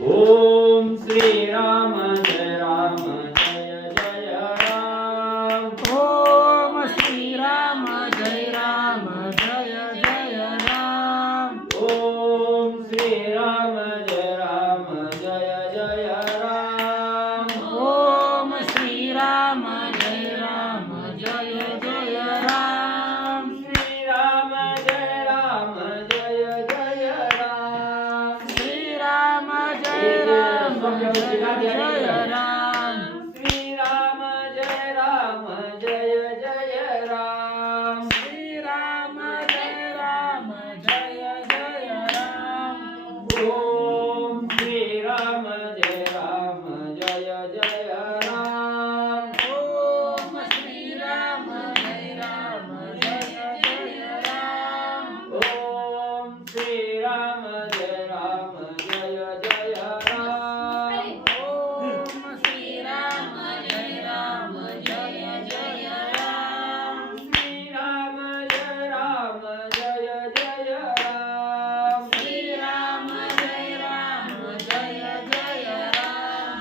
ओम श्री राम जय राम जय जय राम। ओम श्री राम जय राम जय जय राम। ओम श्री राम जय राम जय जय राम। ओम श्री राम जय राम जय जय राम। श्री राम जय राम जय जय राम। श्री राम जय राम जय जय राम। श्री राम जय राम जय जय राम। श्री राम जय राम जय जय राम। ओम श्री राम जय राम जय जय राम। ओम श्री राम जय राम जय जय राम। ओम श्री राम जय राम जय जय राम। ओम श्री राम जय राम जय जय राम। श्री राम जय राम जय जय राम। श्री राम जय राम जय जय राम।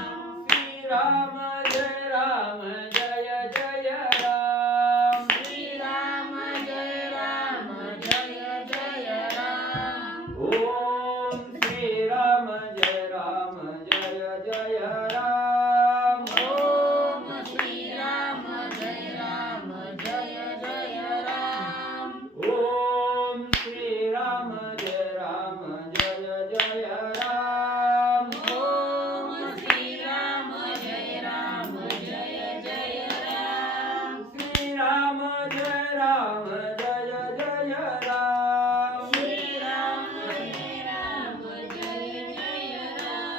श्री राम जय राम जय जय राम। श्री राम जय राम जय जय राम। ओम श्री राम जय राम जय जय राम। ओम श्री राम जय राम जय जय राम। ओम श्री राम जय राम जय जय राम। ओम श्री राम जय राम जय जय राम। श्री राम जय राम जय जय राम। श्री राम जय राम जय जय राम।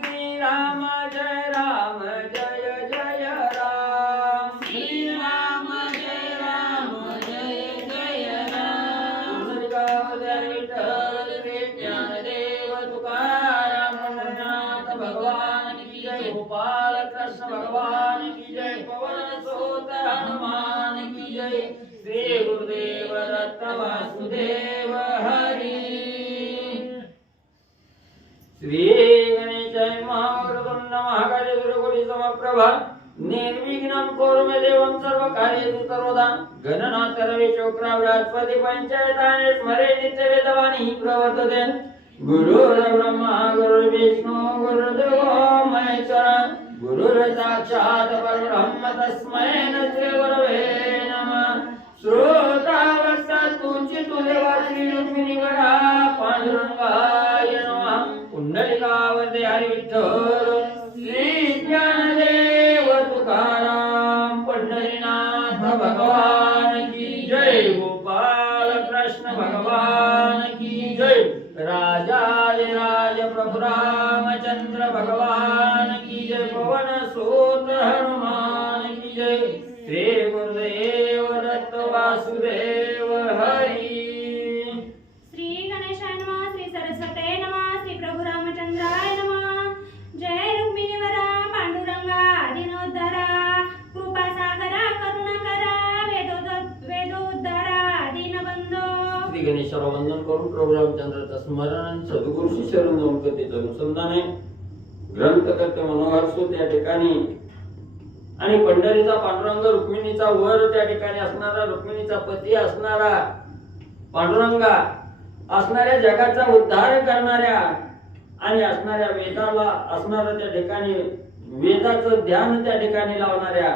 श्री राम जय राम जय जय राम। श्री राम जय राम जय जय राम। तुळजाभवानी विठ्ठल श्री ज्ञानदेव तुकाराम पंढरीनाथ भगवान की जय। गोपाल कृष्ण भगवान की जय। पवन सुत हनुमान की जय। श्री गुरुदेव दत्त वासुदेव हरी। श्री गणेशाय महावक्रतुंड महाकाय सूर्यकोटि समप्रभा निर्विघ्नं कुरु मे देवं सर्वकार्येषु सर्वदा। गणनाथ रवि शुक्र बृहस्पति पंचायतानि स्मरे नित्यवेदवाणी प्रवर्तते। गुरुर्ब्रह्मा गुरुर्विष्णु गुरुर्देवो महेश्वरा। गुरुर्साक्षात् परब्रह्म तस्मै श्री गुरवे नमः। श्रोतावस्था देवाची रुक्मिणी वरा पांडुरंगाय नमः। कुंडलिकावरदे हरी विठ्ठल श्री ज्ञानदेव तुकाराम पंढरीनाथ भगवान की जय। गोपाल कृष्ण भगवान की जय। राजाधिराज प्रभु रामचंद्र भगवान की जय। पवन सुत हनुमान की जय। श्री गुरुदेव दत्त वासुदेव हरी। श्री गणेशाय नमः। श्री सरस्वते नमः। श्री प्रभु रामचंद्राय नमः। जय रुक्मिणीवरा पांडुरंगा दीनोद्धरा। कृपा सागरा करुणाकरा वेदोद्धारा दीनबंधो। श्री गणेशाला वंदन करून प्रभू रामचंद्राचं स्मरण आणि सद्गुरूशी शरण जाऊन कथेचं अनुसंधाने ग्रंथकर्ते मनोहर सूत या ठिकाणी आणि पंढरीचा पांडुरंग रुक्मिणीचा वर त्या ठिकाणी असणारा रुक्मिणीचा पती असणारा पांडुरंगा असणाऱ्या जगाचा उद्धार करणाऱ्या आणि असणाऱ्या वेदाला असणारा त्या ठिकाणी वेदाचं ध्यान त्या ठिकाणी लावणाऱ्या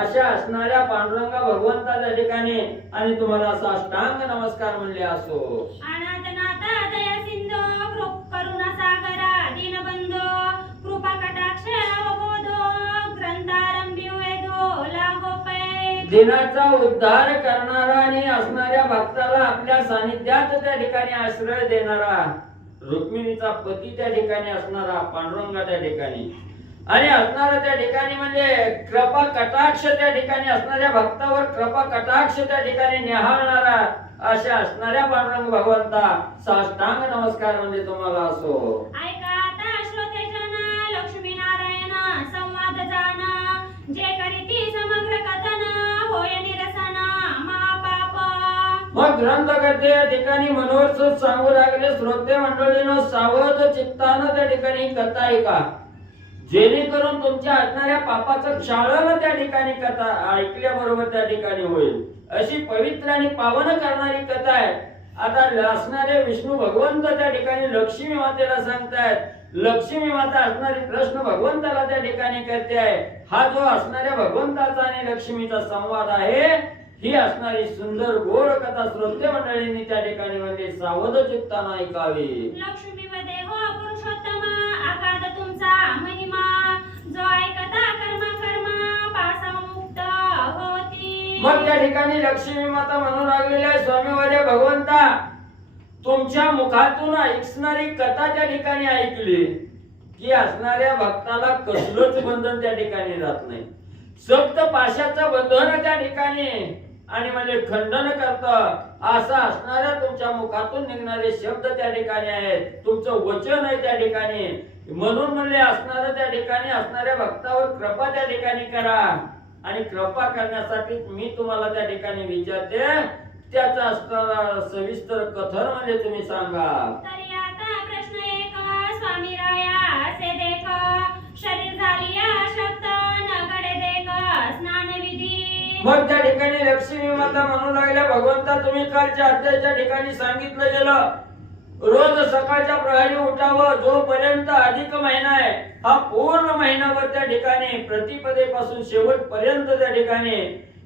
अशा असणाऱ्या पांडुरंगा भगवंता त्या ठिकाणी आणि तुम्हाला साष्टांग नमस्कार म्हणले असो। अनाथनाथा दया सिंधो करुणा सागरा दीनबंधो। कृपा कटाक्ष अवबोधो ग्रंथारंभी वेदो लागोपै। दिनाचा उद्धार करणारा आणि असणाऱ्या भक्ताला आपल्या सानिध्यात त्या ठिकाणी आश्रय देणारा रुक्मिणीचा पती त्या ठिकाणी असणारा पांडुरंगा त्या ठिकाणी आणि असणारा त्या ठिकाणी म्हणजे कृपा कटाक्ष त्या ठिकाणी असणाऱ्या भक्तावर कृपा कटाक्ष त्या ठिकाणी निहाळणारा अशा असणाऱ्या पांडुरंग भगवंता साष्टांग नमस्कार म्हणजे तुम्हाला असो। ऐका आता श्रोते जन लक्ष्मी नारायण संवाद जान। जे करीती समग्र कथन होय निरसन महापाप। मग ग्रंथकर्ते या ठिकाणी मनोरथ सांगू लागले, श्रोते मंडळीनं सावध चित्तानं त्या ठिकाणी कथा ऐका, जेणेकरून तुमच्या असणाऱ्या पापाचं क्षालन त्या ठिकाणी कथा ऐकल्याबरोबर त्या ठिकाणी होईल. अशी पवित्र आणि पावन करणारी कथा आहे. आता असणारे विष्णू भगवंत त्या ठिकाणी लक्ष्मी मातेला सांगतायत. लक्ष्मी माता असणारी प्रश्न भगवंताला त्या ठिकाणी करते आहे. हा जो असणाऱ्या भगवंताचा आणि लक्ष्मीचा संवाद आहे, ही असणारी सुंदर गोड कथा श्रोते मंडळींनी त्या ठिकाणी म्हणजे सावध चित्तानं ऐकावी. लक्ष्मी मध्ये हो पुरुषोत्तमा, आकाद तुमचा महिमा, जो ऐकता कर्मा कर्मा पासामुक्त होती. मग त्या ठिकाणी लक्ष्मी माता म्हणू लागलेल्या आहे, स्वामी वर्य भगवंता, तुमच्या मुखातून ऐकणारी कथा त्या ठिकाणी ऐकली की असणाऱ्या भक्ताला कसलंच बंधन त्या ठिकाणी राहत नाही. सप्त पाशाचं बंधन त्या ठिकाणी आणि म्हणजे खंडन करत असं असणाऱ्या तुमच्या मुखातून निघणारे शब्द त्या ठिकाणी आहेत, तुमचं वचन आहे त्या ठिकाणी. म्हणून म्हणले असणाऱ्या त्या ठिकाणी असणाऱ्या भक्तावर कृपा त्या ठिकाणी करा. आणि कृपा करण्यासाठी मी तुम्हाला त्या ठिकाणी विचारते, त्याचा असणारा सविस्तर कथन म्हणजे तुम्ही सांगा. तरी आता प्रश्न एक, स्वामी राया असे देख, शरीर झाली अशक्त न घडे देख स्नान विधी. मग त्या ठिकाणी लक्ष्मी माता म्हणू लागल्या, भगवंता तुम्ही कालच्या अध्यायाच्या ठिकाणी सांगितलं गेलं, रोज सकाळच्या प्रहरी उठावं, जोपर्यंत अधिक महिना आहे हा पूर्ण महिनाभर त्या ठिकाणी प्रतिपदेपासून शेवटपर्यंत त्या ठिकाणी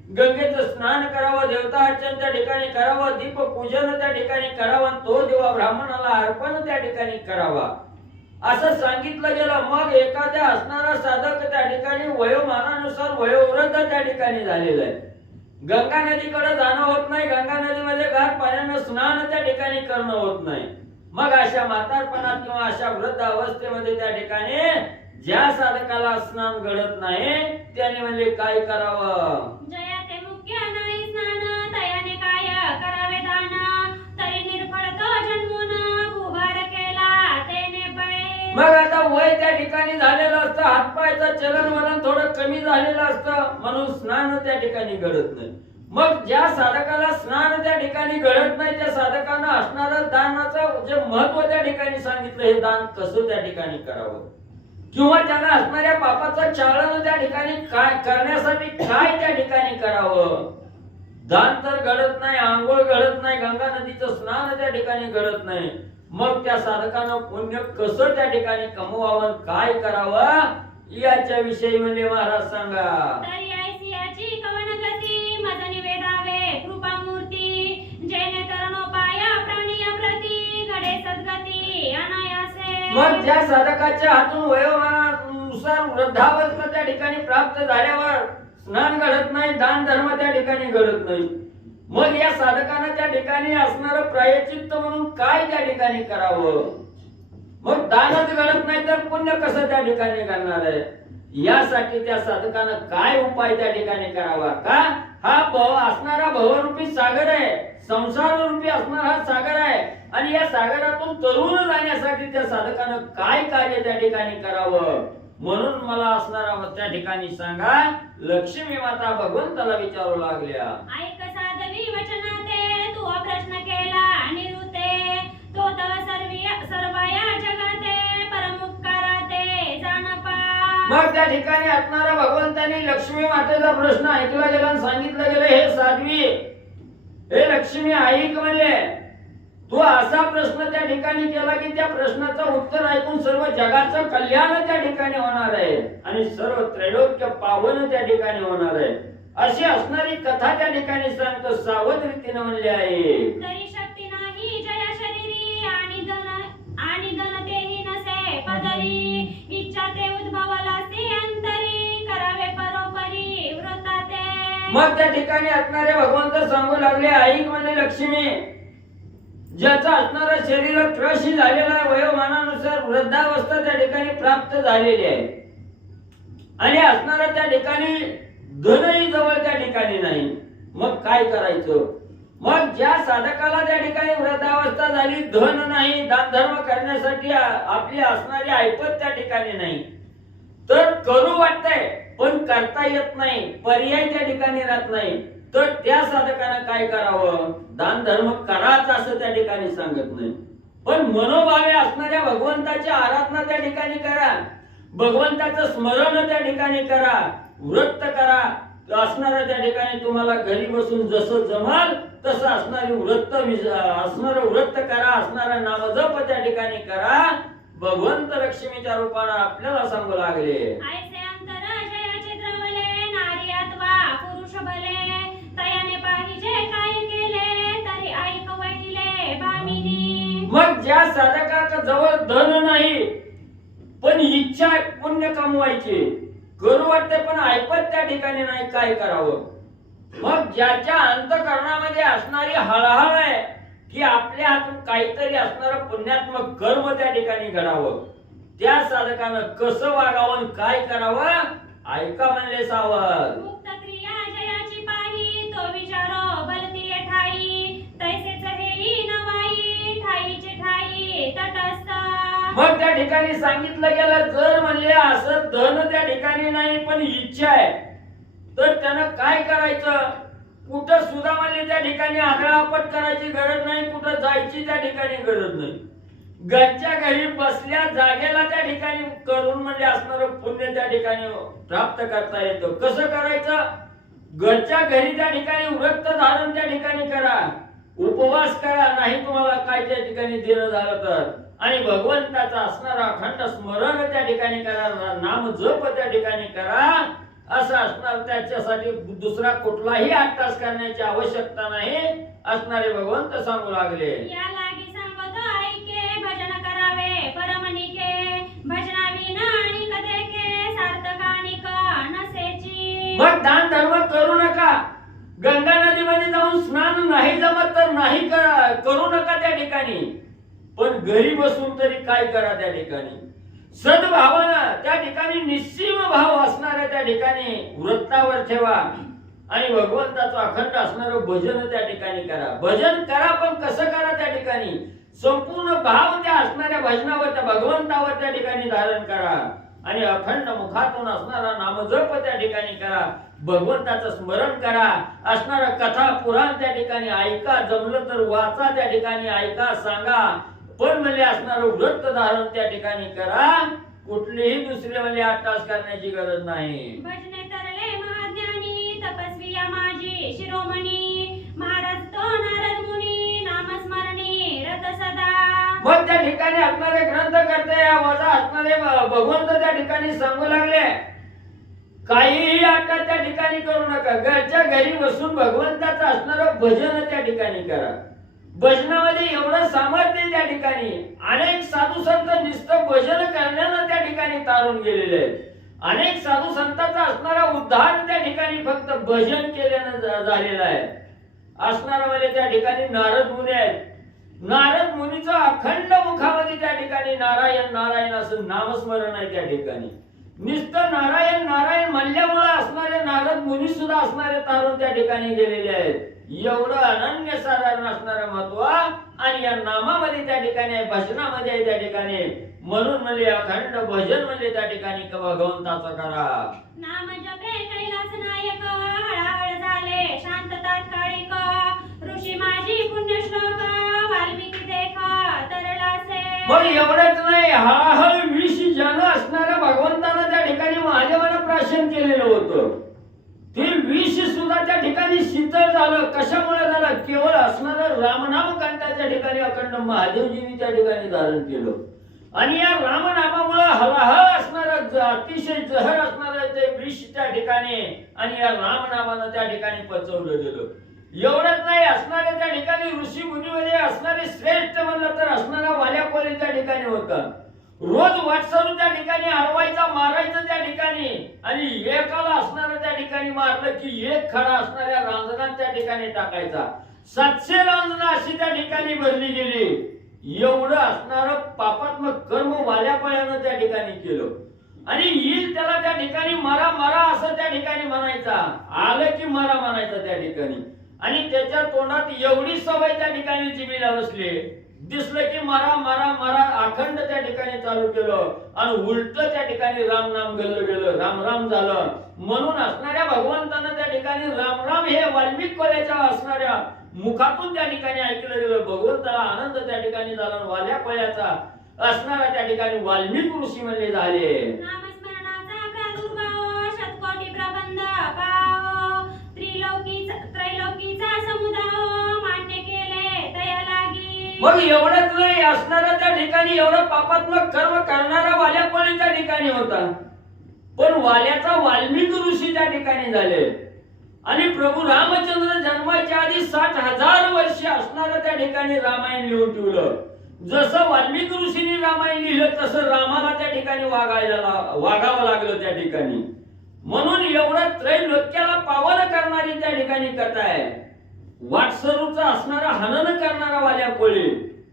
गंगेचं स्नान करावं, देवता अर्चन त्या ठिकाणी करावं, दीप पूजन त्या ठिकाणी करावं, तो दिवा ब्राह्मणाला अर्पण त्या ठिकाणी करावा असं सांगितलं गेलं. मग एखाद्या असणारा साधक त्या ठिकाणी वयोमानानुसार वयोवृद्ध त्या ठिकाणी झालेला आहे, गंगा नदीकडे जाणं होत नाही, गंगा नदीमध्ये गार पाण्यानं स्नान त्या ठिकाणी करणं होत नाही. मग अशा म्हातारपणात किंवा अशा वृद्ध अवस्थेमध्ये त्या ठिकाणी ज्या साधकाला स्नान घडत नाही त्याने म्हणजे काय करावं. जयाते मुख्य नाही स्नान, तयाने काय करावे दान, तरी निर्फळ तो जन्मून भूभार केला तेने पै. मग आता वय त्या ठिकाणी झालेलं असतं, हातपायचं चलन वलन थोडं कमी झालेलं असतं, म्हणून स्नान त्या ठिकाणी घडत नाही. मग ज्या साधकाला स्नान त्या ठिकाणी घडत नाही त्या साधकांना असणारं दानाचं जे महत्व त्या ठिकाणी सांगितलं, हे दान कसं त्या ठिकाणी करावं किंवा त्यांना असणाऱ्या पापाचं चालन त्या ठिकाणी काय करण्यासाठी काय त्या ठिकाणी करावं. दान तर घडत नाही, आंघोळ घडत नाही, गंगा नदीचं स्नान त्या ठिकाणी घडत नाही. मग त्या साधकानं पुण्य कसं त्या ठिकाणी कमवावं, काय करावं याच्या विषयी म्हणजे महाराज सांगा. तरी ऐसियाची कवन गती, मज निवेदावे कृपा मूर्ती, जेणे तरणोपाया प्राणिया प्रती घडे सद्गती अनायासे. मग ज्या साधकाच्या हातून वयोमानानुसार वृद्धावस्था त्या ठिकाणी प्राप्त झाल्यावर स्नान घडत नाही, दान धर्म त्या ठिकाणी घडत नाही. मग या साधकानं त्या ठिकाणी असणारं प्रायश्चित्त म्हणून काय त्या ठिकाणी करावं. मग दानच घडत नाही तर पुण्य कसं त्या ठिकाणी घडणार आहे. यासाठी त्या साधकानं काय उपाय त्या ठिकाणी करावा. का हा असणारा भवरूपी सागर आहे, संसार रूपी असणारा हा सागर आहे आणि या सागरातून तरुण जाण्यासाठी त्या साधकानं काय कार्य त्या ठिकाणी करावं. म्हणून मला असणारा त्या ठिकाणी सांगा. लक्ष्मी माता भगवंताला विचारू लागल्या, ऐक साधवी वचनाते, तू प्रश्न केला निरुते, तो तव सर्वया जगाते परमुपकाराते जाणपा. मग त्या ठिकाणी असणारा भगवंतानी लक्ष्मी मातेचा प्रश्न ऐकला गेला आणि सांगितलं गेलं, हे साध्वी, हे लक्ष्मी ऐक म्हणले, तू असा प्रश्न त्या ठिकाणी केला की त्या प्रश्नाचं उत्तर ऐकून सर्व जगाचं कल्याण त्या ठिकाणी होणार आहे आणि सर्व त्रैलोक्य पावन त्या ठिकाणी होणार आहे. अशी असणारी कथा त्या ठिकाणी सांगतो सावध रीतीने म्हणले आहे. तरी शक्ती नाही जया शरीरी आणि धन तेही नसे पदरी, इच्छा ते उद्भवला से अंतरी, करावे परोपरी व्रताते. मग त्या ठिकाणी असणारे भगवंत सांगू लागले, ऐक म्हणजे लक्ष्मी, ज्याचा असणारा शरीर त्रशी झालेला आहे, वयोमानानुसार वृद्धावस्था त्या ठिकाणी प्राप्त झालेली आहे आणि असणारा त्या ठिकाणी धनही जवळ त्या ठिकाणी नाही. मग काय करायचं. मग ज्या साधकाला त्या ठिकाणी वृद्धावस्था झाली, धन नाही, दान धर्म करण्यासाठी आपली असणारी ऐपत त्या ठिकाणी नाही, तर करू वाटतंय पण करता येत नाही, पर्याय त्या ठिकाणी राहत नाही. तर त्या साधकानं काय करावं? दान धर्म कराच असं त्या ठिकाणी सांगत नाही, पण मनोभावे असणाऱ्या भगवंताची आराधना त्या ठिकाणी करा, भगवंताचं स्मरण त्या ठिकाणी करा, व्रत करा. असणारा त्या ठिकाणी तुम्हाला घरी बसून जसं जमाल तसं असणारं व्रत करा, असणारा नामजप त्या ठिकाणी करा. भगवंत लक्ष्मीच्या रूपानं आपल्याला सांगू लागले. ऐसे अंतर जयाचे द्रवले नारी अथवा पुरुष भले तयाने पाहिजे काय केले तरी ऐक वहिले भामिनी. मग ज्या साधकाच्या जवळ धन नाही पण इच्छा पुण्य कमवायची, करू वाटते पण ऐपत त्या ठिकाणी नाही, काय करावं? मग ज्याच्या अंतःकरणामध्ये असणारी हळहळ आहे की आपल्या हातून काहीतरी असणारं पुण्यात्मक कर्म त्या ठिकाणी घडावं, त्या साधकानं कसं वागावं, काय करावं? ऐका म्हणले सावध. मुक्त क्रिया जयाची पाही तो विचारो बलती ठाई तैसेच हेई नवाई ठाईचे ठाई तटस्थ. मग त्या ठिकाणी सांगितलं गेलं, जर म्हणले असं धन त्या ठिकाणी नाही पण इच्छा आहे, तर त्यानं काय करायचं? कुठं सुद्धा म्हणले त्या ठिकाणी आदळापट करायची गरज नाही, कुठं जायची त्या ठिकाणी गरज नाही. घरच्या घरी बसल्या जागेला त्या ठिकाणी करून म्हणजे असणारं पुण्य त्या ठिकाणी प्राप्त करता येतं. कसं करायचं? घरच्या घरी त्या ठिकाणी व्रत धारण त्या ठिकाणी करा, उपवास करा, नाही तुम्हाला काय त्या ठिकाणी देणं झालं तर, आणि भगवंताचा असणारा अखंड स्मरण त्या ठिकाणी करा, नाम जप त्या ठिकाणी करा. असं असणार, त्याच्यासाठी दुसरा कुठलाही अट्टास करण्याची आवश्यकता नाही असणारे भगवंत सांगू लागले. या लागी सांगतो ऐके भजन करावे परमनिके भजनाविना आणि कदेके सार्थकानिक नसेची. मग दान धर्म करू नका, गंगा नदीमध्ये जाऊन स्नान नाही जमत तर नाही करू नका त्या ठिकाणी, पण घरी बसून तरी काय करा त्या ठिकाणी. सद्भावानं त्या ठिकाणी निस्सीम भाव असणाऱ्या त्या ठिकाणी व्रतावर ठेवा आणि भगवंताचं अखंड असणारं भजन त्या ठिकाणी करा. भजन करा, पण कसं करा? त्या ठिकाणी संपूर्ण भाव त्या असणाऱ्या भजनावर, त्या भगवंतावर त्या ठिकाणी धारण करा आणि अखंड मुखातून असणारा नामजप त्या ठिकाणी करा, भगवंताचं स्मरण करा. असणारा कथा पुराण त्या ठिकाणी ऐका, जमलं तर वाचा त्या ठिकाणी, ऐका, सांगा, पण म्हणजे असणारं व्रत धारण त्या ठिकाणी करा. कुठलीही दुसरे म्हणजे अट्टास करण्याची गरज नाही. भजने तरले महाज्ञानी तपस्वी माझी शिरोमणी महाराज तो नारद मुनी नामस्मरणी रत सदा. मग त्या ठिकाणी असणारे ग्रंथ करते वजा असणारे भगवंत त्या ठिकाणी सांगू लागले, काहीही अट्टा त्या ठिकाणी करू नका, घरच्या घरी बसून भगवंताचं असणारं भजन त्या ठिकाणी करा. भजनामध्ये एवढं सामर्थ्य त्या ठिकाणी, अनेक साधू संत नुसतं भजन करण्यानं त्या ठिकाणी तारून गेलेले आहेत. अनेक साधू संतांचा असणारा उद्धार त्या ठिकाणी फक्त भजन केल्यानं झालेला आहे. असणारा म्हणजे त्या ठिकाणी नारद मुनी आहेत. नारद मुनीचं अखंड मुखामध्ये त्या ठिकाणी नारायण नारायण असं नामस्मरण आहे. त्या ठिकाणी नुसतं नारायण नारायण म्हणल्यामुळे असणारे नारद मुनी सुद्धा असणारे तारून त्या ठिकाणी गेलेले आहेत. एवढं अनन्य साधारण असणारं महत्व आणि या नामामध्ये त्या ठिकाणी, भजनामध्ये आहे त्या ठिकाणी. म्हणून म्हणजे अखंड भजन म्हणजे त्या ठिकाणी भगवंताचं करा. नाम जपे कैलास नायक हळहळ झाले शांत तात्कालिक ऋषी माझी पुण्य श्लोक वाल्मिकी देखा तरलासे. मग एवढंच नाही, हळहळ विष ज्यानं असणाऱ्या भगवंतानं त्या ठिकाणी महादेवानं प्राशन केलेलं होतं, ते विष सुद्धा त्या ठिकाणी शीतल झालं. कशामुळे झालं? केवळ असणारं रामनाम कंठाच्या ठिकाणी अखंड महादेवजींनी त्या ठिकाणी धारण केलं आणि या रामनामामुळे हळहळ असणारं अतिशय जहर असणारं ते विष त्या ठिकाणी आणि या रामनामानं त्या ठिकाणी पचवलं गेलं. एवढंच नाही, असणारे त्या ठिकाणी ऋषी मुनीमध्ये असणारे श्रेष्ठ म्हणलं तर असणारा वाल्या कोली त्या ठिकाणी होता. रोज वाटसरू त्या ठिकाणी अडवायचा, मारायचं त्या ठिकाणी आणि एकाला असणारा त्या ठिकाणी मारलं की एक खडा असणाऱ्या रांजणात त्या ठिकाणी टाकायचा. 700 रांजणं अशी त्या ठिकाणी भरली गेली. एवढं असणारं पापात्मक कर्म वाल्यापळ्यानं त्या ठिकाणी केलं आणि येईल त्याला त्या ठिकाणी मारा मारा असं त्या ठिकाणी म्हणायचा, आलं की मारा म्हणायचा त्या ठिकाणी. आणि त्याच्या तोंडात एवढी सवय त्या ठिकाणी जिभेला बसली, दिसलं की मारा मारा मारा अखंड त्या ठिकाणी चालू केलं आणि उलट त्या ठिकाणी राम नाम गल्लं गेलं, राम राम झालं. म्हणून असणाऱ्या भगवंतानं त्या ठिकाणी राम राम हे वाल्मिक कोल्याच्या असणाऱ्या मुखातून त्या ठिकाणी ऐकलं गेलं. भगवंताला आनंद त्या ठिकाणी झाला. वाल्या कोल्याचा असणारा त्या ठिकाणी वाल्मिक ऋषी म्हणले झाले. नामस्मरणाचा प्रादुर्भाव शतकोटी प्रबंध पाव त्रैलोकीचा समुदाय मान्य केले तया लागी. मग एवढंच नाही, असणारा त्या ठिकाणी एवढं पापात्मक कर्म करणारा वाल्या कोळी त्या ठिकाणी होता, पण वाल्याचा वाल्मिक ऋषी त्या ठिकाणी झाले. आणि प्रभू रामचंद्र जन्माच्या आधी 60,000 वर्ष असणारा त्या ठिकाणी रामायण लिहून ठेवलं. जसं वाल्मिक ऋषींनी रामायण लिहिलं तसं रामाला त्या ठिकाणी वागावं लागलं त्या ठिकाणी. म्हणून एवढं त्रैलोक्याला पावन करणारी त्या ठिकाणी कथा आहे. वाटसरूचा असणारा हनन करणारा वाल्या कोळी,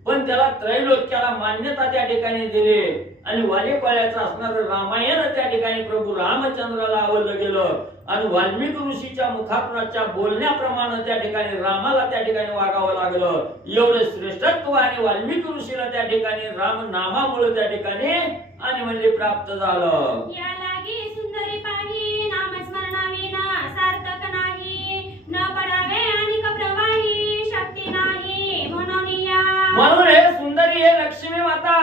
पण त्याला त्रैलोक्याला मान्यता त्या ठिकाणी दिली. आणि वाले कोळ्याचं असणारं रामायण त्या ठिकाणी प्रभू रामचंद्राला आवडलं गेलं. आणि वाल्मिक ऋषीच्या मुखातूनच्या बोलण्याप्रमाणे त्या ठिकाणी रामाला त्या ठिकाणी वागावं लागलं. एवढं श्रेष्ठत्व आणि वाल्मिक ऋषीला त्या ठिकाणी राम नामामुळे त्या ठिकाणी आणि म्हणजे प्राप्त झालं. या लागी सुंदरी पाही नामस्मरणाविना सार्थक नाही, न पडावे अनिक प्रवाही शक्ती नाही म्हणून या. म्हणून हे सुंदरी हे लक्ष्मी माता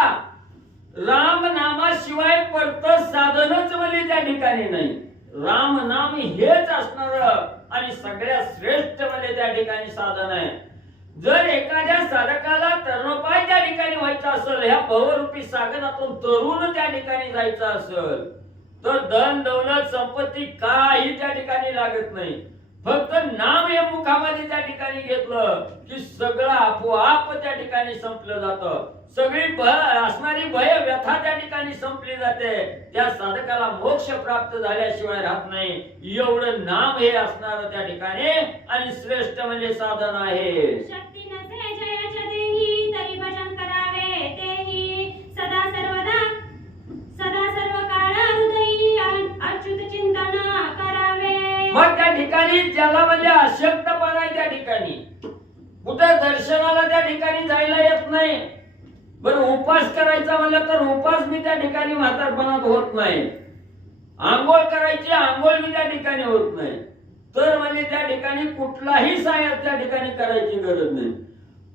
राम नामाशिवाय परत साधनच म्हणजे त्या ठिकाणी नाही. राम नाम हेच असणार आणि सगळ्यात श्रेष्ठ म्हणजे त्या ठिकाणी साधन आहे. जर एखाद्या साधकाला तरणोपाय त्या ठिकाणी व्हायचा असेल, ह्या भवरूपी सागरातून तरुण त्या ठिकाणी जायचं असेल, तर धन दौलत संपत्ती काही त्या ठिकाणी लागत नाही. फक्त नाम हे मुखामध्ये त्या ठिकाणी घेतलं की सगळं आपोआप त्या ठिकाणी संपलं जातं. सगळी असणारी भय व्यथा त्या ठिकाणी संपली जाते. त्या साधकाला मोक्ष प्राप्त झाल्याशिवाय राहत नाही. एवढं नाम हे असणार त्या ठिकाणी आणि श्रेष्ठ म्हणजे साधन आहे. शक्ती नसे जयाच्या देही तरी भजन करावे तेही, सदा सर्व काळ हृदयी अच्युत चिंतन करावे. मग त्या ठिकाणी ज्याला म्हणजे अशक्तपणा आहे त्या ठिकाणी कुठे दर्शनाला त्या ठिकाणी जायला येत नाही. बरं उपास करायचा म्हणलं तर उपास मी त्या ठिकाणी म्हातारपणात होत नाही. आंघोळ करायची आंघोळ मी त्या ठिकाणी होत नाही. तर म्हणजे त्या ठिकाणी कुठलाही सायास त्या ठिकाणी करायची गरज नाही.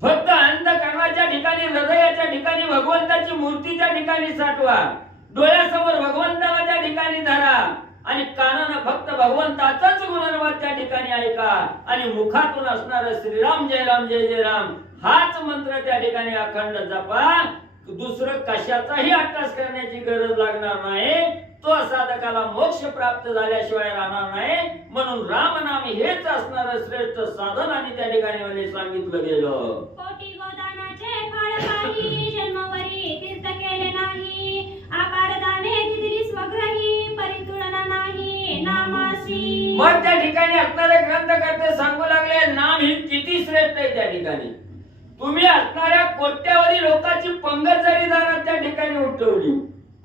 फक्त अंतःकरणाच्या ठिकाणी हृदयाच्या ठिकाणी भगवंताची मूर्ती त्या ठिकाणी साठवा. डोळ्यासमोर भगवंताला त्या ठिकाणी धरा आणि कानानं फक्त भगवंताचाच गुणगान त्या ठिकाणी ऐका. आणि मुखातून असणारा श्रीराम जय राम जय जय राम हाच मंत्र त्या ठिकाणी अखंड जपा. दुसरं कशाचाही अट्टास करण्याची गरज लागणार नाही. तो साधकाला मोक्ष प्राप्त झाल्याशिवाय राहणार नाही. म्हणून राम नाम हेच असणारं श्रेष्ठ साधन आणि त्या ठिकाणी मला सांगितलं गेलं. कोटी गोदानाचे फळ पाही जन्मवरी तीर्थ केले नाही, अपार दाने दिली स्वग्रही परितुलना नाही नामासी. मग त्या ठिकाणी असणारे ग्रंथकर्ते सांगू लागले नाम ही किती श्रेष्ठ आहे. त्या ठिकाणी तुम्ही असणाऱ्या कोट्यावधी लोकांची पंगत जरी दानात त्या ठिकाणी उठवली,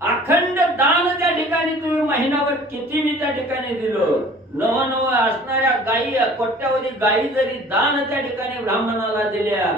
अखंड दान त्या ठिकाणी तुम्ही महिनाभर किती मी त्या ठिकाणी दिलं. नव असणाऱ्या गायी कोट्यावधी गायी जरी दान त्या ठिकाणी ब्राह्मणाला दिल्या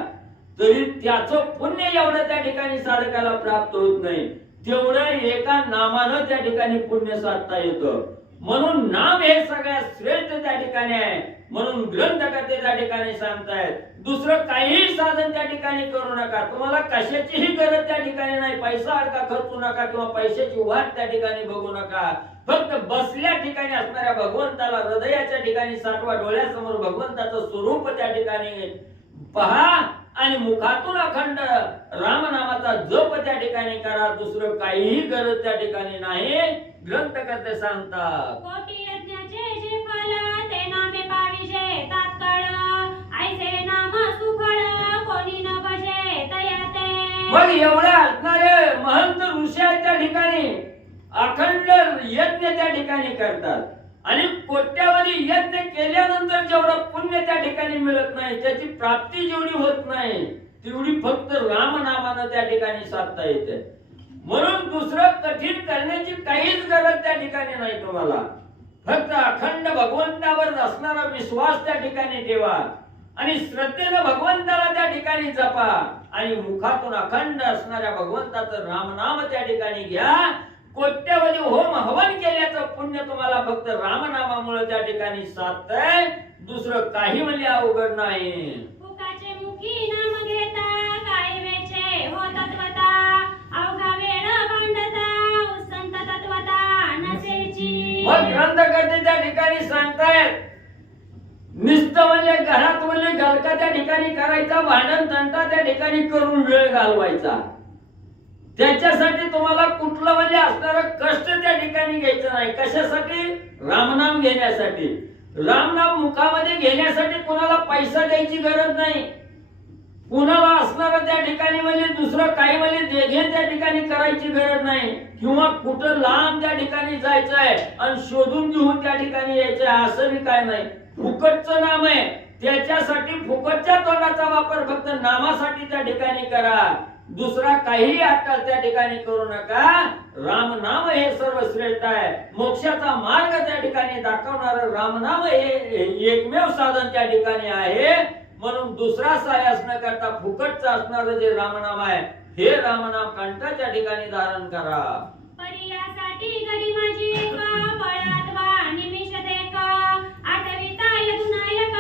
तरी त्याचं पुण्य एवढं त्या ठिकाणी साधकाला प्राप्त होत नाही. तेवढं एका नामानं त्या ठिकाणी पुण्य साधता येतं. म्हणून नाम हे सगळ्यात श्रेष्ठ त्या ठिकाणी आहे. म्हणून ग्रंथकर्ते त्या ठिकाणी सांगतायत दुसरं काहीही साधन त्या ठिकाणी करू नका. तुम्हाला कशाचीही गरज त्या ठिकाणी नाही. पैसा अडका खर्चू नका किंवा पैशाची वाट त्या ठिकाणी बघू नका. फक्त बसल्या ठिकाणी असणाऱ्या भगवंताला हृदयाच्या ठिकाणी साठवा. डोळ्यासमोर भगवंताचं स्वरूप त्या ठिकाणी पहा आणि मुखातून अखंड रामनामाचा जप त्या ठिकाणी करा. दुसरं काहीही गरज त्या ठिकाणी नाही. ग्रंथकर्ते सांगतात कोटी यज्ञाचे जे फल ते नामे पाविजे तात्काळ, ऐसे नाम सुफळ कोणी न भजे तयाते. मग एवढे असणारे महंत ऋषी आहेत त्या ठिकाणी अखंड यज्ञ त्या ठिकाणी करतात. आणि कोट्यावधी यज्ञ केल्यानंतर जेवढं पुण्य त्या ठिकाणी मिळत नाही, त्याची प्राप्ती जेवढी होत नाही तेवढी फक्त रामनामानं त्या ठिकाणी साधता येते. म्हणून दुसरं कठीण करण्याची काहीच गरज त्या ठिकाणी नाही. तुम्हाला फक्त अखंड भगवंतावर असणारा विश्वास त्या ठिकाणी ठेवा. आणि श्रद्धेनं भगवंताला त्या ठिकाणी जपा आणि मुखातून अखंड असणाऱ्या भगवंताचं रामनाम त्या ठिकाणी घ्या. कोट्यवधी होम हवन केल्याचं पुण्य तुम्हाला फक्त रामनामामुळे त्या ठिकाणी साधतंय, दुसरं काही म्हणजे अवघड नाही. मुखाचे मुखी नाम घेता काय वेचे हो तत्वता अवघा वेळ भांडता उसंत तत्वता नसेची. मग ग्रंथकर्ते त्या ठिकाणी सांगतायत नुसतं म्हणजे घरात म्हणजे गलका त्या ठिकाणी करायचा, भांडण तंटा त्या ठिकाणी करून वेळ घालवायचा, त्याच्यासाठी तुम्हाला कुठलं म्हणजे असणारं कष्ट त्या ठिकाणी घ्यायचं नाही. कशासाठी? रामनाम घेण्यासाठी. रामनाम मुखामध्ये घेण्यासाठी कोणाला पैसा द्यायची गरज नाही, कुणाला असणारं त्या ठिकाणी म्हणजे दुसरं काही म्हणजे देघे त्या ठिकाणी करायची गरज नाही, किंवा कुठं लांब त्या ठिकाणी जायचंय आणि शोधून घेऊन त्या ठिकाणी यायचंय असं बी काय नाही. फुकटचं नाम आहे, त्याच्यासाठी फुकटच्या तोंडाचा वापर फक्त नामासाठी त्या ठिकाणी करा, दुसरा काही आत्ताच त्या ठिकाणी करू नका. राम नाम हे सर्वश्रेष्ठ आहे, मोक्षाचा मार्ग त्या ठिकाणी दाखवणारं रामनाम हे एकमेव साधन त्या ठिकाणी आहे. म्हणून दुसरा सायास न करता फुकटचं असणारं जे रामनाम आहे हे रामनाम कंठाच्या ठिकाणी धारण करा. पर्यासाठी घडी माझी एका बळात वा निमिष देक आठविता यदुनायक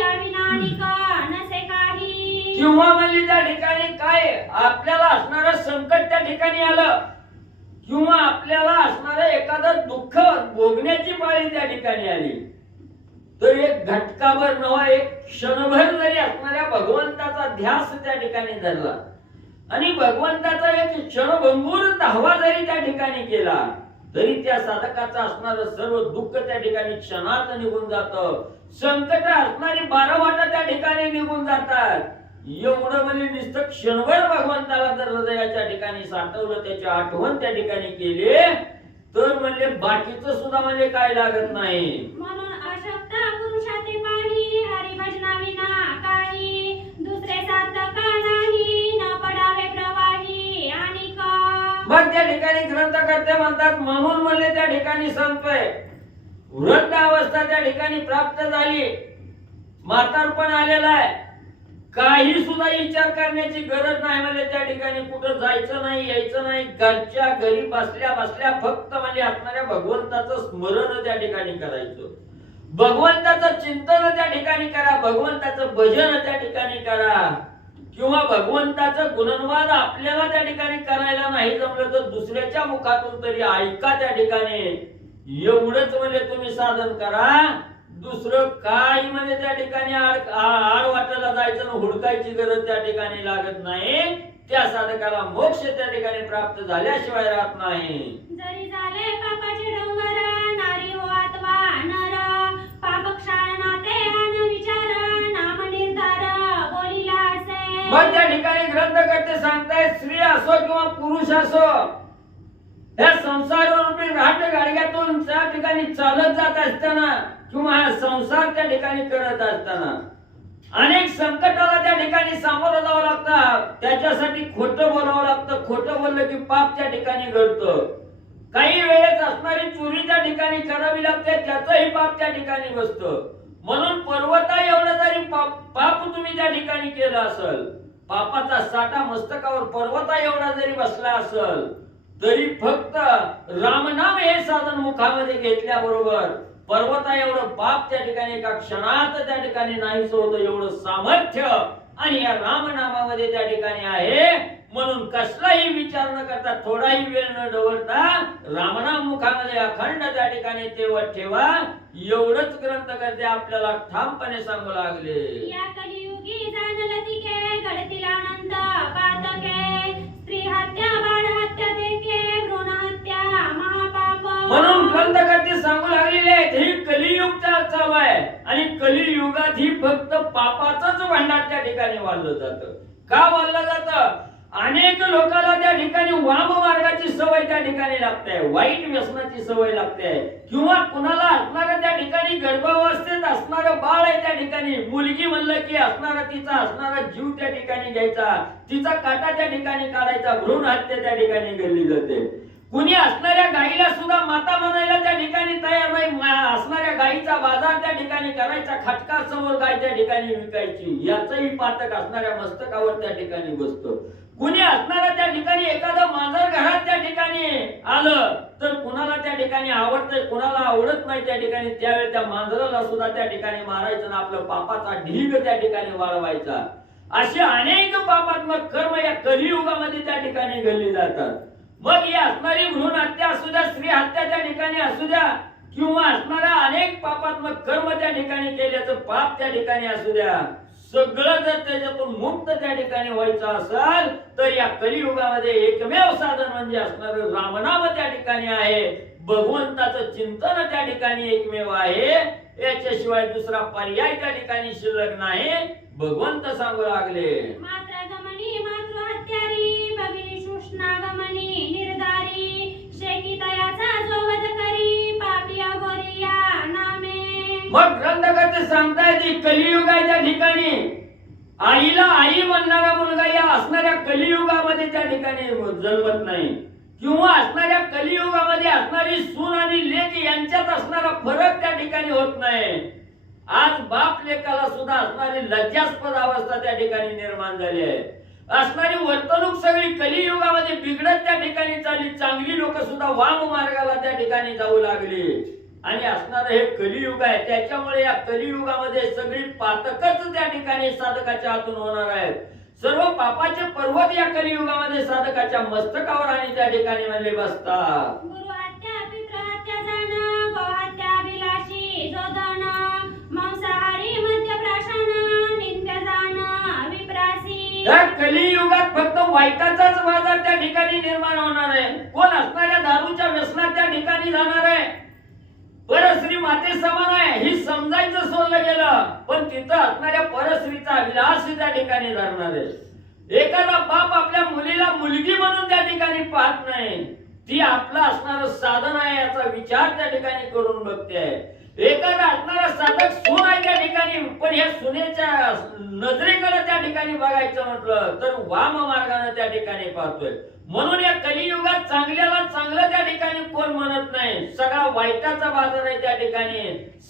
या विनानिक नसे काही. किंवा म्हणजे त्या ठिकाणी काय आपल्याला असणारं संकट त्या ठिकाणी आलं, किंवा आपल्याला असणारं एखादं दुःख भोगण्याची पाळी त्या ठिकाणी आली, तर एक घटकाभर नवा एक क्षणभर जरी असणाऱ्या भगवंताचा ध्यास त्या ठिकाणी धरला आणि भगवंताचा एक क्षणभंगूर धावा जरी त्या ठिकाणी केला, तरी त्या साधकाचं असणारं सर्व दुःख त्या ठिकाणी क्षणात निघून जातं. संकट असणारी 12 वाटा त्या ठिकाणी निघून जातात. एवढं म्हणजे नुसतं क्षणभर भगवंताला जर हृदयाच्या ठिकाणी साठवलं, त्याची आठवण त्या ठिकाणी केली, तर म्हणजे बाकीचं सुद्धा म्हणजे काय लागत नाही. म्हणून अशक्त पुरुषाचे पाणी हरिभजनाविना काही दुसरे सार्थक नाही न पडावे प्रवाही आणि का. मग त्या ठिकाणी ग्रंथकर्ते म्हणतात म्हणून म्हणले त्या ठिकाणी सांगतोय वृद्ध अवस्था त्या ठिकाणी प्राप्त झाली, म्हातारपण आलेलं आहे, काही सुद्धा विचार करण्याची गरज नाही. म्हणजे त्या ठिकाणी कुठं जायचं नाही, यायचं नाही, घरच्या घरी बसल्या बसल्या फक्त म्हणजे असणाऱ्या भगवंताचं स्मरण त्या ठिकाणी करायचं, भगवंताचं चिंतन त्या ठिकाणी करा, भगवंताचं भजन त्या ठिकाणी करा, किंवा भगवंताचं गुणनवाद आपल्याला त्या ठिकाणी करायला नाही जमलं तर दुसऱ्याच्या मुखातून तरी ऐका त्या ठिकाणी. एवढंच म्हणजे तुम्ही साधन करा, दुसरं काय म्हणजे त्या ठिकाणी आड वाटायला जायचं ना हुडकायची गरज त्या ठिकाणी लागत नाही. त्या साधकाला मोक्ष त्या ठिकाणी प्राप्त झाल्याशिवाय राहत नाही. जरी झाले पापाचे डोंगर नारी हो अथवा नर पाप क्षाळना ते अन विचार नाम निर्धार बोलिला असे. मग त्या ठिकाणी ग्रंथकर्ते सांगतायत स्त्री असो किंवा पुरुष असो, या संसार रूपी राहट गाडग्यातून त्या ठिकाणी चालत जात असताना किंवा हा संसार त्या ठिकाणी करत असताना अनेक संकटाला त्या ठिकाणी सामोरं जावं लागतं. त्याच्यासाठी खोटं बोलावं लागतं, खोटं बोललं की पाप त्या ठिकाणी घडतं. काही वेळेस असणारी चोरी त्या ठिकाणी करावी लागते, त्याचंही पाप त्या ठिकाणी बसतं. म्हणून पर्वता एवढं जरी पाप तुम्ही त्या ठिकाणी केलं असेल, पापाचा साठा मस्तकावर पर्वता एवढा जरी बसला असेल, तरी फक्त रामनाम हे साधन मुखामध्ये घेतल्याबरोबर पर्वता एवढं पाप त्या ठिकाणी एका क्षणात त्या ठिकाणी नाहीच होतं. एवढं सामर्थ्य आणि या रामनामामध्ये त्या ठिकाणी आहे. म्हणून कसलाही विचार न करता, थोडाही वेळ न डवळता रामनाम मुखामध्ये अखंड त्या ठिकाणी तेवत ठेवा. एवढंच ग्रंथकर्ते आपल्याला ठामपणे सांगू लागले. या कलियुगी जाणलं तिके घडतील अनंत पातके स्त्री हत्या बाळ हत्या देखे भ्रूण हत्या महापाप. म्हणून ग्रंथकर्ते सांगू लागलेले आहेत ही कलियुग चालू आहे आणि कलियुगात ही फक्त पापाचंच भांडार त्या ठिकाणी वाढलं जातं. का वाढलं जातं? अनेक लोकांना त्या ठिकाणी वाम मार्गाची सवय त्या ठिकाणी लागते, वाईट व्यसनाची सवय लागते, किंवा कुणाला असणाऱ्या त्या ठिकाणी गर्भावस्थेत असणारं बाळ आहे त्या ठिकाणी, मुलगी म्हणलं की असणारा तिचा असणारा जीव त्या ठिकाणी घ्यायचा, तिचा काटा त्या ठिकाणी काढायचा, भ्रूण हत्या त्या ठिकाणी घडली जाते. कुणी असणाऱ्या गाईला सुद्धा माता म्हणायला त्या ठिकाणी तयार नाही, असणाऱ्या गाईचा बाजार त्या ठिकाणी करायचा मारायचा खटका समोर गाय त्या ठिकाणी विकायची, याचंही पातक असणाऱ्या मस्तकावर त्या ठिकाणी बसतो. कुणी असणाऱ्या त्या ठिकाणी एखादं मांजर घरात त्या ठिकाणी आलं तर कुणाला त्या ठिकाणी आवडतंय, कुणाला आवडत नाही त्या ठिकाणी, त्यावेळी त्या मांजराला सुद्धा त्या ठिकाणी मारायचं ना आपलं पापाचा ढीग त्या ठिकाणी वाढवायचा. असे अनेक पापात्मक कर्म या कलियुगामध्ये त्या ठिकाणी घडली जातात. मग ही असणारी भ्रूण हत्या असू द्या, स्त्री हत्या त्या ठिकाणी असू द्या, किंवा असणारा अनेक पापात्मक कर्म त्या ठिकाणी केल्याचं पाप त्या ठिकाणी असू द्या, सगळं जर त्याच्यातून मुक्त त्या ठिकाणी व्हायचं असेल तर या कलियुगामध्ये एकमेव साधन म्हणजे असणारं रामनाम त्या ठिकाणी आहे. भगवंताचं चिंतन त्या ठिकाणी एकमेव आहे. याच्याशिवाय दुसरा पर्याय त्या ठिकाणी शिल्लक नाही. भगवंत सांगू लागले, मातृगमनी मातृहत्यारी भगिनी शुष्णागमनी निर्धारी शेकितयाचा जो वध करी पापी अघोरी या नामे. मग ग्रंथकर्ते सांगतायत की कलियुग आहे त्या ठिकाणी आईला आई म्हणणारा मुलगा या असणाऱ्या कलियुगामध्ये त्या ठिकाणी जन्मत नाही, किंवा असणाऱ्या कलियुगामध्ये असणारी सून आणि लेक यांच्यात असणारा फरक त्या ठिकाणी होत नाही. आज बाप लेकाला सुद्धा असणारी लज्जास्पद अवस्था त्या ठिकाणी निर्माण झाली आहे. असणारी वर्तणूक सगळी कलियुगामध्ये बिघडत त्या ठिकाणी चालली. चांगली लोक सुद्धा वाम मार्गाला त्या ठिकाणी जाऊ लागली. आणि असणारं हे कलियुग आहे, त्याच्यामुळे या कलियुगामध्ये सगळी पातकच त्या ठिकाणी साधकाच्या हातून होणार आहेत. सर्व पापाचे पर्वत या कलियुगामध्ये साधकाच्या मस्तकावर आणि त्या ठिकाणी म्हणले बसतात. गुरुहत्या पितृहत्या जाण गोहत्या अभिलाषी जोधन मांसाहारी मद्यप्राशन नित्य जाण विप्रासी. या कलियुगात फक्त वाईटाचाच बाजार त्या ठिकाणी निर्माण होणार आहे. कोण असणाऱ्या दारूच्या व्यसनात त्या ठिकाणी जाणार आहे, परस्त्री माते समान आहे ही समजायचं सोडलं गेलं, पण तिथं असणाऱ्या परस्त्रीचा अभिलाष त्या ठिकाणी धरणार आहे. एखादा बाप आपल्या मुलीला मुलगी म्हणून त्या ठिकाणी पाहत नाही, ती आपलं असणारं साधन आहे याचा विचार त्या ठिकाणी करून बघते. एखादा असणारा साधक सून आहे त्या ठिकाणी, पण या सुनेच्या नजरेकडे त्या ठिकाणी बघायचं म्हटलं तर वाम मार्गाने त्या ठिकाणी पाहतोय. म्हणून या कलियुगात चांगल्याला चांगलं त्या ठिकाणी कोण म्हणत नाही, सगळा वाईटाचा बाजार आहे त्या ठिकाणी.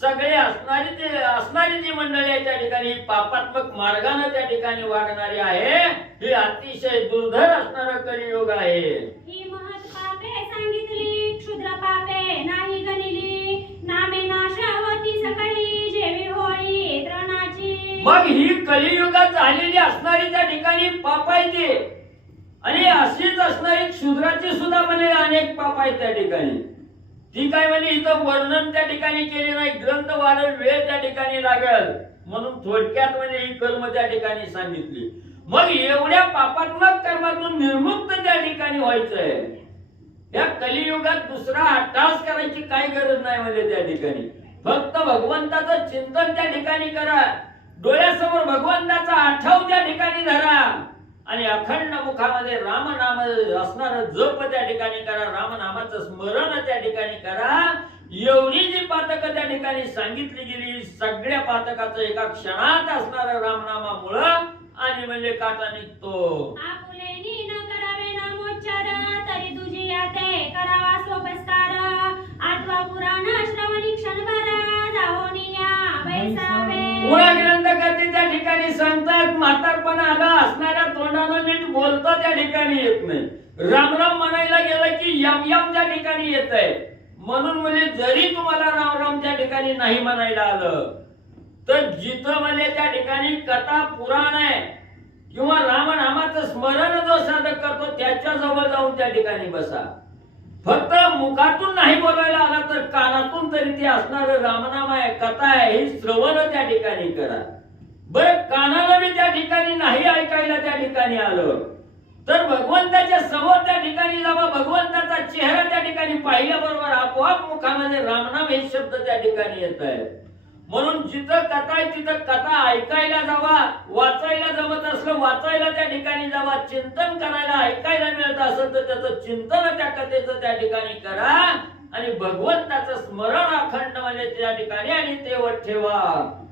सगळे असणारी जी मंडळी आहे त्या ठिकाणी पापात्मक मार्गाने त्या ठिकाणी वागणारी आहे. ही अतिशय दुर्धर असणारा कलियुग आहे. ही महत् पापे सांगितली क्षुद्र पापे नाही गणिली नामे नाश होती सकळी जेवी होळी तृणाची. मग ही कलियुगात झालेली असणारी त्या ठिकाणी पाप आहे ते, आणि अशीच असणारी क्षुद्राची सुद्धा म्हणे अनेक पाप आहेत त्या ठिकाणी. ती काय म्हणे इथं वर्णन त्या ठिकाणी केले नाही, ग्रंथ वाढेल वेळ त्या ठिकाणी लागेल, म्हणून थोडक्यात म्हणजे ही कर्म त्या ठिकाणी सांगितली. मग एवढ्या पापात्मक कर्मातून निर्मुक्त त्या ठिकाणी व्हायचंय. या कलियुगात दुसरा अट्टास करायची काही गरज नाही म्हणजे त्या ठिकाणी. फक्त भगवंताचं चिंतन त्या ठिकाणी करा, डोळ्यासमोर भगवंताचा आठव त्या ठिकाणी धरा, आणि अखंड मुखामध्ये रामनाम असणार जप त्या ठिकाणी करा, रामनामाचं स्मरण त्या ठिकाणी करा. एवढी जी पातक त्या ठिकाणी सांगितली गेली, सगळ्या पातकाचं एका क्षणात असणार रामनामामुळं आणि म्हणजे काटा निघतो. आपुलेनी न करावे नामोच्चार तरी तुझी याते करावा सोपस्कार. आठवा पुराण श्रवणी क्षणभर जाहोनिया बैसावे. पुरा ग्रंथकर्ते त्या ठिकाणी सांगतात म्हातारपणा आला असणाऱ्या तोंडानं नीट बोलता त्या ठिकाणी येत नाही. रामराम म्हणायला गेलं की यम यम त्या ठिकाणी येत आहे. म्हणून म्हणजे जरी तुम्हाला राम राम त्या ठिकाणी नाही म्हणायला आलं तर जिथं म्हणजे त्या ठिकाणी कथा पुराण आहे किंवा रामनामाचं स्मरण जो साधक करतो त्याच्या जवळ जाऊन त्या ठिकाणी बसा. फक्त मुखातून नाही बोलायला आला तर कानातून तरी ते असणार रामनाम आहे, कथा आहे, हे श्रवण त्या ठिकाणी करा. बरं कानाला मी त्या ठिकाणी नाही ऐकायला त्या ठिकाणी आलं तर भगवंताच्या समोर त्या ठिकाणी जावा. भगवंताचा चेहरा त्या ठिकाणी पाहिल्याबरोबर आपोआप मुखामध्ये रामनाम हे शब्द त्या ठिकाणी येत आहेत. म्हणून जिथं कथा आहे तिथं कथा ऐकायला जावा. वाचायला जमत असलं वाचायला त्या ठिकाणी जावा. चिंतन करायला ऐकायला मिळत असेल तर त्याचं चिंतन त्या कथेचं त्या ठिकाणी करा आणि भगवंताचं स्मरण अखंड म्हणजे त्या ठिकाणी आणि तेवढ ठेवा.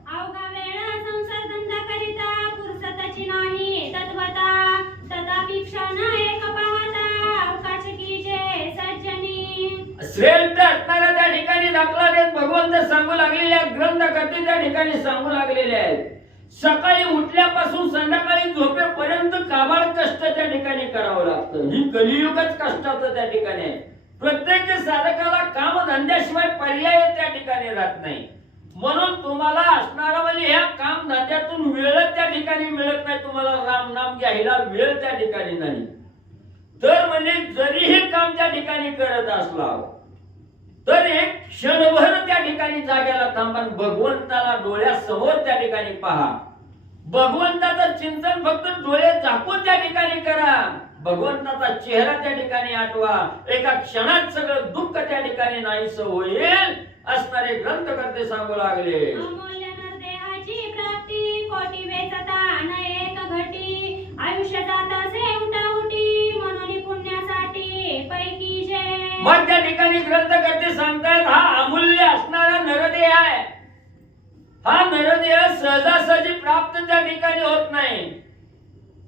अवघा वेळ संसार धंदा करिता पुरसताची नाही तत्वता तथापि क्षण एक पाहता अवकाश कीजे सज्जनी. श्रेष्ठ असणाऱ्या त्या ठिकाणी दाखला देत भगवंत सांगू लागलेले आहेत, ग्रंथकर्ते त्या ठिकाणी सांगू लागलेले आहेत. सकाळी उठल्यापासून संध्याकाळी झोपेपर्यंत काबाड कष्ट त्या ठिकाणी करावं लागतं. ही कलियुगच कष्टाचं त्या ठिकाणी आहे. प्रत्येक साधकाला कामधंद्याशिवाय पर्याय त्या ठिकाणी राहत नाही. म्हणून तुम्हाला असणारा म्हणजे ह्या कामधंद्यातून वेळ त्या ठिकाणी मिळत नाही. तुम्हाला राम नाम घ्यायला वेळ त्या ठिकाणी नाही. तर म्हणजे जरी हे काम त्या ठिकाणी करत असला तर एक क्षणभर त्या ठिकाणी जाग्याला थांबा, भगवंताला डोळ्यासमोर त्या ठिकाणी पहा. भगवंताचं चिंतन फक्त डोळे झाकून त्या ठिकाणी करा. भगवंताचा चेहरा त्या ठिकाणी आठवा. एका क्षणात सगळं दुःख त्या ठिकाणी नाहीसं होईल असणारे ग्रंथकर्ते सांगू लागले. अमूल्य नरदेहाची प्राप्ती कोटी वेचता न एक घटी. आयुष्य जात असे उठाउठी म्हणून पुण्यासाठी पैकी जे. मग त्या ठिकाणी ग्रंथकर्ते सांगतात हा अमूल्य असणारा नरदेह आहे. हा नरदेह सहजासहजी प्राप्त त्या ठिकाणी होत नाही.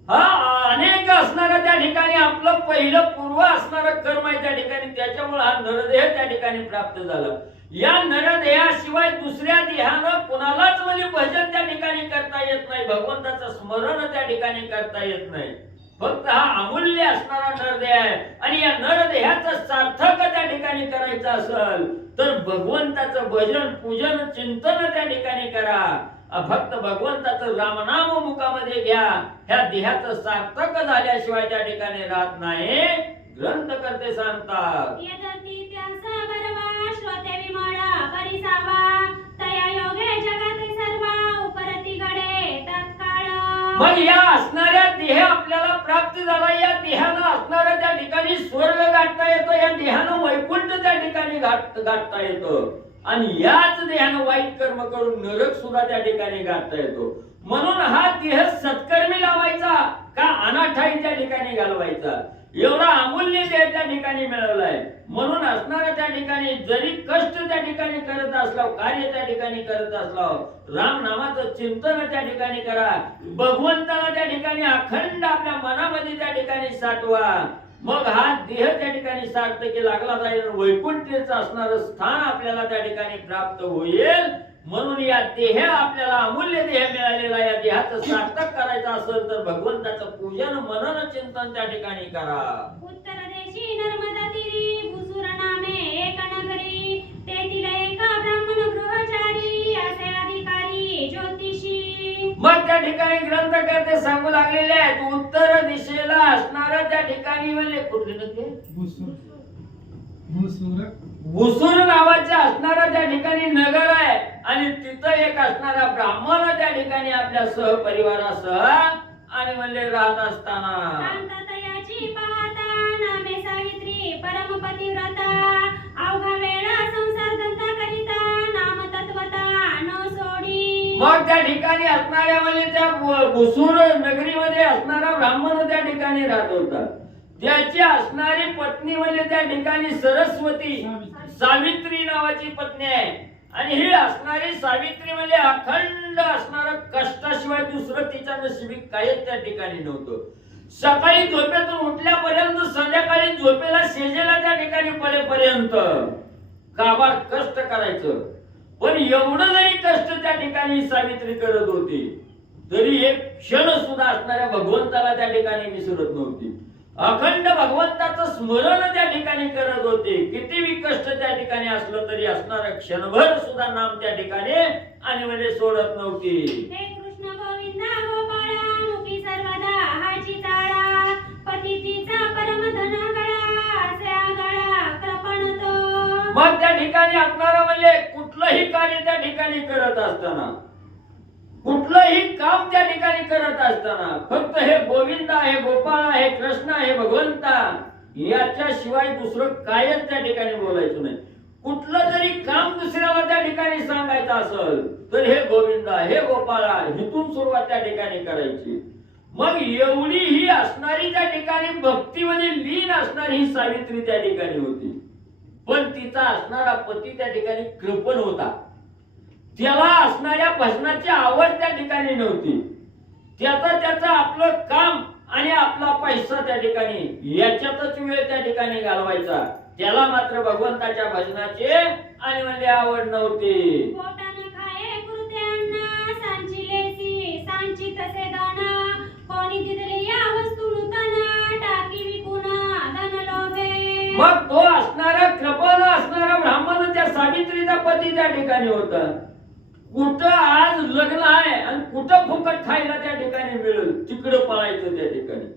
हा अनेक असणारा त्या ठिकाणी आपलं पहिलं पूर्व असणारं कर्म आहे त्या ठिकाणी, त्याच्यामुळे हा नरदेह त्या ठिकाणी प्राप्त झाला. या नरदेहाशिवाय दुसऱ्या देहानं कोणालाच म्हणजे भजन त्या ठिकाणी करता येत नाही. भगवंताचं स्मरण त्या ठिकाणी करता येत नाही. फक्त हा अमूल्य असणारा नरदेह आहे. आणि या नरदेहाचं सार्थक त्या ठिकाणी करायचं असेल तर भगवंताचं भजन पूजन चिंतन त्या ठिकाणी करा. फक्त भगवंताचं रामनाम मुखामध्ये घ्या. ह्या देहाचं सार्थक झाल्याशिवाय त्या ठिकाणी राहत नाही. ग्रंथकर्ते सांगतात यदती त्यास बरवा श्रोते विमळ परिसावा. तया योगे जगात सर्व उपरती घडे तत्काळ. मग या असणाऱ्या देह आपल्याला प्राप्त झाला. या देहानं असणाऱ्या त्या ठिकाणी स्वर्ग गाठता येतो. या देहानं वैकुंठ त्या ठिकाणी गाठता येतो. आणि याच देहानं वाईट कर्म करून नरक सुद्धा त्या ठिकाणी गाठता येतो. म्हणून हा देह सत्कर्मी लावायचा का अनाठाई त्या ठिकाणी घालवायचा. एवढा अमूल्य देह त्या ठिकाणी मिळवलाय. म्हणून असणाऱ्या त्या ठिकाणी जरी कष्ट त्या ठिकाणी करत असला, कार्य त्या ठिकाणी करत असला, राम नामाचं चिंतन त्या ठिकाणी करा. भगवंताला त्या ठिकाणी अखंड आपल्या मनामध्ये त्या ठिकाणी साठवा. मग हा देह त्या ठिकाणी सार्थकी लागला जाईल. वैकुंठीचं असणारं स्थान आपल्याला त्या ठिकाणी प्राप्त होईल. म्हणून या देह आपल्याला अमूल्य देह मिळालेला, या देहाचं सार्थक करायचं असेल तर भगवंताचं पूजन मनन चिंतन त्या ठिकाणी करा. उत्तर देशी नर्मदा तीरी भुसुर नामे एक नगरी. तेथील एका ब्राह्मण गृहचारी असे अधिकारी ज्योतिषी. मग त्या ठिकाणी ग्रंथकर्ते सांगू लागलेले आहेत उत्तर दिशेला असणारा त्या ठिकाणी म्हणजे कुठले नदी भुसूर नावाच्या असणारा त्या ठिकाणी नगर आहे. आणि तिथं एक असणारा ब्राह्मण त्या ठिकाणी आपल्या सहपरिवारासह आणि म्हणले राहत असताना शांततयाची पाहता नामे सावित्री परमपतिव्रता. अवघा वेळा संसार धंदा करिता नाम तत्वता न सोडी. मग त्या ठिकाणी असणाऱ्या म्हणजे त्या भुसूर नगरीमध्ये असणारा ब्राह्मण त्या ठिकाणी राहत होता. त्याची असणारी पत्नी म्हणजे त्या ठिकाणी सरस्वती सावित्री नावाची पत्नी आहे. आणि ही असणारी सावित्री म्हणजे अखंड असणारं कष्टाशिवाय दुसरं तिच्या नशिबी काहीच त्या ठिकाणी नव्हतं. सकाळी झोपेतून उठल्यापर्यंत संध्याकाळी झोपेला शेजेला त्या ठिकाणी पडेपर्यंत काबाड कष्ट करायचं. पण एवढं जरी कष्ट त्या ठिकाणी सावित्री करत होती तरी एक क्षण सुद्धा असणाऱ्या भगवंताला त्या ठिकाणी विसरत नव्हती. अखंड भगवंताचं स्मरण त्या ठिकाणी करत होते. कितीही कष्ट त्या ठिकाणी असलं तरी असणारा क्षणभर सुद्धा नाम त्या ठिकाणी आणि म्हणजे सोडत नव्हती. हे कृष्ण गोविंदा गोपाळा मुखी सर्वदा हाची ताळा. पतितीचा परम धन गळा असे आगळा कृपणतो. मग त्या ठिकाणी असणारा म्हणजे कुठलंही कार्य त्या ठिकाणी करत असताना, कुठलंही काम त्या ठिकाणी करत असताना फक्त हे गोविंद आहे, गोपाळ आहे, कृष्ण आहे, भगवंता याच्याशिवाय दुसरं कायच त्या ठिकाणी बोलायचं नाही. कुठलं जरी काम दुसऱ्याला त्या ठिकाणी सांगायचं असेल तर हे गोविंदा, हे गोपाळा हिथून सुरुवात त्या ठिकाणी करायची. मग एवढी ही असणारी त्या ठिकाणी भक्तीमध्ये लीन असणारी ही सावित्री त्या ठिकाणी होती. पण तिचा असणारा पती त्या ठिकाणी कृपण होता. त्याला असणाऱ्या भजनाची आवड त्या ठिकाणी नव्हती. त्याचं आपलं काम आणि आपला पैसा त्या ठिकाणी याच्यातच वेळ त्या ठिकाणी घालवायचा. त्याला मात्र भगवंताच्या भजनाची आणि म्हणजे आवड नव्हती. पोटानं खाये पुरते अन्न, सांची लेसी सांची तसे दाना, कोणी दिदली या वस्तू नूतन, टाकी विकून धन लोभे. मग तो असणारा कृपण असणारा ब्राह्मण त्या सावित्रीचा पती त्या ठिकाणी होता. कुठं आज लग्न आहे आणि कुठं फुकट खायला त्या ठिकाणी मिळेल तिकडं पळायचं त्या ठिकाणी.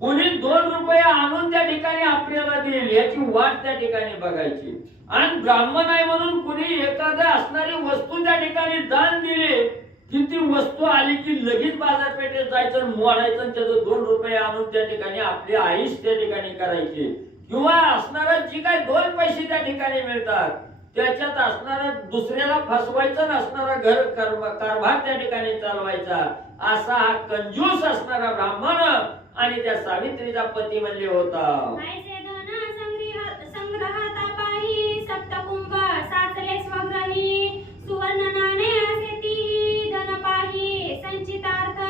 कोणी 2 रुपये आणून त्या ठिकाणी आपल्याला देईल याची वाट त्या ठिकाणी बघायची. आणि ब्राह्मण आहे म्हणून कुणी एखाद्या असणारी वस्तू त्या ठिकाणी दान दिली की ती वस्तू आली की लगेच बाजारपेठेत जायचं मोडायचं आणि त्याचं 2 रुपये आणून त्या ठिकाणी आपली आईश त्या ठिकाणी करायची. किंवा असणारा जी काय 2 पैसे त्या ठिकाणी मिळतात त्याच्यात असणारा दुसऱ्याला फसवायचं नसणारा घर कारभार त्या ठिकाणी चालवायचा. असा हा कंजूस असणारा ब्राह्मण आणि त्या सावित्रीचा पती म्हणले होता. ऐसे धन संग्रहाता पाही, सप्तकुंभ साचले स्वग्रही, सुवर्ण नाणे असे ती धन पाही संचितार्थ.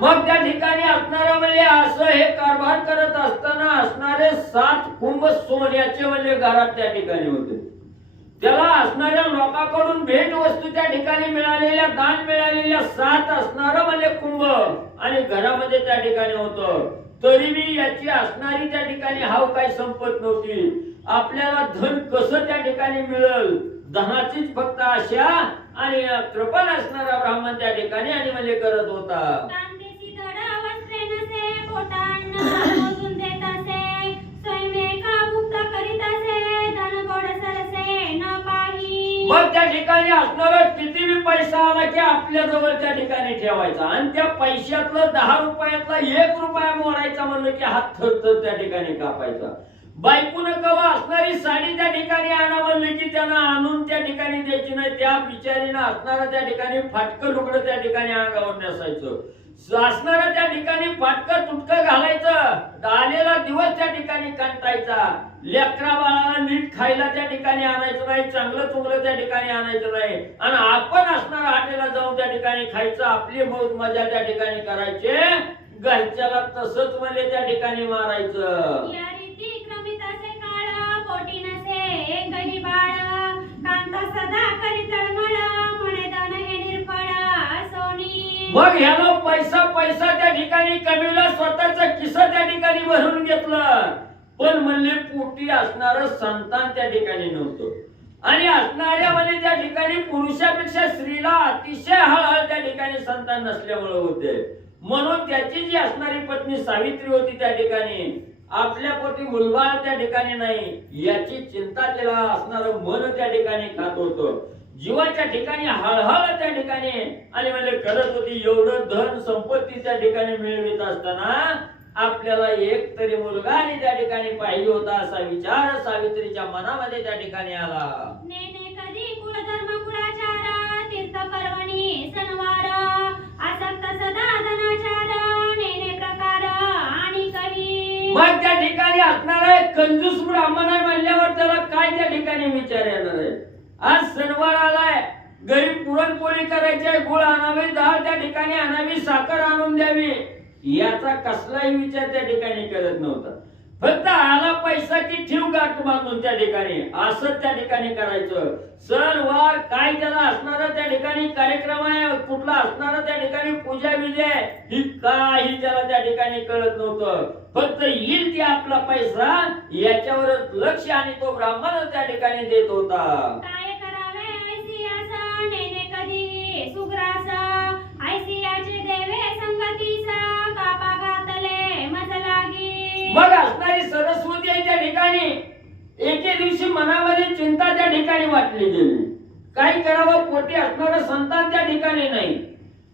मग त्या ठिकाणी असणारा म्हणजे असं हे कारभार करत असताना असणारे 7 कुंभ सोन्याचे म्हणजे घरात त्या ठिकाणी होते. त्याला असणाऱ्या लोकांकडून भेट वस्तू त्या ठिकाणी मिळालेल्या दान मिळालेल्या 7 असणारं म्हणजे कुंभ आणि घरामध्ये त्या ठिकाणी होतं. तरी मी याची असणारी त्या ठिकाणी हाव काही संपत नव्हती. आपल्याला धन कसं त्या ठिकाणी मिळेल धनाचीच फक्त आशा आणि कृपण असणारा ब्राह्मण त्या ठिकाणी आणि म्हणजे करत होता. कांदेची धड वस्त्रे नसे, पोटान्न मोजून देत असे, स्वयंमेका मुक्त करीत असे, धन गोड सरसे न पाही. मग त्या ठिकाणी असणारा किती बी पैसा आला की आपल्या जवळ त्या ठिकाणी ठेवायचा आणि त्या पैशातलं 10 रुपयातला 1 रुपया मोडायचा म्हणलं की हात थरथर त्या ठिकाणी कापायचा. बायकोनं कवा असणारी साडी त्या ठिकाणी आणा म्हणलं की त्यांना आणून त्या ठिकाणी द्यायची नाही. त्या बिचारीनं असणारा त्या ठिकाणी फाटकं लुगडं त्या ठिकाणी अंगावर नेसायचं. असणारा त्या ठिकाणी फाटकं तुटकं घालायचं. आलेला दिवस त्या ठिकाणी कंटायचा. लेकरा बाळाला नीट खायला त्या ठिकाणी आणायचं नाही, चांगलं चुंगलं त्या ठिकाणी आणायचं नाही आणि आपण असणारा हॉटेलला जाऊन त्या ठिकाणी खायचं, आपली मौज मजा त्या ठिकाणी करायचे. घरच्याला तसंच म्हणजे त्या ठिकाणी मारायचं. या रीती क्रमित असे काळ, पोटी नसे गही बाळ, कांता सदा करी तळमळ, म्हणे धन हे निर्फळ सोनी. मग ह्याला पैसा त्या ठिकाणी कमीला स्वतःचा किस्सा त्या ठिकाणी भरून घेतलं. पण म्हणले पोटी असणारं संतान त्या ठिकाणी नव्हतं आणि असणाऱ्या म्हणजे त्या ठिकाणी पुरुषापेक्षा स्त्रीला अतिशय हळहळ त्या ठिकाणी संतान नसल्यामुळे होते. म्हणून त्याची जी असणारी पत्नी सावित्री होती त्या ठिकाणी आपल्या पोटी मुलबाळ त्या ठिकाणी नाही याची चिंता तिला असणारं मन त्या ठिकाणी खात होतं. जीवाच्या ठिकाणी हळहळ त्या ठिकाणी आणि म्हणजे करत होती. एवढं धन संपत्ती त्या ठिकाणी मिळवित असताना आपल्याला एक तरी मुलगा आणि त्या ठिकाणी पाहिजे होता असा विचार सावित्रीच्या मनामध्ये त्या ठिकाणी आला. नेने कधी कुलधर्म कुळाचार, तीर्थ पर्वणी सणवार, आसक्त सदा धनाचार, नेने प्रकार आणि काही. मग त्या ठिकाणी असणारा एक कंजूस ब्राह्मण आहे म्हणल्यावर त्याला काय त्या ठिकाणी विचार येणार आहे. आज सणवार आलाय, घरी पुरणपोळी करायची, गुळ आणावे, डाळ त्या ठिकाणी आणावी, साखर आणून द्यावी याचा कसलाही विचार त्या ठिकाणी करत नव्हता. फक्त आला पैसा की ठेव गाठ बांधून त्या ठिकाणी असं त्या ठिकाणी करायचं. सण वार काय त्याला असणारा त्या ठिकाणी कार्यक्रम आहे, कुठला असणारा त्या ठिकाणी पूजा विजय ही काही त्याला त्या ठिकाणी कळत नव्हतं. फक्त येईल ते आपला पैसा याच्यावरच लक्ष आणि तो ब्राह्मण त्या ठिकाणी देत होता. काय करावे ऐसियास, नेने कधी सुग्रास, ऐसियाचे देवे संगतीस, कापा घातले मज लागी. मग असणारी सरस्वती आहे त्या ठिकाणी एके दिवशी मनामध्ये चिंता त्या ठिकाणी वाटली गेली. काय करावं, पोटी असणारं संतान त्या ठिकाणी नाही.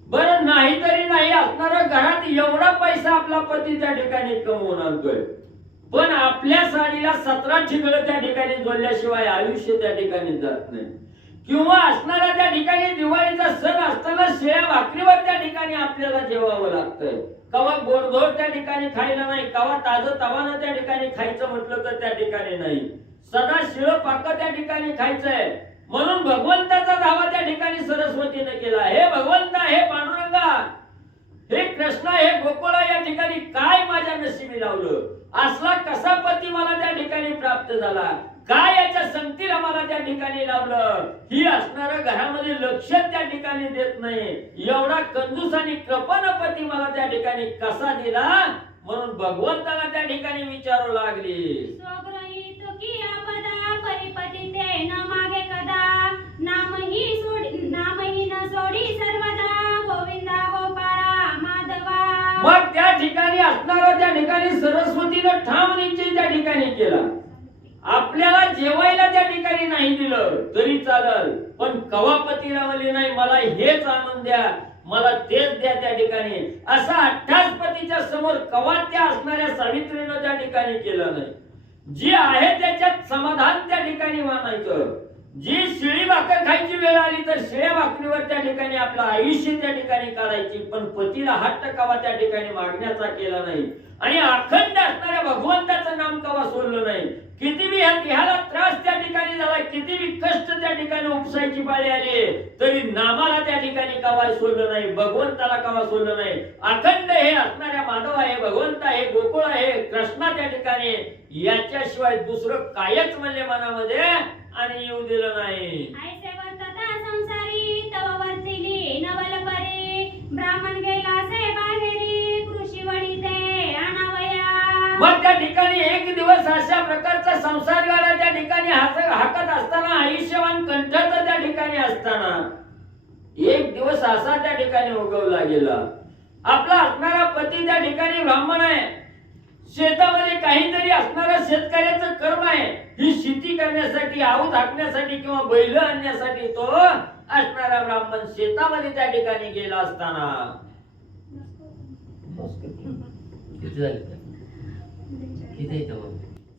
बरं नाही तरी नाही असणारा घरात एवढा पैसा आपला पती त्या ठिकाणी कमवून आणतोय, पण आपल्या साडीला 17 ठिगळं त्या ठिकाणी जोडल्याशिवाय आयुष्य त्या ठिकाणी जात नाही. किंवा असणारा त्या ठिकाणी दिवाळीचा सण असताना शेळ्या भाकरीवर त्या ठिकाणी आपल्याला जेवावं लागतंय. कवा गोडधोड त्या ठिकाणी खायला नाही, कवा ताजं तवानं त्या ठिकाणी खायचं म्हटलं तर त्या ठिकाणी नाही. सदा शिळं पाक त्या ठिकाणी खायचंय. म्हणून भगवंताचा धावा त्या ठिकाणी सरस्वतीने केला. हे भगवंता, हे पांडुरंगा, हे कृष्णा, हे गोकुळा या ठिकाणी काय माझ्या नशिबी लावलं, असला कसा पती मला त्या ठिकाणी प्राप्त झाला. काय याच्या संगतीला मला त्या ठिकाणी लावलं, ही असणारं घरामध्ये लक्ष त्या ठिकाणी देत नाही, एवढा कंजूस आणि कृपणपती मला त्या ठिकाणी कसा दिला, म्हणून भगवंताला त्या ठिकाणी विचारू लागली. स्वगृहीत की आपदा परिपती ते न मागे कदा, नामही न सोडी सर्वदा, गोविंदा गोपाळा माधवा. मग त्या ठिकाणी असणारा त्या ठिकाणी सरस्वतीनं ठाम निश्चय त्या ठिकाणी केला. आपल्याला जेवायला त्या ठिकाणी नाही दिलं तरी चालल, पण कवापतीला म्हणले नाही, मला हेच आणून द्या, मला तेच द्या त्या ठिकाणी, असा अट्टासपतीच्या समोर कवा त्या असणाऱ्या सावित्रीनं त्या ठिकाणी केलं नाही. जी आहे त्याच्यात समाधान त्या ठिकाणी मानायचं. जी शिळी भाकर खायची वेळ आली तर शिळ्या भाकरीवर त्या ठिकाणी आपलं आयुष्य त्या ठिकाणी काढायची, पण पतीला हट्ट कवा त्या ठिकाणी मागण्याचा केला नाही. आणि अखंड असणाऱ्या भगवंताचं नाम कवा सोडलं नाही. किती बी ह्याला त्रास त्या ठिकाणी झाला, किती बी कष्ट त्या ठिकाणी उपसायची पाळी आली, तरी नामाला त्या ठिकाणी कवा सोडलं नाही, भगवंताला कवा सोडलं नाही. अखंड हे असणाऱ्या माधव आहे, भगवंत आहे, गोकुळ आहे, कृष्णा त्या ठिकाणी, याच्याशिवाय दुसरं कायच म्हणले मनामध्ये आणि येऊ दिलं नाही. ऐसे वर्तता संसारी तव वर्तिली नवल परी, ब्राह्मण गेला से बाहेरी कृषी वडिते अनावया. मग त्या ठिकाणी एक दिवस अशा प्रकारचा संसार गाडा त्या ठिकाणी हाकत असताना, आयुष्यवान कंठत त्या ठिकाणी असताना, एक दिवस असा त्या ठिकाणी उगवला गेला. आपला असणारा पती त्या ठिकाणी ब्राह्मण आहे, शेतामध्ये काहीतरी असणारा शेतकऱ्याचं कर्म आहे, ही शेती करण्यासाठी, आऊत हाकण्यासाठी किंवा बैल आणण्यासाठी तो असणारा ब्राह्मण शेतामध्ये त्या ठिकाणी गेला असताना,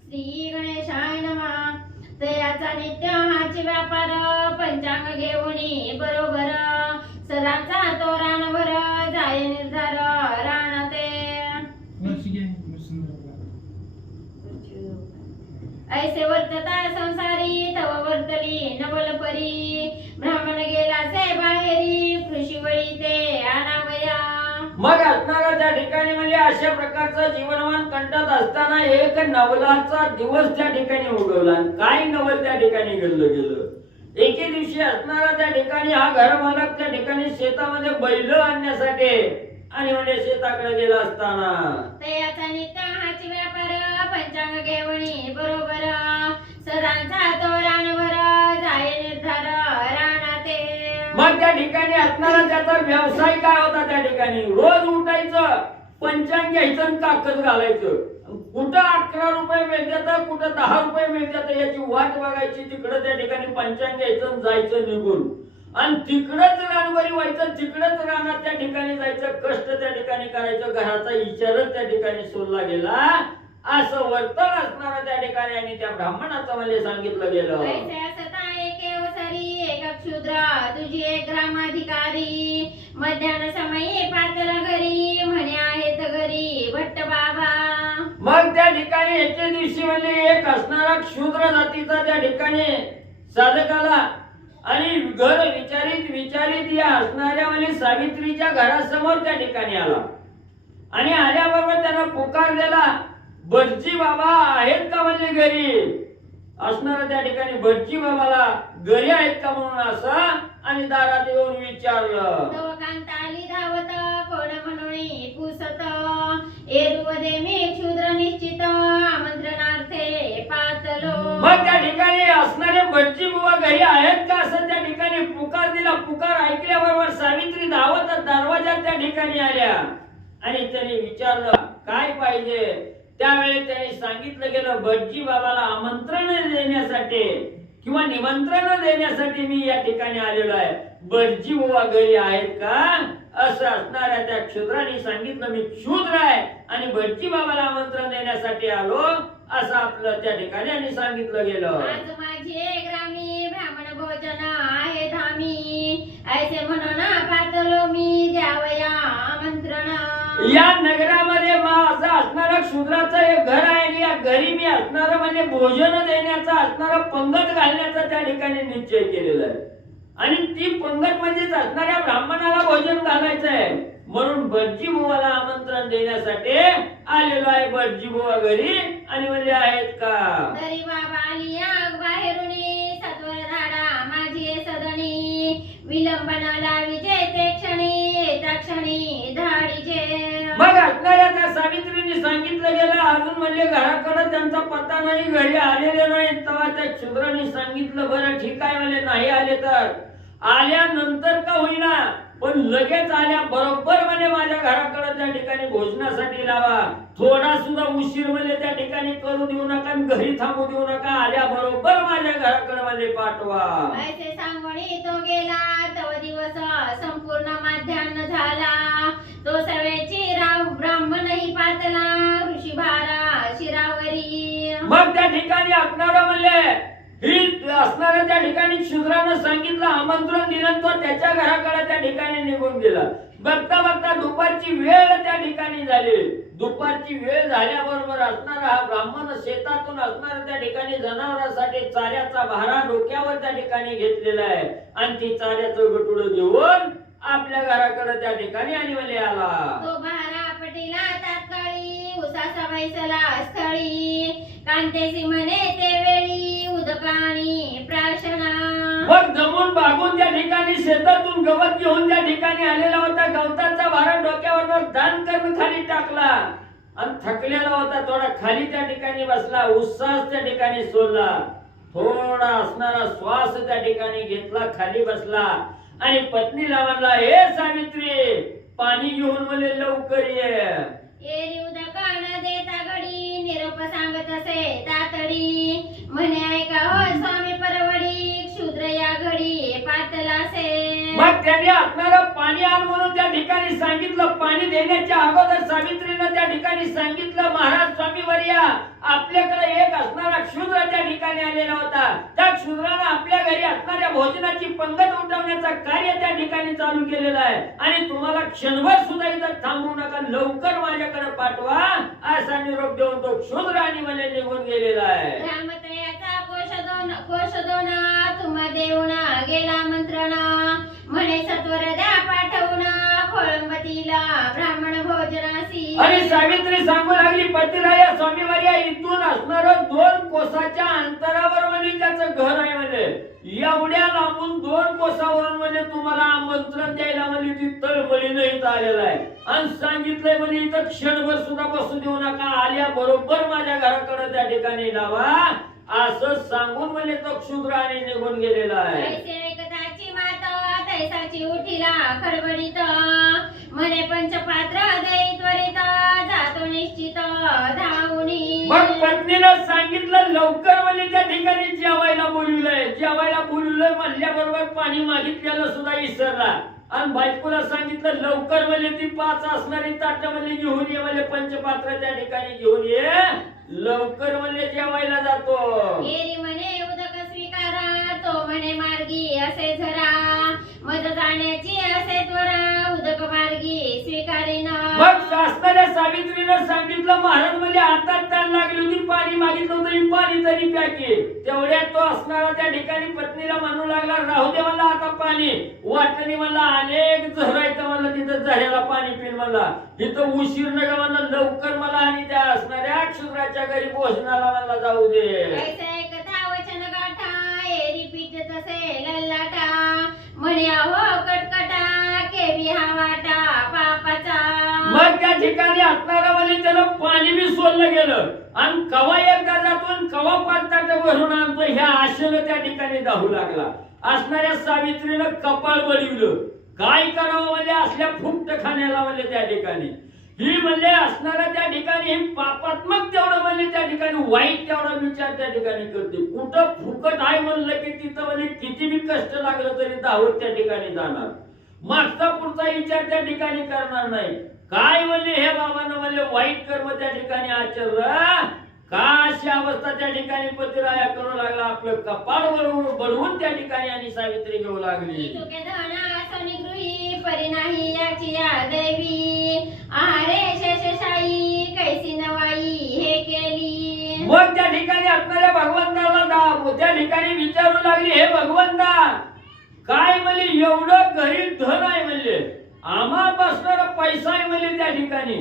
श्री गणेशाय नमः. तयाचा नित्य हाची व्यापार, पंचांग घेऊन बरोबर, सदाचा तो रानभर, जाय निर्धार रान ते. ऐसे वर्तता संसारी तव वर्तली नवल परी, ब्राह्मण गेला से बाहेरी कृषी वळी ते अनावया. मग असणारा त्या ठिकाणी म्हणजे अशा प्रकारचा जीवनमान कंटात असताना एक नवलाचा दिवस त्या ठिकाणी उगवला. काय नवल त्या ठिकाणी घडलं गेलं. एके दिवशी असणारा त्या ठिकाणी हा घरमालक त्या ठिकाणी शेतामध्ये बैल आणण्यासाठी आणि म्हणजे शेताकडे गेला असताना, तयाचा नित्य हाची व्यापार, पंचांग घेऊन बरोबर, सदांचा तो रानभर, जाय निर्धार रान ते. मग त्या ठिकाणी असणारा त्याचा व्यवसाय काय होता, त्या ठिकाणी रोज उठायचं, पंचांग घ्यायचं आणि काकत घालायचं. कुठं 11 रुपये मिळतात, कुठं 10 रुपये मिळतात, याची वाट बघायची. तिकडं त्या ठिकाणी पंचांग घ्यायचं आणि जायचं निघून, आणि तिकडच रानवरी व्हायचं, तिकडच रानात त्या ठिकाणी जायचं, कष्ट त्या ठिकाणी करायचं, घराचा विचारच त्या ठिकाणी सोडला गेला. असं वर्तन असणारा त्या ठिकाणी आणि त्या ब्राह्मणाचं मला सांगितलं गेलं. ऐसे असता एके ओसरी एक क्षुद्र, तुझी एक ग्रामाधिकारी, मध्यान समयी पातळ घरी, म्हणे आहेत घरी भट्ट बाबा. मग त्या ठिकाणी एके दिवशी म्हणजे एक असणारा क्षुद्र जातीचा त्या ठिकाणी साधकाला आणि घर विचारित या असणाऱ्या म्हणजे सावित्रीच्या घरासमोर त्या ठिकाणी आला. आणि आल्याबरोबर त्यानं पुकार दिला, भटजी बाबा आहेत का म्हणजे घरी. असणारा त्या ठिकाणी भटजी बाबाला घरी आहेत का म्हणून असं आणि दारात येऊन विचारलं. कांत आली धावत, कोण म्हणून पुसत, एरुवदे मी क्षुद्र निश्चित, आमंत्रणार्थे पातलो. मग त्या ठिकाणी असणारे भटजी बाबा घरी आहेत का असं त्या ठिकाणी पुकार दिला. पुकार ऐकल्याबरोबर सावित्री धावत दरवाजात त्या ठिकाणी आल्या आणि त्यांनी विचारलं काय पाहिजे. त्यावेळी त्यांनी सांगितलं गेलं, भटजी बाबाला आमंत्रण देण्यासाठी किंवा निमंत्रण देण्यासाठी मी या ठिकाणी आलेलो आहे. भटजी बाबा घरी आहेत का असं असणाऱ्या त्या क्षुद्राने सांगितलं, मी क्षुद्र आहे आणि भटजी बाबाला आमंत्रण देण्यासाठी आलो असं आपलं त्या ठिकाणी आणि सांगितलं गेलं. आज माझे ग्रामी ब्राह्मण भोजन आहे धामी, ऐसे म्हणून पातलो मी द्यावया आमंत्रण. या नगरामध्ये माझं असणारं क्षुद्राचं एक घर आहे आणि या घरी मी असणारं म्हणजे भोजन देण्याचा असणारा पंगत घालण्याचा त्या ठिकाणी निश्चय केलेला आहे. आणि ती पंगत म्हणजेच असणाऱ्या ब्राह्मणाला भोजन घालायचं आहे. म्हणून भटजी बुवाला आमंत्रण देण्यासाठी आलेलो आहे. भटजी बुवा घरी आणि म्हणजे आहेत का? तरी बाबा आली आग बाहेरुनी सत्वर धाडा माझी सदनी विलंबन लाविजे ते क्षणी त्या क्षणी धाडीचे. मग असणाऱ्या त्या सावित्रीने सांगितलं गेलं अजून म्हणजे घराकडे त्यांचा पत्ता नाही, घरी आलेले नाही. तेव्हा त्या क्षुद्राने सांगितलं बरं ठीक आहे म्हणजे नाही आले तर आल्यानंतर का होईना पण लगेच आल्या बरोबर म्हणजे माझ्या घराकडे त्या ठिकाणी भोजनासाठी लावा. थोडा सुद्धा उशीर म्हणजे त्या ठिकाणी करू देऊ नका, घरी थांबू देऊ नका. आल्या बरोबर माझ्या घराकडे म्हणजे पाठवा. ऐसे सांगूनी तो गेला तव दिवस संपूर्ण माध्यान्ह झाला. तो सवेची राव ब्राह्मणही पातला ऋषी भारा शिरावरी. मग त्या ठिकाणी असणारा म्हणले ही असणाऱ्या त्या ठिकाणी क्षुद्रानं सांगितलं आमंत्रण दिलं तो त्याच्या घराकडे त्या ठिकाणी निघून गेला. बघता बघता दुपारची वेळ त्या ठिकाणी झाली. दुपारची वेळ झाल्याबरोबर असणारा हा ब्राह्मण शेतातून असणाऱ्या त्या ठिकाणी जनावरांसाठी चाऱ्याचा भारा डोक्यावर त्या ठिकाणी घेतलेला आहे आणि ती चाऱ्याचं गटुडं घेऊन आपल्या घराकडे त्या ठिकाणी आणि मला आला. तो भारा पटीला तात्काळी उसासा बैसला स्थळी कांतेसी म्हणे ते वेळी उदकाणी प्रार्थना. मग जमून भागून त्या ठिकाणी शेतातून गवत घेऊन त्या ठिकाणी आलेला होता. गवताचा भारा डोक्यावर दान करून खाली टाकला आणि थकलेला होता. थोडा खाली त्या ठिकाणी बसला, उत्साह त्या ठिकाणी सोडला, थोडा असणारा श्वास त्या ठिकाणी घेतला, खाली बसला आणि पत्नीला म्हणला हे सावित्री पाणी घेऊन मला लवकर ये. एरी उदकान देता घडी निरोप सांगत असे तातडी म्हणे ऐका हो स्वामी परवडी क्षुद्र या घडी पातलासे. मग त्याने असणारं पाणी आण म्हणून त्या ठिकाणी सांगितलं. पाणी देण्याच्या अगोदर सावित्रीनं त्या ठिकाणी सांगितलं महाराज स्वामीवर्या आपल्याकडे एक असणारा क्षुद्र त्या ठिकाणी आलेला होता. त्या क्षुद्रानं आपल्या घरी असणाऱ्या भोजनाची पंगत उठवण्याचं कार्य त्या ठिकाणी चालू केलेलं आहे आणि तुम्हाला क्षणभर सुद्धा इथं थांबू नका, लवकर माझ्याकडे पाठवा असा निरोप देऊन तो क्षुद्र आणि मला निघून गेलेला आहे. रामतयाचा कोश दोन तुम्हा देऊन गेला मंत्रणा म्हणे सत्वर द्या पाठवून खोळंबतीला ब्राह्मण भोजनासी. आणि सावित्री सांगू लागली पतिराया स्वामीवर्या इथून असणारं 2 कोसाच्या अंतरावर म्हणजे त्याचं घर आहे म्हणजे एवढ्या लांबून 2 कोसावरून म्हणजे तुम्हाला आमंत्रण द्यायला म्हणजे ती तळमळीनं इथं आलेला आहे आणि सांगितलंय म्हणजे इथं क्षणभर सुद्धा बसू देऊ नका, आल्या बरोबर माझ्या घराकडे त्या ठिकाणी लावा असं सांगून म्हणजे तो क्षुद्र आणि निघून गेलेला आहे. ऐकताची माता तैसाची उठीला खडबडीत म्हणे पंचपात्र दई त्वरित जातो निश्चित धावुनी. मग पत्नीनं सांगितलं लवकर म्हणजे त्या ठिकाणी जेवायला बोलवलंय म्हणल्याबरोबर पाणी मागितलेलं सुद्धा विसरला आणि बायकोला सांगितलं लवकर म्हणजे ती 5 असणारी ताटं म्हणजे घेऊन ये म्हणजे पंचपात्र त्या ठिकाणी घेऊन ये लवकर म्हणजे जेवायला जातो. एरी म्हणे उदक स्वीकारा तो म्हणे मार्गी असे झरा मज जाण्याची असे त्वरा उदक मार्गी स्वीकारेन. मग असणाऱ्या सावित्रीनं सांगितलं महाराज म्हणजे आता ताण लागली होती, पाणी मागितलं होतं पाणी तरी प्या की. तेवढ्यात तो असणारा त्या ठिकाणी पत्नीला म्हणू लागला राहू दे मला आता पाणी. वाटणी मला अनेक झरायचं मला तिथं झऱ्याला पाणी पिन मला तिथं उशीर नका मला लवकर मला आणि त्या असणाऱ्या क्षुद्राच्या घरी भोजनाला मला जाऊ दे. ऐसे कथा वचन गाठा एरी पीठ तसे लल्लाटा म्हणे हो कटकटा केवी हा वाटा पापाचा. मग त्या ठिकाणी असणारा म्हणजे त्याला पाणी बी सोडलं गेलं आणि कवा एकदा जातो आणि कवा 5 ताटं भरून आणतो ह्या आशेनं त्या ठिकाणी धावू लागला. असणाऱ्या सावित्रीनं कपाळ बळीवलं. काय करावं म्हणजे असल्या फुकट खाण्याला म्हणजे त्या ठिकाणी ही म्हणजे असणाऱ्या त्या ठिकाणी हे पापात्मक तेवढं म्हणजे त्या ठिकाणी वाईट तेवढा विचार त्या ठिकाणी करते. कुठं फुकट आहे म्हणलं की तिथं म्हणजे किती बी कष्ट लागलं तरी धावत त्या ठिकाणी जाणार, मागचा पुढचा विचार त्या ठिकाणी करणार नाही. काय म्हणजे हे बाबांना म्हणले वाईट कर्म त्या ठिकाणी आचरलं का अशी अवस्था त्या ठिकाणी पतिराया करू लागला. आपलं कपाळ बळवून त्या ठिकाणी आणि सावित्री घेऊ लागली. परिणाही याची या दैवी आहारे शेषशाही कैसी नवाई हे केली. मग त्या ठिकाणी असणाऱ्या भगवंताला त्या ठिकाणी विचारू लागली हे भगवंता काय म्हणजे एवढं घरी धन आहे म्हणजे आम्हा बसणारा पैसा आहे म्हणजे त्या ठिकाणी,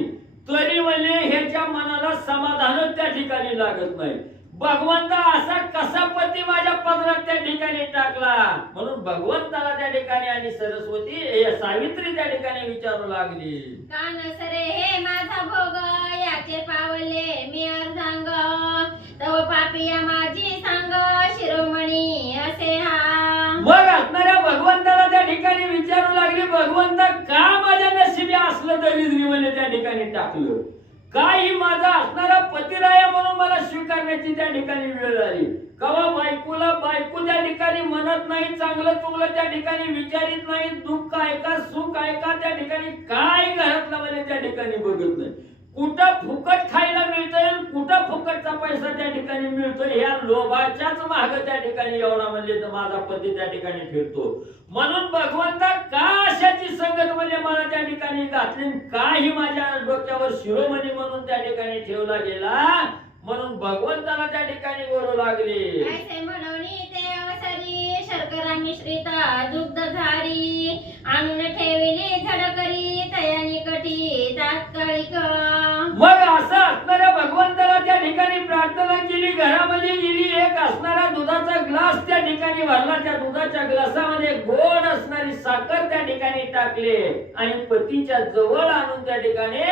तरी म्हणजे ह्याच्या मनाला समाधानच त्या ठिकाणी लागत नाही. भगवंता असा कसा पती माझ्या पदरात त्या ठिकाणी टाकला, म्हणून भगवंताला त्या ठिकाणी आणि सरस्वती सावित्री त्या ठिकाणी विचारू लागली. कान सरे हे माझा भोग याचे पावले मी अर्धांग, तव पापिया माझी सांग शिरोमणी असे हा. मग असणाऱ्या भगवंताला त्या ठिकाणी विचारू लागली, भगवंता का माझ्या नशिबी असलं दरिद्री म्हणजे त्या ठिकाणी टाकलं, काही माझा असणारा पतिराया म्हणून मला स्वीकारण्याची त्या ठिकाणी वेळ आली. कवा बायकोला बायको त्या ठिकाणी म्हणत नाही, चांगलं चुंगलं त्या ठिकाणी विचारित नाही, दुःख आहे का सुख आहे का त्या ठिकाणी काय घरातलं म्हणजे त्या ठिकाणी बघत नाही. कुठं फुकट खायला मिळतंय, कुठं फुकटचा पैसा त्या ठिकाणी मिळतोय, ह्या लोभाच्याच माग त्या ठिकाणी एवढा म्हणजे माझा पती त्या ठिकाणी फिरतो. म्हणून भगवंता का अशाची संगत म्हणजे मला त्या ठिकाणी घातली, काही माझ्या डोक्यावर शिरोमणी म्हणून त्या ठिकाणी ठेवला गेला, म्हणून भगवंताला त्या ठिकाणी बोलू लागले. ऐसे म्हणोनी ते अवसरी शर्करा मिश्रित दुग्ध झारी, आणून ठेविली झडकरी तयानी कठी तात्कालिक. मग असं असणाऱ्या भगवंताला त्या ठिकाणी प्रार्थना केली, घरामध्ये गेली, एक असणारा दुधाचा ग्लास त्या ठिकाणी भरला, त्या दुधाच्या ग्लासामध्ये गोड असणारी साखर त्या ठिकाणी टाकले आणि पतीच्या जवळ आणून त्या ठिकाणी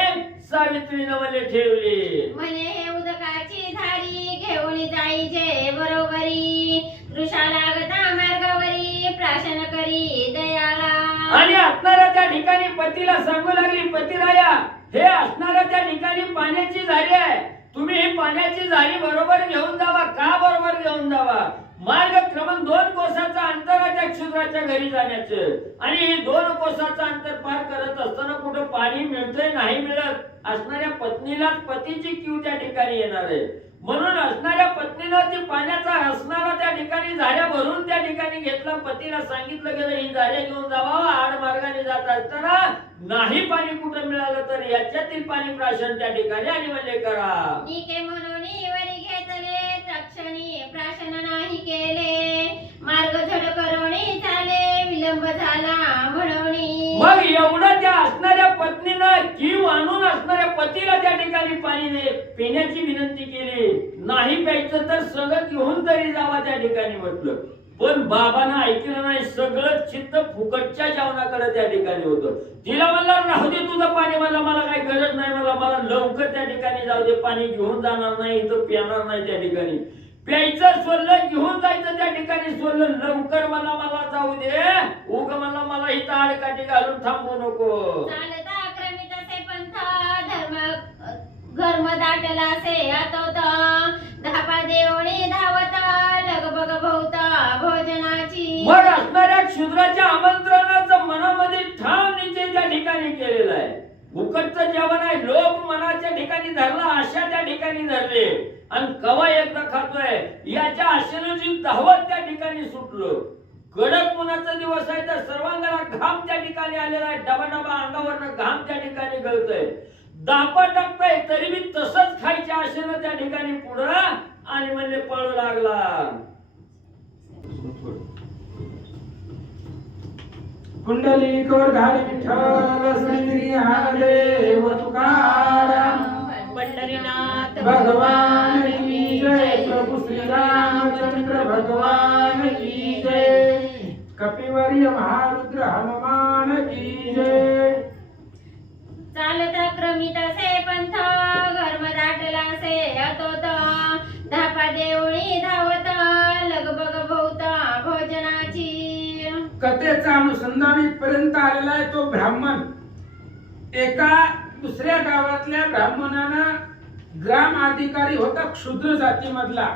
सावित्रीने मध्ये ठेवले. म्हणे हे उदकाची धारी घेऊन जाईजे बरोबरी, दृशा लागता मार्गावरी प्राशन करी दयाला. आणि असणाऱ्या त्या ठिकाणी पतीला सांगू लागली, पतिराया हे असणाऱ्या त्या ठिकाणी पाण्याची झारी आहे, तुम्ही ही पाण्याची झारी बरोबर घेऊन जावा. का बरोबर घेऊन जावा, मार्ग क्रमांक 2 कोसाचं अंतर आहे त्या क्षुद्राच्या घरी जाण्याचं, आणि हे 2 कोसाचं अंतर पार करत असताना कुठं पाणी मिळतंय नाही मिळत, असणाऱ्या पत्नीलाच पतीची कीव त्या ठिकाणी येणार आहे. म्हणून असणाऱ्या पत्नीनं ती पाण्याचा असणारा त्या ठिकाणी झाऱ्या भरून त्या ठिकाणी घेतला. पतीला सांगितलं गेलं ही झाऱ्या घेऊन जावा, आड मार्गाने जात असताना नाही पाणी कुठं मिळालं तर याच्यातील पाणी प्राशन त्या ठिकाणी आणि म्हणजे करा. निके म्हणून वरी घेतले तक्षणी प्राशन नाही केले, मार्ग झड करोणी चाले विलंब झाला म्हणून. मग एवढं त्या असणाऱ्या पत्नीनं कीव आणून असणाऱ्या पतीला त्या ठिकाणी पाणी पिण्याची विनंती केली. नाही प्यायचं तर सगळं घेऊन तरी जावा त्या ठिकाणी म्हटलं, पण बाबांना ऐकलं नाही. सगळं चित्त फुकटच्या जेवणाकडे त्या ठिकाणी होतं. तिला म्हणला राहू दे तुझं पाणी, मला काही गरज नाही, मला लवकर त्या ठिकाणी जाऊ दे, पाणी घेऊन जाणार नाही, इथं पिणार नाही त्या ठिकाणी, प्यायचं सोडलं घेऊन जायचं त्या ठिकाणी सोडलं, लवकर मला जाऊ दे, उग मला इथं आडकाठी घालून थांबू नको. चालता क्रमित असे पंथ धर्म दाटला से आतोता, धापा देवणी धावता लगबग भोवता भोजनाची. मग असणाऱ्या क्षुद्राच्या आमंत्रणाचं मनामध्ये ठाम निश्चय त्या ठिकाणी केलेला आहे. फुकटचं जेवण आहे, लोक मनाच्या ठिकाणी धरला, आशा त्या ठिकाणी धरले, आणि कवा एकदा खातोय याच्या आशेनं जी धावत त्या ठिकाणी सुटलो. कडक उन्हाचा दिवस आहे तर सर्वांगाला घाम त्या ठिकाणी आलेला आहे, डबा अंगावरनं घाम त्या ठिकाणी गळतोय, दापा टाकताय, तरी मी तसंच खायच्या आशेनं त्या ठिकाणी पुढं आणि म्हणजे पळू लागला. कुंडलीकोर धारी विठ्ठल श्री महादेव तुकाराम, पंढरीनाथ भगवान की जय, प्रभु श्री रामचंद्र भगवान की जय, कपिवर्य महारुद्र हनुमान की जय. चालता क्रमित से पंथ घर्म दाटला से अतोत, धापा देवणी धावत लगबग भोवता भोजनाची. कथेचा अनुसंधान इथपर्यंत आलेला आहे. तो ब्राह्मण एका दुसऱ्या गावातल्या ब्राह्मणानं ग्राम अधिकारी होता क्षुद्र जातीमधला,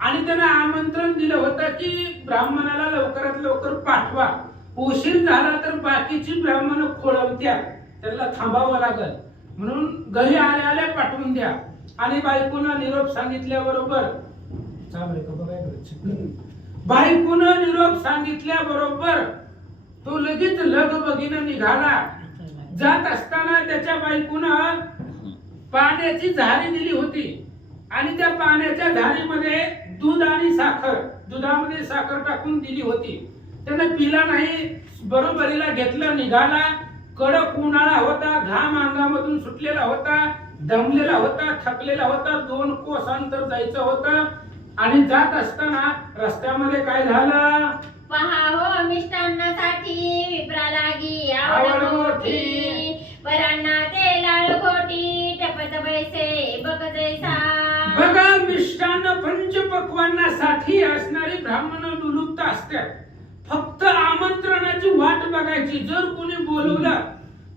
आणि त्यानं आमंत्रण दिलं होतं की ब्राह्मणाला लवकरात लवकर पाठवा, उशीर झाला तर बाकीची ब्राह्मण खोळवत्या, त्याला थांबावं लागल, म्हणून घरी आल्या पाठवून द्या. आणि बायकोनं निरोप सांगितल्याबरोबर बायकोनं निरोप सांगितल्याबरोबर तो लगेच लगबगीनं निघाला. जात असताना त्याच्या बायकोनं पाण्याची झारी दिली होती, आणि त्या पाण्याच्या झारीमध्ये दूध आणि साखर, दुधामध्ये साखर टाकून दिली होती. त्यानं पिला नाही, बरोबरीला घेतलं, निघाला. कडक उन्हाळा होता, घाम अंगामधून सुटलेला होता, दमलेला होता, थकलेला होता, 2 कोस अंतर जायचं होतं. आणि जात असताना रस्त्यामध्ये काय झालं? पहा हो मिष्टान्नासाठी विप्रा लागी आवड आवड मोठी. मोठी, परांना ते लाल खोटी, टपत बैसे बक जैसा. बघा, मिष्टान्न पंचपक्वान्नासाठी असणारी ब्राह्मण लुलुप्त असतात. फक्त आमंत्रणाची वाट बघायची. जर कोणी बोलवलं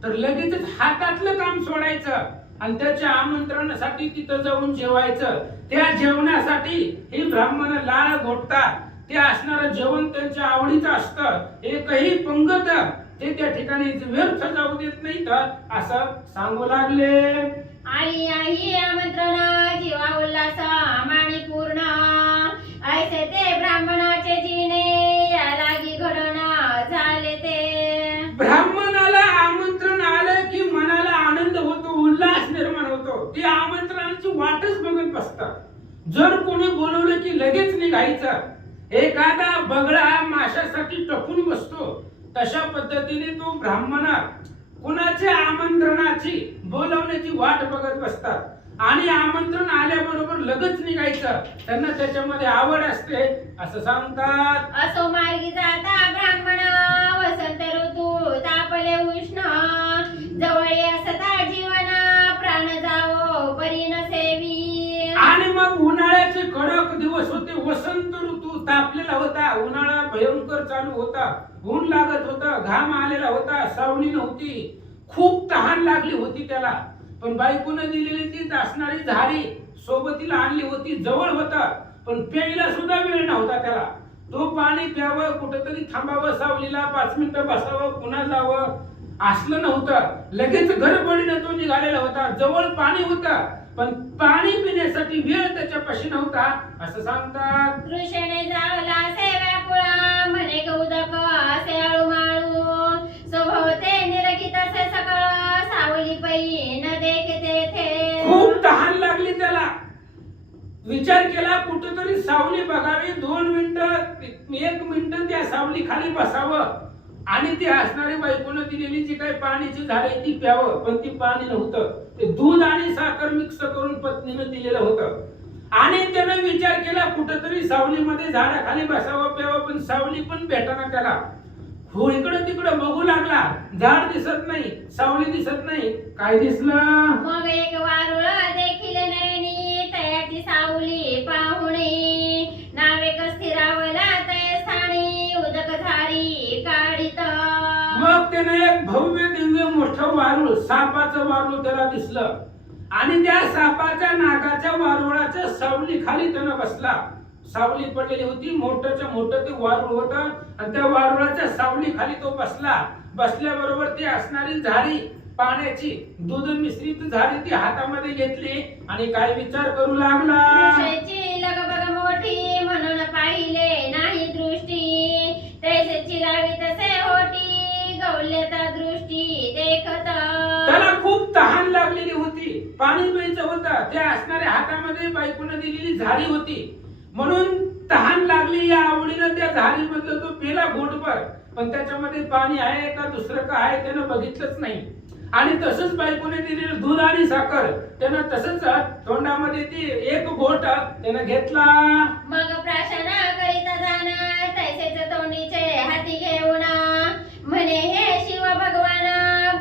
तर लगेचच हातातलं काम सोडायचं आणि त्याच्या आमंत्रणासाठी तिथं जाऊन जेवायचं. त्या जेवणासाठी ही ब्राह्मण लाळ घोटतात. ते असणारं जेवण त्यांच्या आवडीचं असतं. एकही पंगत ते त्या ठिकाणी व्यर्थ जाऊ देत नाहीत असं सांगू लागले. आली आई आमंत्रणा जीवा उल्हास माणी पूर्ण, ऐसे ते ब्राह्मणाचे जिने या लागी घडणं झाले ते. ब्राह्मणाला आमंत्रण आलं की मनाला आनंद होतो, उल्हास निर्माण होतो. ते आमंत्रणाची वाटच बघत बसतात. जर कोणी बोलवलं की लगेच निघायचं. एखादा बगळा माशासाठी टपून बसतो, तशा पद्धतीने तो ब्राह्मण कुणाच्या आमंत्रणाची बोलवण्याची वाट बघत बसतात आणि आमंत्रण आल्याबरोबर लगेच निघायचं. त्यांना त्याच्यामध्ये आवड असते असं सांगतात. असो मार्गी जाता ब्राह्मण, वसंत ऋतू तापले उष्ण, जवळ असता जीवन प्राण जावो परी न सेवी. आणि मग उन्हाळ्याचे कडक दिवस होते. वसंत ऋतू तापलेला होता, उन्हाळा भयंकर चालू होता, ऊन लागत होता, घाम आलेला होता, सावली नव्हती, खूप तहान लागली होती त्याला. पण बायकोने दिलेली ती असणारी झाडी सोबतीला आणली होती, जवळ होता, पण प्यायला सुद्धा वेळ नव्हता त्याला. तो पाणी प्यावं, कुठेतरी थांबावं, सावलीला 5 मिनिटं बसावं, पुन्हा जावं असलं नव्हतं. लगेच गडबडीने तो निघालेला होता. जवळ पाणी होतं पण पाणी पिण्यासाठी वेळ त्याच्यापाशी नव्हता असं सांगतात. कृष्णे जावला से व्याकुळा, म्हणे गौदक असे आळूमाळू, स्वभावते निरखित असे सकळ, सावली पै न देखते थे. खूप तहान लागली त्याला. विचार केला कुठेतरी सावली बघावी, 2 मिनिटं 1 मिनिट त्या सावली खाली बसावं आणि ती असणारी बायकोनं दिलेली जी काही पाण्याची झाडे ती प्यावं. पण ती पाणी नव्हतं, ते दूध आणि साखर मिक्स करून पत्नीनं दिलेलं होतं. आणि त्यानं विचार केला कुठेतरी सावलीमध्ये झाडाखाली बसावं प्यावं, पण सावली पण भेटना त्याला. हो, इकडं तिकडं बघू लागला, झाड दिसत नाही, सावली दिसत नाही. काय दिसलं? मग एक वारुळ देखील नयनी, तयाची सावली पाहुणे, नावे स्थिरावला तय स्थानी, उदक झारी काढित. मग त्याने एक भव्य दिव्य मोठं वारुळ, सापाचं वारुळ त्याला दिसलं आणि त्या सापाच्या नागाच्या वारुळाच्या सावली खाली त्यानं बसला. सावली पडलेली होती, मोठंच्या मोठं ते वारुळ होतं आणि त्या वारुळाच्या सावली खाली तो बसला. बसल्याबरोबर ती असणारी झाडी पाण्याची दूध मिश्रित झाडी ती हातामध्ये घेतली आणि काय विचार करू लागला. दृष्टीची लगबग मोठी, म्हणून पाहिले नाही दृष्टी, तैसेची लावी तसे होती, गौल्यता दृष्टी देखत. त्याला खूप तहान लागलेली होती, पाणी प्यायचं होतं. त्या असणाऱ्या हातामध्ये बायकोनं दिलेली झाडी होती म्हणून तहान लागली. या आवडीनं त्या झाडीमधलं तो पेला घोटभर, पण त्याच्यामध्ये पाणी आहे का दुसरं काय आहे त्यानं बघितलंच नाही. आणि तसंच बायकोने दिलेलं दूध आणि साखर त्यानं तसंच तोंडामध्ये ती एक घोट त्यानं घेतला. मग प्राशन करीत जाणार, तैसेच तोंडीचे हाती घेऊन, म्हणे हे शिव भगवान,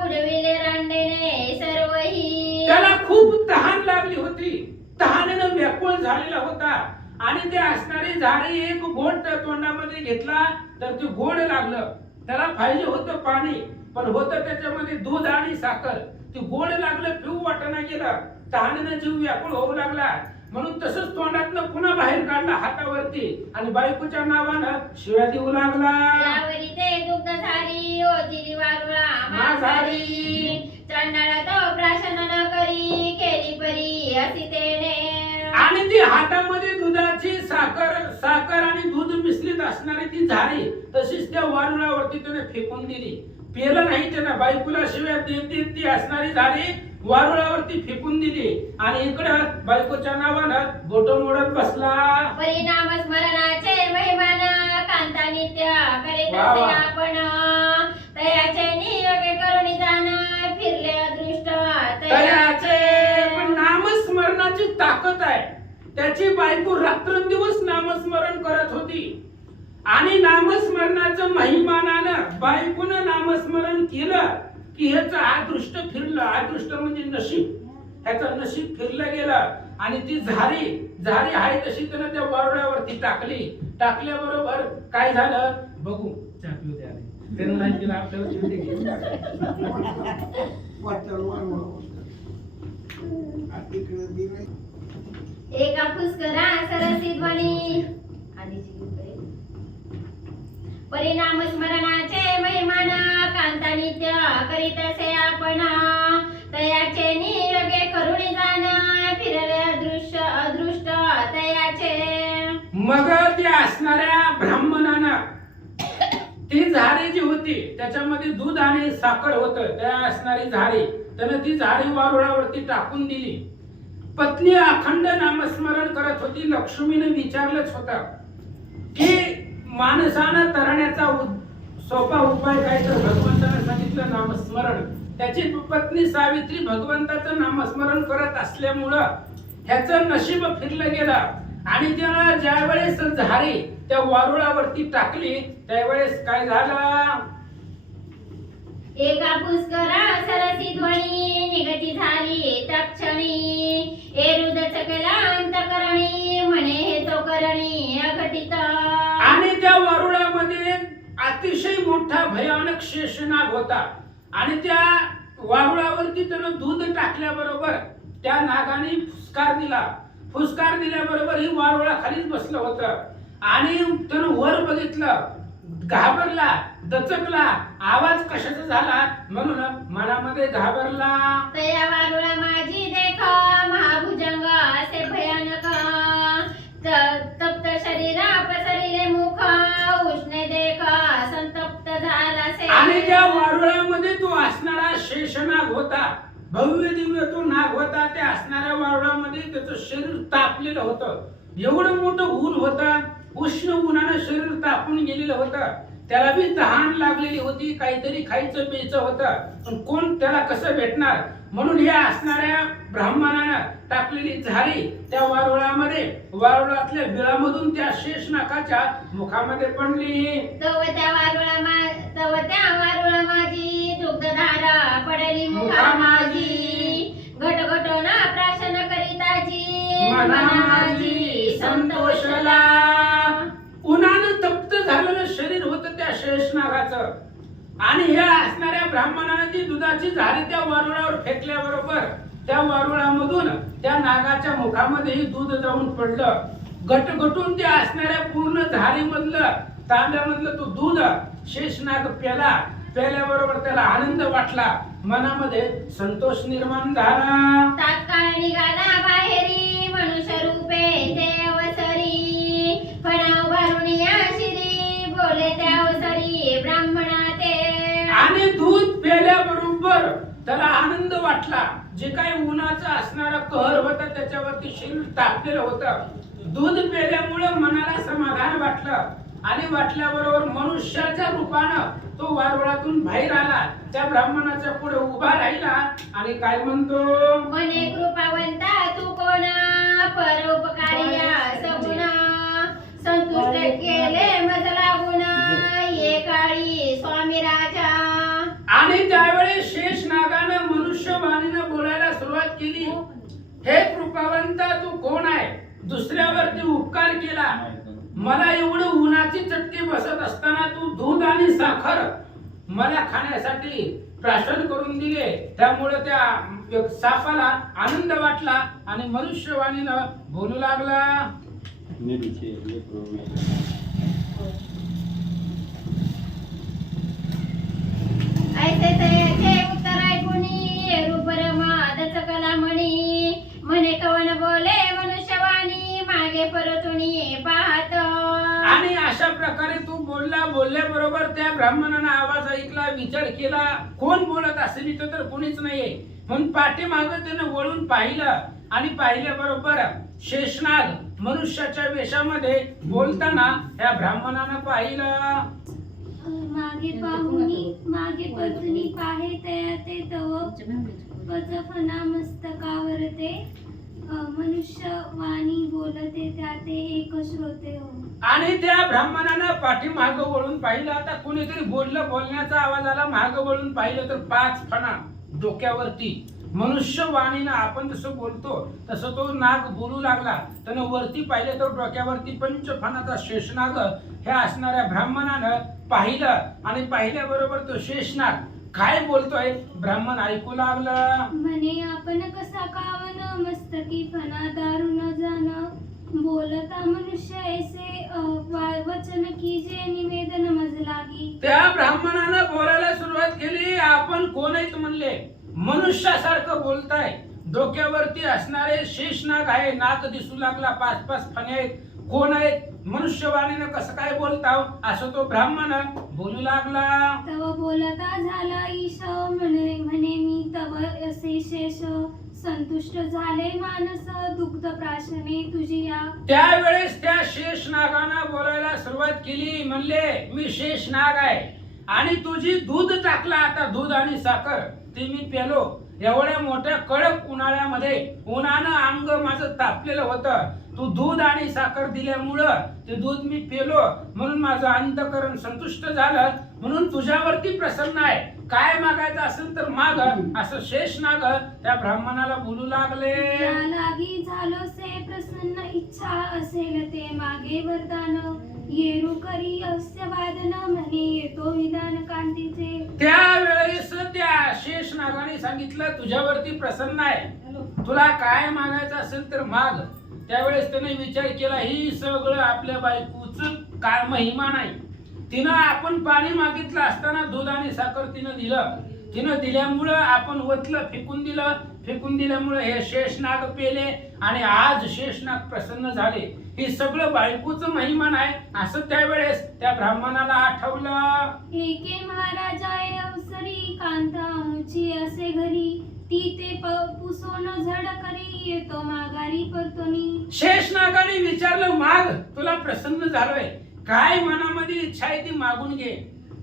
बुडविले रांडेने सर्वही. त्याला खूप तहान लागली होती, तहानेनं व्याकुळ झालेला होता आणि ते असणारी झाडी एक घोट तोंडामध्ये घेतला तर ते गोड लागलं. त्याला पाहिजे होतं पाणी, पण होतं त्याच्यामध्ये दूध आणि साखर. ते गोड लागलं, पिऊ वाटना गेलं, तहानेनं जीव व्याकुळ होऊ लागला. म्हणून तसंच तोंडातनं पुन्हा बाहेर काढला हातावरती आणि बायकोच्या नावानं शिव्या देऊ लागला. यावरी ते दुग्ध झारी, ओझिली वारुळा माझारी, चंडाळा तो प्राशन न करी, केली परी असी तेने. आणि ती हातामध्ये दुधाची साखर आणि दूध मिश्रित असणारी ती झाडी तशीच त्या वारुळावरती त्याने फेकून दिली. पेलं नाही त्यानं, बायकोला शिव्या देत देत ती असणारी झाडी वारुळावरती फेकून दिली आणि इकडं बायकोच्या नावानं बोट मोडत बसला. परिणाम स्मरणाचे महिमान, कांता नित्य करीत वा वा. आपण, तयाचे नियोगे करुणी जाण, त्याची बायको रात्रंदिवस नामस्मरण करत होती आणि नामस्मरणाचं महिमानानं बायकोनं नामस्मरण केलं की ह्याचं अदृष्ट फिरलं. अदृष्ट म्हणजे नशीब. ह्याचं नशीब फिरलं गेलं आणि ती झारी आहे तशी त्यानं त्या वारुळावरती टाकल्याबरोबर काय झालं बघू. चाकू द्या रे. त्यानं नाही केलं आपल्याला चिमटे घेऊन एका पुष्करा सरसी ध्वनी परिणाम स्मरणाचे महिमान कांता नित्य करीत असे आपण तयाचे नियोगे करुणी जाण फिरले अदृष्ट तयाचे. मग ते असणाऱ्या ब्राह्मणानं ती झारी जी होती त्याच्यामध्ये दूध आणि साखर होतं. त्या असणारी झारी त्यानं ती झारी वारुळावरती टाकून दिली. पत्नी अखंड नामस्मरण करत होती. लक्ष्मीने विचारलंच होतं की माणसानं तरण्याचा सोपा उपाय काय, तर भगवंताने सांगितलं नामस्मरण. त्याची पत्नी सावित्री भगवंताचं नामस्मरण करत असल्यामुळं ह्याचं नशीब फिरलं गेलं आणि त्याला ज्या वेळेस झारी त्या वारुळावरती टाकली त्यावेळेस काय झालं. एका पुष्करा सरसी ध्वनी निगती झाली तक्षणी एरुद चकला अंतकरणी म्हणे हे तो करणी अघटित. आणि त्या वारुळामध्ये अतिशय मोठा भयानक शेषनाग होता आणि त्या वारुळावरती त्यानं दूध टाकल्याबरोबर त्या नागाने फुसकार दिल्याबरोबर ही वारुळा खालीच बसलं होतं आणि त्यानं वर बघितलं. घाबरला, दचकला. आवाज कशाचा झाला म्हणून मनामध्ये घाबरला. तया वारुळा माझी देख महाभुजंग असे भयानक तप्त शरीरा अपशरीरे मुख उष्णे देख संतप्त झालासे. आणि त्या वारुळामध्ये तो असणारा शेषनाग होता. भव्य दिव्य तो नाग होता. त्या असणाऱ्या वारुळामध्ये त्याचं शरीर तापलेलं होतं. एवढं मोठं ऊन होतं. उष्ण उन्हानं शरीर तापून गेलेलं होतं. त्याला बी तहान लागलेली होती. काहीतरी खायचं प्यायचं होतं पण कोण त्याला कसं भेटणार म्हणून या असणाऱ्या ब्राह्मणानं टाकलेली झारी त्या वारुळातल्या बिळामधून त्या शेषनागाच्या मुखामध्ये पडली. तव त्या वारुळा माझी दुग्धधारा पडली मुखा माझी घटघटोना प्राशन करिताची मना माझी संतोषला. उन्हानं तप्त झालेलं शरीर होतं त्या शेषनागाचं आणि ह्या असणाऱ्या ब्राह्मणाने ती दुधाची झारी त्या वारुळावर फेकल्याबरोबर त्या वारुळामधून त्या नागाच्या मुखामध्येही दूध जाऊन पडलं. घटघटून त्या असणाऱ्या पूर्ण झारीमधलं तांब्यामधलं तो दूध शेषनाग प्याल्याबरोबर त्याला आनंद वाटला. मनामध्ये संतोष निर्माण झाला. तात्काळ निघाला बाहेरी मनुष्य रूपे ते अवसरी फणाव भरुनिया शिरी बोले त्या अवसरी ब्राह्मणा ते. आणि दूध प्याल्याबरोबर त्याला आनंद वाटला. जे काही उन्हाचं असणारा कहर होता त्याच्यावरती शरीर तापलेलं होतं. दूध प्याल्यामुळे मनाला समाधान वाटलं आणि वाटल्याबरोबर मनुष्याच्या रूपानं तो वारुळातून बाहेर आला. त्या ब्राह्मणाच्या पुढे उभा राहिला आणि काय म्हणतो. म्हणे कृपावंता तू कोणा परोपकारिया सगुणा संतुष्ट केले मज लागुणा ये काळी स्वामी राजा. आणि त्यावेळेस शेषनागानं मनुष्यवाणीनं बोलायला सुरुवात केली. हे कृपावंता तू कोण आहे. दुसऱ्यावरती उपकार केला. मला एवढं उन्हाची चटके बसत असताना तू दूध आणि साखर मला खाण्यासाठी प्राशन करून दिले. त्यामुळे त्या सापाला आनंद वाटला आणि मनुष्यवाणीनं बोलू लागला. ऐसे तयाचे उत्तर ऐकुनी रूपरमा दचकला म्हणी म्हणे कवन बोले मनुष्यवाणी मागे परतुनी पाहत. आणि अशा प्रकारे तू बोलल्याबरोबर त्या ब्राह्मणानं आवाज ऐकला. विचार केला कोण बोलत असेल इथं तर कोणीच नाहीये म्हणून पाठीमागं त्यानं वळून पाहिलं आणि पाहिल्याबरोबर शेषनाग मनुष्याच्या वेशामध्ये बोलताना त्या ब्राह्मणानं पाहिलं. मागे पाहुनी मागे परतुनी पाहे तया ते तव पचफना मस्तकावर ते मनुष्य वाणी बोलते त्या ते एक श्रोते हो. आणि त्या ब्राह्मणानं पाठीमाग वळून पाहिलं. आता कोणीतरी बोललं, बोलण्याचा आवाज आला, माग वळून पाहिलं तर 5 फणा डोक्यावरती. मनुष्य वाणीनं आपण जसं बोलतो तसं तो नाग बोलू लागला. त्यानं वरती पाहिलं तर डोक्यावरती 5 फणाचा शेषनाग हे असणाऱ्या ब्राह्मणानं पाहिलं. आणि पाहिल्याबरोबर तो शेषनाग काय बोलतोय ब्राह्मण ऐकू लागला. म्हणे आपण कसा कावन मस्तकी फणा दारू न जाण बोलता मनुष्य ऐसे वचन की जे निवेदन मज लागी. त्या ब्राह्मणानं बोलायला सुरुवात केली. आपण कोण आहेत म्हणले. मनुष्यासारखं बोलताय. डोक्यावरती असणारे शेषनाग आहे. नाक दिसू लागला. 5 फणे आहेत. कोण आहेत. मनुष्यवाणीनं कसं काय बोलताव असं तो ब्राह्मण बोलू लागला. तव बोलता झाला ईश म्हणे मी तव असे शेष संतुष्ट झाले मानस दुग्ध प्राशने तुझी या. त्यावेळेस त्या शेषनागानं बोलायला सुरुवात केली. म्हणले मी शेषनाग आहे आणि तुझी दूध टाकला. आता दूध आणि साखर ते मी पेलो. एवढ्या मोठ्या कडक उन्हाळ्यामध्ये उन्हानं अंग माझं तापलेलं होतं. तू दूध आणि साखर दिल्यामुळं ते दूध मी पेलो म्हणून माझं अंतःकरण संतुष्ट झालं. म्हणून तुझ्यावरती प्रसन्न आहे. काय मागायचं असेल तर माग असं शेषनाग त्या ब्राह्मणाला बोलू लागले. या लागी झालो से प्रसन्न इच्छा असेल ते मागे वरदान येरू करी अस्य वादन म्हणे येतो विधान कांतीचे. त्यावेळेस त्या शेषनागाने सांगितलं तुझ्यावरती प्रसन्न आहे. तुला काय मागायचं असेल तर माग. त्यावेळेस त्याने विचार केला ही सगळं आपल्या बायकोच काय महिमा नाही. तिनं आपण पाणी मागितलं असताना दूध आणि साखर तिनं दिलं. तिनं दिल्यामुळं आपण वतलं, फेकून दिलं. फेकून दिल्यामुळं हे शेषनाग पेले आणि आज शेषनाग प्रसन्न झाले. हे सगळं बायकोचं महिमा आहे असं त्यावेळेस त्या ब्राह्मणाला आठवलं. एके महाराजाय अवसरी कांता आमुची असे घरी ती ते पुसोन झड करी येतो माघारी परतोनी. शेषनागाने विचारलं माग तुला प्रसन्न झालोय. काय मनामध्ये इच्छा आहे ती मागून घे.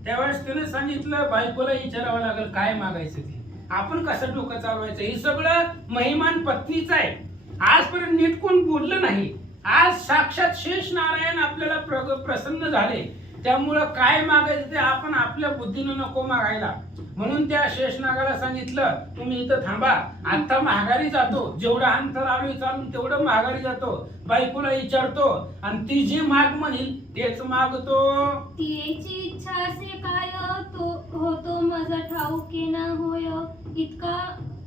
त्यावेळेस त्याने सांगितलं बायकोला विचारावं लागेल काय मागायचं ते. आपण कसं डोकं चालवायचं. हे सगळं महिमान पत्नीच आहे. आजपर्यंत नीट कोण बोललं नाही. आज साक्षात शेष नारायण आपल्याला प्रसन्न झाले. त्यामुळं काय मागायचं ते आपण आपल्या बुद्धीनं नको मागायला. म्हणून त्या शेषनागाला सांगितलं तुम्ही इथं थांबा. आता माघारी जातो. जेवढं अंतर आलोय चालून तेवढं माघारी जातो. बायकोला विचारतो आणि ती जी माग म्हणेल तेच मागतो. तिची इच्छा असे काय तो होतो मज ठाऊके न होय. इतका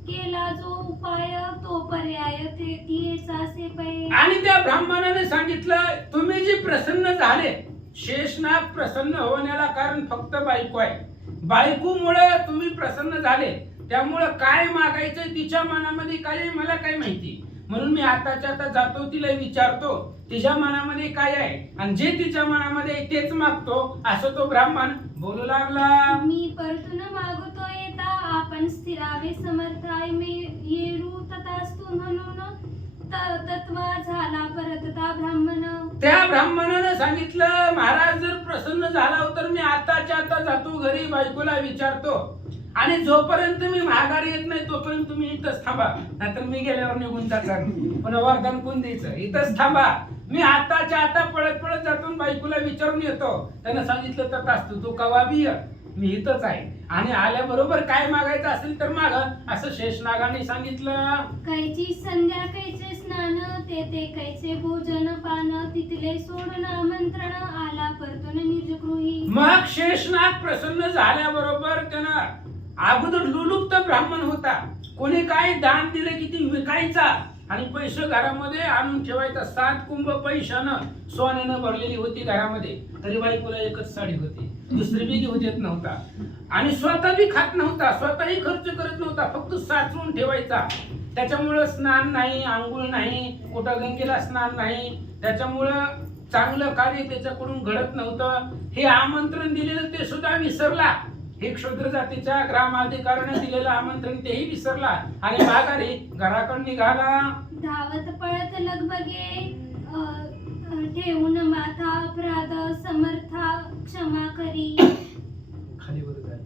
केला जो उपाय तो पर्याय ते तीच असे पै. आणि त्या ब्राह्मणाने सांगितलं तुम्ही जी प्रसन्न झाले. शेषनाग प्रसन्न होण्याला कारण फक्त बायको आहे. बायकोमुळे तुम्ही प्रसन्न झाले. त्यामुळे काय मागायचं तिच्या मनामध्ये काय आहे मला काय माहिती. म्हणून मी आताच्या आता जातो तिला विचारतो तिच्या मनामध्ये काय आहे आणि जे तिच्या मनामध्ये आहे तेच मागतो असं तो ब्राह्मण बोलू लागला. मी परतून मागतो येता आपण स्थिरावे समर्थाय मी येरू तथास्तु म्हणून तत्वा झाला परतता ब्राह्मण. त्या ब्राह्मणाने सांगितलं महाराज जर प्रसन्न झाला तर मी आताच्या आता जातो घरी बायकोला विचारतो आणि जोपर्यंत मी माघारी येत नाही तोपर्यंत तुम्ही इथंच थांबा. नाहीतर मी गेल्यावर निघून जाणार. पण वरदान कोण द्यायचं. इथंच थांबा. मी आताच्या आता पळत पळत जातो बायकोला विचारून येतो. त्यानं सांगितलं तर असतो तू कवा बी मी इथंच आहे आणि आल्याबरोबर काय मागायचं असेल तर माग असं शेषनागाने सांगितलं. कैची संध्या कैचे स्नान ते कैचे भोजन पान तिथले सोडून आमंत्रण आला परतून निर्जगृही. मग शेषनाग प्रसन्न झाल्याबरोबर त्यानं अगोदर लुलुप्त ब्राह्मण होता. कोणी काय दान दिलं की ती विकायचा आणि पैसे घरामध्ये आणून ठेवायचा. 7 कुंभ पैशानं सोन्यानं भरलेली होती घरामध्ये. तरी बायकोला एकच साडी होती. दुसरी बी घेऊ देत नव्हता आणि स्वतः बी खात नव्हता. स्वतःही खर्च करत नव्हता. फक्त साचवून ठेवायचा. त्याच्यामुळं स्नान नाही, आंघोळ नाही, कुठं गंगेला स्नान नाही. त्याच्यामुळं चांगलं कार्य त्याच्याकडून घडत नव्हतं. हे आमंत्रण दिलेलं ते सुद्धा विसरला. हे क्षुद्र जातीच्या ग्रामाधिकाऱ्याने दिलेलं आमंत्रण तेही विसरला आणि माघारी घराकडे निघाला. धावत पळत लगबगे ठेवून माथा अपराध समर्था क्षमा करी. खाली बघा.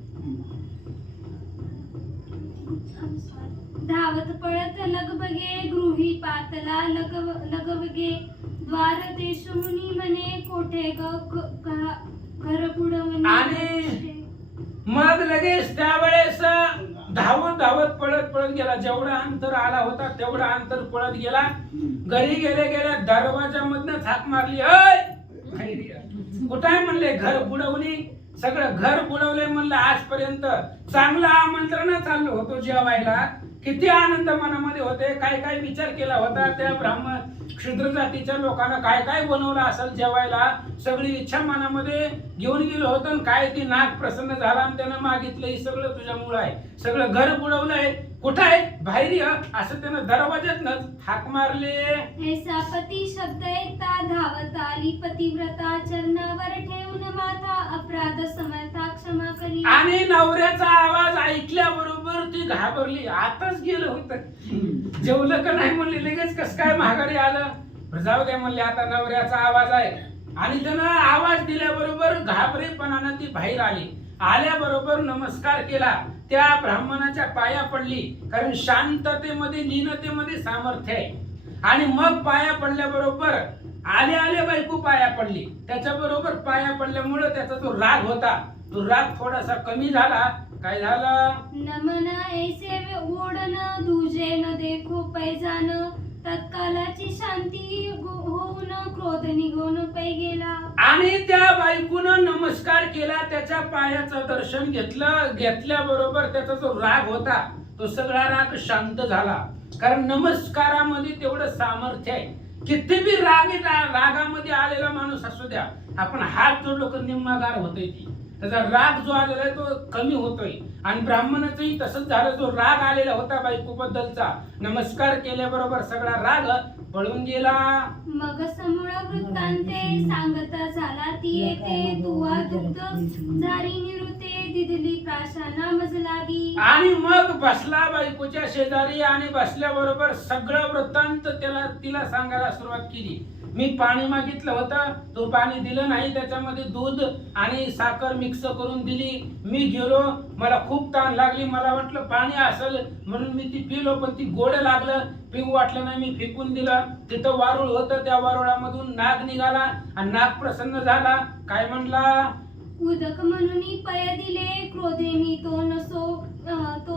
धावत पळत लगबगे गृही पात सर्गे द्वार देश मुनी म्हणे कोठे घर बुडवणे आणि मग लगेच त्यावेळेस धावत धावत पळत पळत गेला. जेवढा अंतर आला होता तेवढा अंतर पळत गेला. घरी गेले गेल्या दरवाजामधनं हाक मारली, अय कुठं आहे म्हणले, घर बुडवली. सगळं घर बुडवले म्हणलं. आजपर्यंत चांगलं आमंत्रण चाललं होतं जेवायला, किती आनंद मनामध्ये होते. काय काय विचार केला होता त्या ब्राह्मण क्षुद्र जातीच्या लोकांना, काय काय बनवलं असेल जेवायला. सगळी इच्छा मनामध्ये घेऊन गेलो होतं आणि काय ती नाग प्रसन्न झाला आणि त्यानं मागितलं, हे सगळं तुझ्यामुळं आहे. सगळं घर बुडवलंय, कुठं आहे, बाहेर ये असं त्यानं दरवाज्यातनच हाक मारले. ऐसा पती शब्द ऐकता धावत आली पतिव्रता चरणावर ठेवून माथा अपराध समर्था क्षमा करी. आणि नवऱ्याचा आवाज ऐकल्याबरोबर ती घाबरली. आताच गेलं होतं, जेवलं का नाही म्हणले, लगेच कस काय माघारी आलं. जाऊ दे म्हणले, आता नवऱ्याचा आवाज आहे. आणि त्यानं आवाज दिल्याबरोबर घाबरेपणानं ती बाहेर आली. आल्याबरोबर नमस्कार केला, त्या ब्राह्मणाच्या पाया पडली. कारण शांततेमध्ये लीनतेमध्ये सामर्थ्य आहे. आणि मग पाया पडल्याबरोबर आले बायको पाया पडली. त्याच्याबरोबर पाया पडल्यामुळे त्याचा जो राग होता तो राग थोडासा कमी झाला. काय झालं, नमना ऐसे ओढन दुजे न देखो पैजान तत्कालाची शांती होऊन क्रोध निघून पै गेला. आणि त्या बायकोनं नमस्कार केला, त्याच्या पायाचं दर्शन घेतलं. घेतल्याबरोबर त्याचा जो राग होता तो सगळा राग शांत झाला. कारण नमस्कारामध्ये तेवढं सामर्थ्य आहे. किती बी रागामध्ये आलेला माणूस असू द्या, आपण हात जोडलो की निम्मागार होतोय. ती त्याचा राग जो आलेला आहे तो कमी होतोय. आणि ब्राह्मणाचंही तसंच झालं. जो राग आलेला होता बायकोबद्दलचा, नमस्कार केल्याबरोबर सगळा राग पळून गेला. मग समूळ वृत्तांते सांगता झाला ती येते तुवा दुग्ध झारी निरुते दिदली प्राशाना मज लागी. आणि मग बसला बायकोच्या शेजारी आणि बसल्याबरोबर सगळं वृत्तांत तिला सांगायला सुरुवात केली. मी पाणी मागितलं होतं, तो पाणी दिलं नाही, त्याच्यामध्ये दूध आणि साखर मिक्स करून दिली. मी गेलो, मला खूप तहान लागली, मला वाटलं पाणी असेल म्हणून मी ती पिलो, पण ती गोड लागलं, पिऊ वाटलं नाही, मी फेकून दिलं. तिथं वारुळ होतं, त्या वारुळामधून नाग निघाला आणि नाग प्रसन्न झाला. काय म्हणला, उदक म्हणून पय दिले क्रोधे मी तो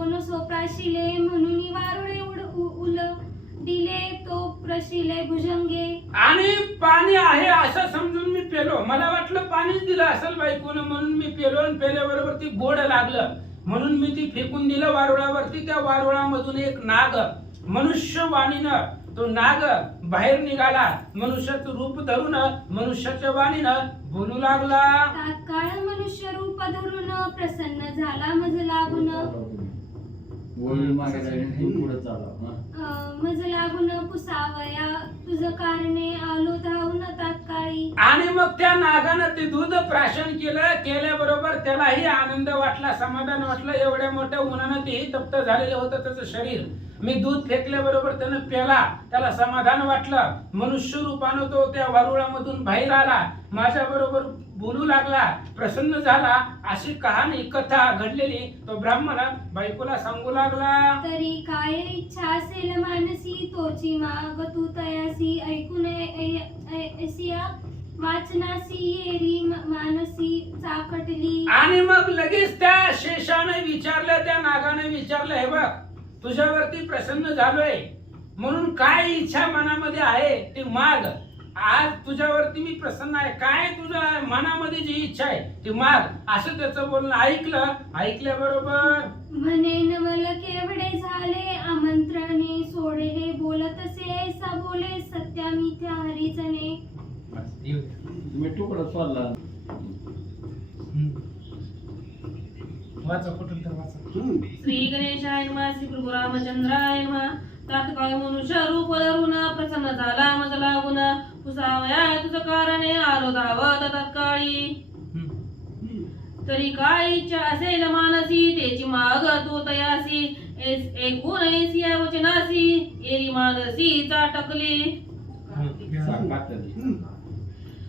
नसो प्राशिले म्हणून वारुळे उल दिले तो प्रशिले भुजंगे. आणि पाणी आहे असं समजून मी पेलो. मला वाटलं पाणीच दिलं असेल बायकोनं म्हणून मी पेलो, आणि पेल्याबरोबर ती गोड लागलं म्हणून मी ती फेकून दिलं वारुळावरती. त्या वारुळामधून एक नाग मनुष्य वाणीनं, तो नाग बाहेर निघाला. मनुष्याचं रूप धरून मनुष्याच्या वाणीनं बोलू लागला. तात्काळ मनुष्य रूप धरून प्रसन्न झाला मज लागून पुसावया तुझ कारणे आलो धावून तात्काळी. आणि मग त्या नागानं ते दूध प्राशन केल्याबरोबर त्यालाही आनंद वाटला, समाधान वाटलं. एवढ्या मोठ्या उन्हानं तेही तप्त झालेलं होतं त्याचं शरीर. मी दूध फेकल्याबरोबर त्यानं प्याला, त्याला समाधान वाटलं. मनुष्य रूपानं तो त्या वारुळामधून बाहेर आला, माझ्या बरोबर बोलू लागला, प्रसन्न झाला. अशी कहाणी कथा घडलेली तो ब्राह्मण बायकोला सांगू लागला. तरी काय इच्छा असेल मानसी तोची माग तू तयासी ऐकून ऐसिया वाचनासी येरी मानसी चाकटली. आणि मग लगेच त्या शेषाने विचारलं, त्या नागाने विचारलं, हे बघ तुझ्यावरती प्रसन्न झालोय म्हणून काय इच्छा मनामध्ये आहे ते माग. आज तुझ्यावरती मी प्रसन्न आहे, काय तुझ्या मनामध्ये जी इच्छा आहे ती माग. असं त्याचं बोलणं ऐकलं. ऐकल्याबरोबर म्हणे नवल केवढे झाले आमंत्रणे सोडले बोलतसे ऐसा बोले सत्या मिथ्या हरिजने. वाचा कुठून तर वाचा. श्री गणेशाय नमः श्री प्रभू रामचंद्राय नमः. तात्काळ मनुष्य रूप धरून प्रसन्न झाला मज लागून पुसावया तुझ कारणे आलो धावत तात्काळी. तरी काय इच्छा असेल मानसी त्याची माग तू तयासी ऐकून ऐसिया वचनासी एरी मानसी चाटकली.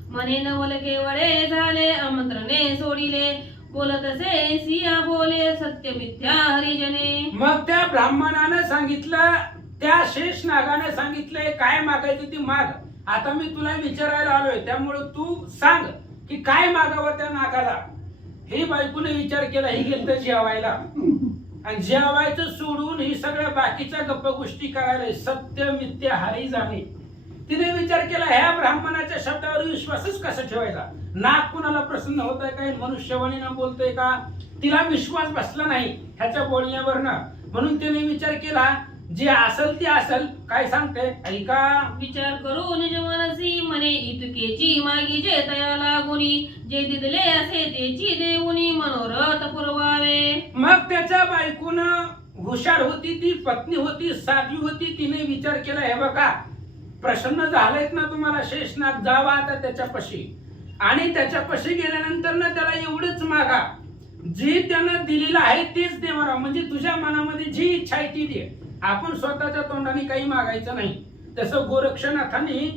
म्हणे नवल केवळे झाले आमंत्रणे सोडिले बोलतसे सिया बोले सत्य मिथ्या हरिजने. मग त्या ब्राह्मणानं सांगितलं, त्या शेष नागाने सांगितलंय काय मागायची ती माग. आता मी तुला विचारायला आलोय, त्यामुळे तू सांग की काय मागावं त्या नागाला. ही बायकोने विचार केला, ही गेलं जेवायला, आणि जेवायचं सोडून ही सगळ्या बाकीच्या गप्पा गोष्टी करायला, सत्य मिथ्या हारी जाणे. तिने विचार केला, ह्या ब्राह्मणाच्या शब्दावर विश्वासच कसा ठेवायचा. नाग कुणाला प्रसन्न होत आहे काय, मनुष्यवाणीनं बोलतोय का, तिला विश्वास बसला नाही ह्याच्या बोलण्यावरनं. म्हणून तिने विचार केला, जे असल ते असल. काय सांगते ऐका. विचार करू निज मनसी म्हणे इतकेची मागी जे तया लागुनी जे दिदले असे तेची देऊनी मनोरथ पुरवावे. मग त्याच्या बायकोनं हुशार होती, ती पत्नी होती, साध्वी होती. तिने विचार केला, हे बघा प्रसन्न झालेत ना तुम्हाला शेषनाग, जावा आता त्याच्यापाशी, आणि त्याच्यापाशी गेल्यानंतर ना त्याला एवढंच मागा, जे त्यानं दिलेलं आहे तेच दे मला. म्हणजे तुझ्या मनामध्ये जी इच्छा आहे ती दे. आपण स्वतःच्या तोंडाने काही मागायचं नाही. तसं गोरक्षनाथाने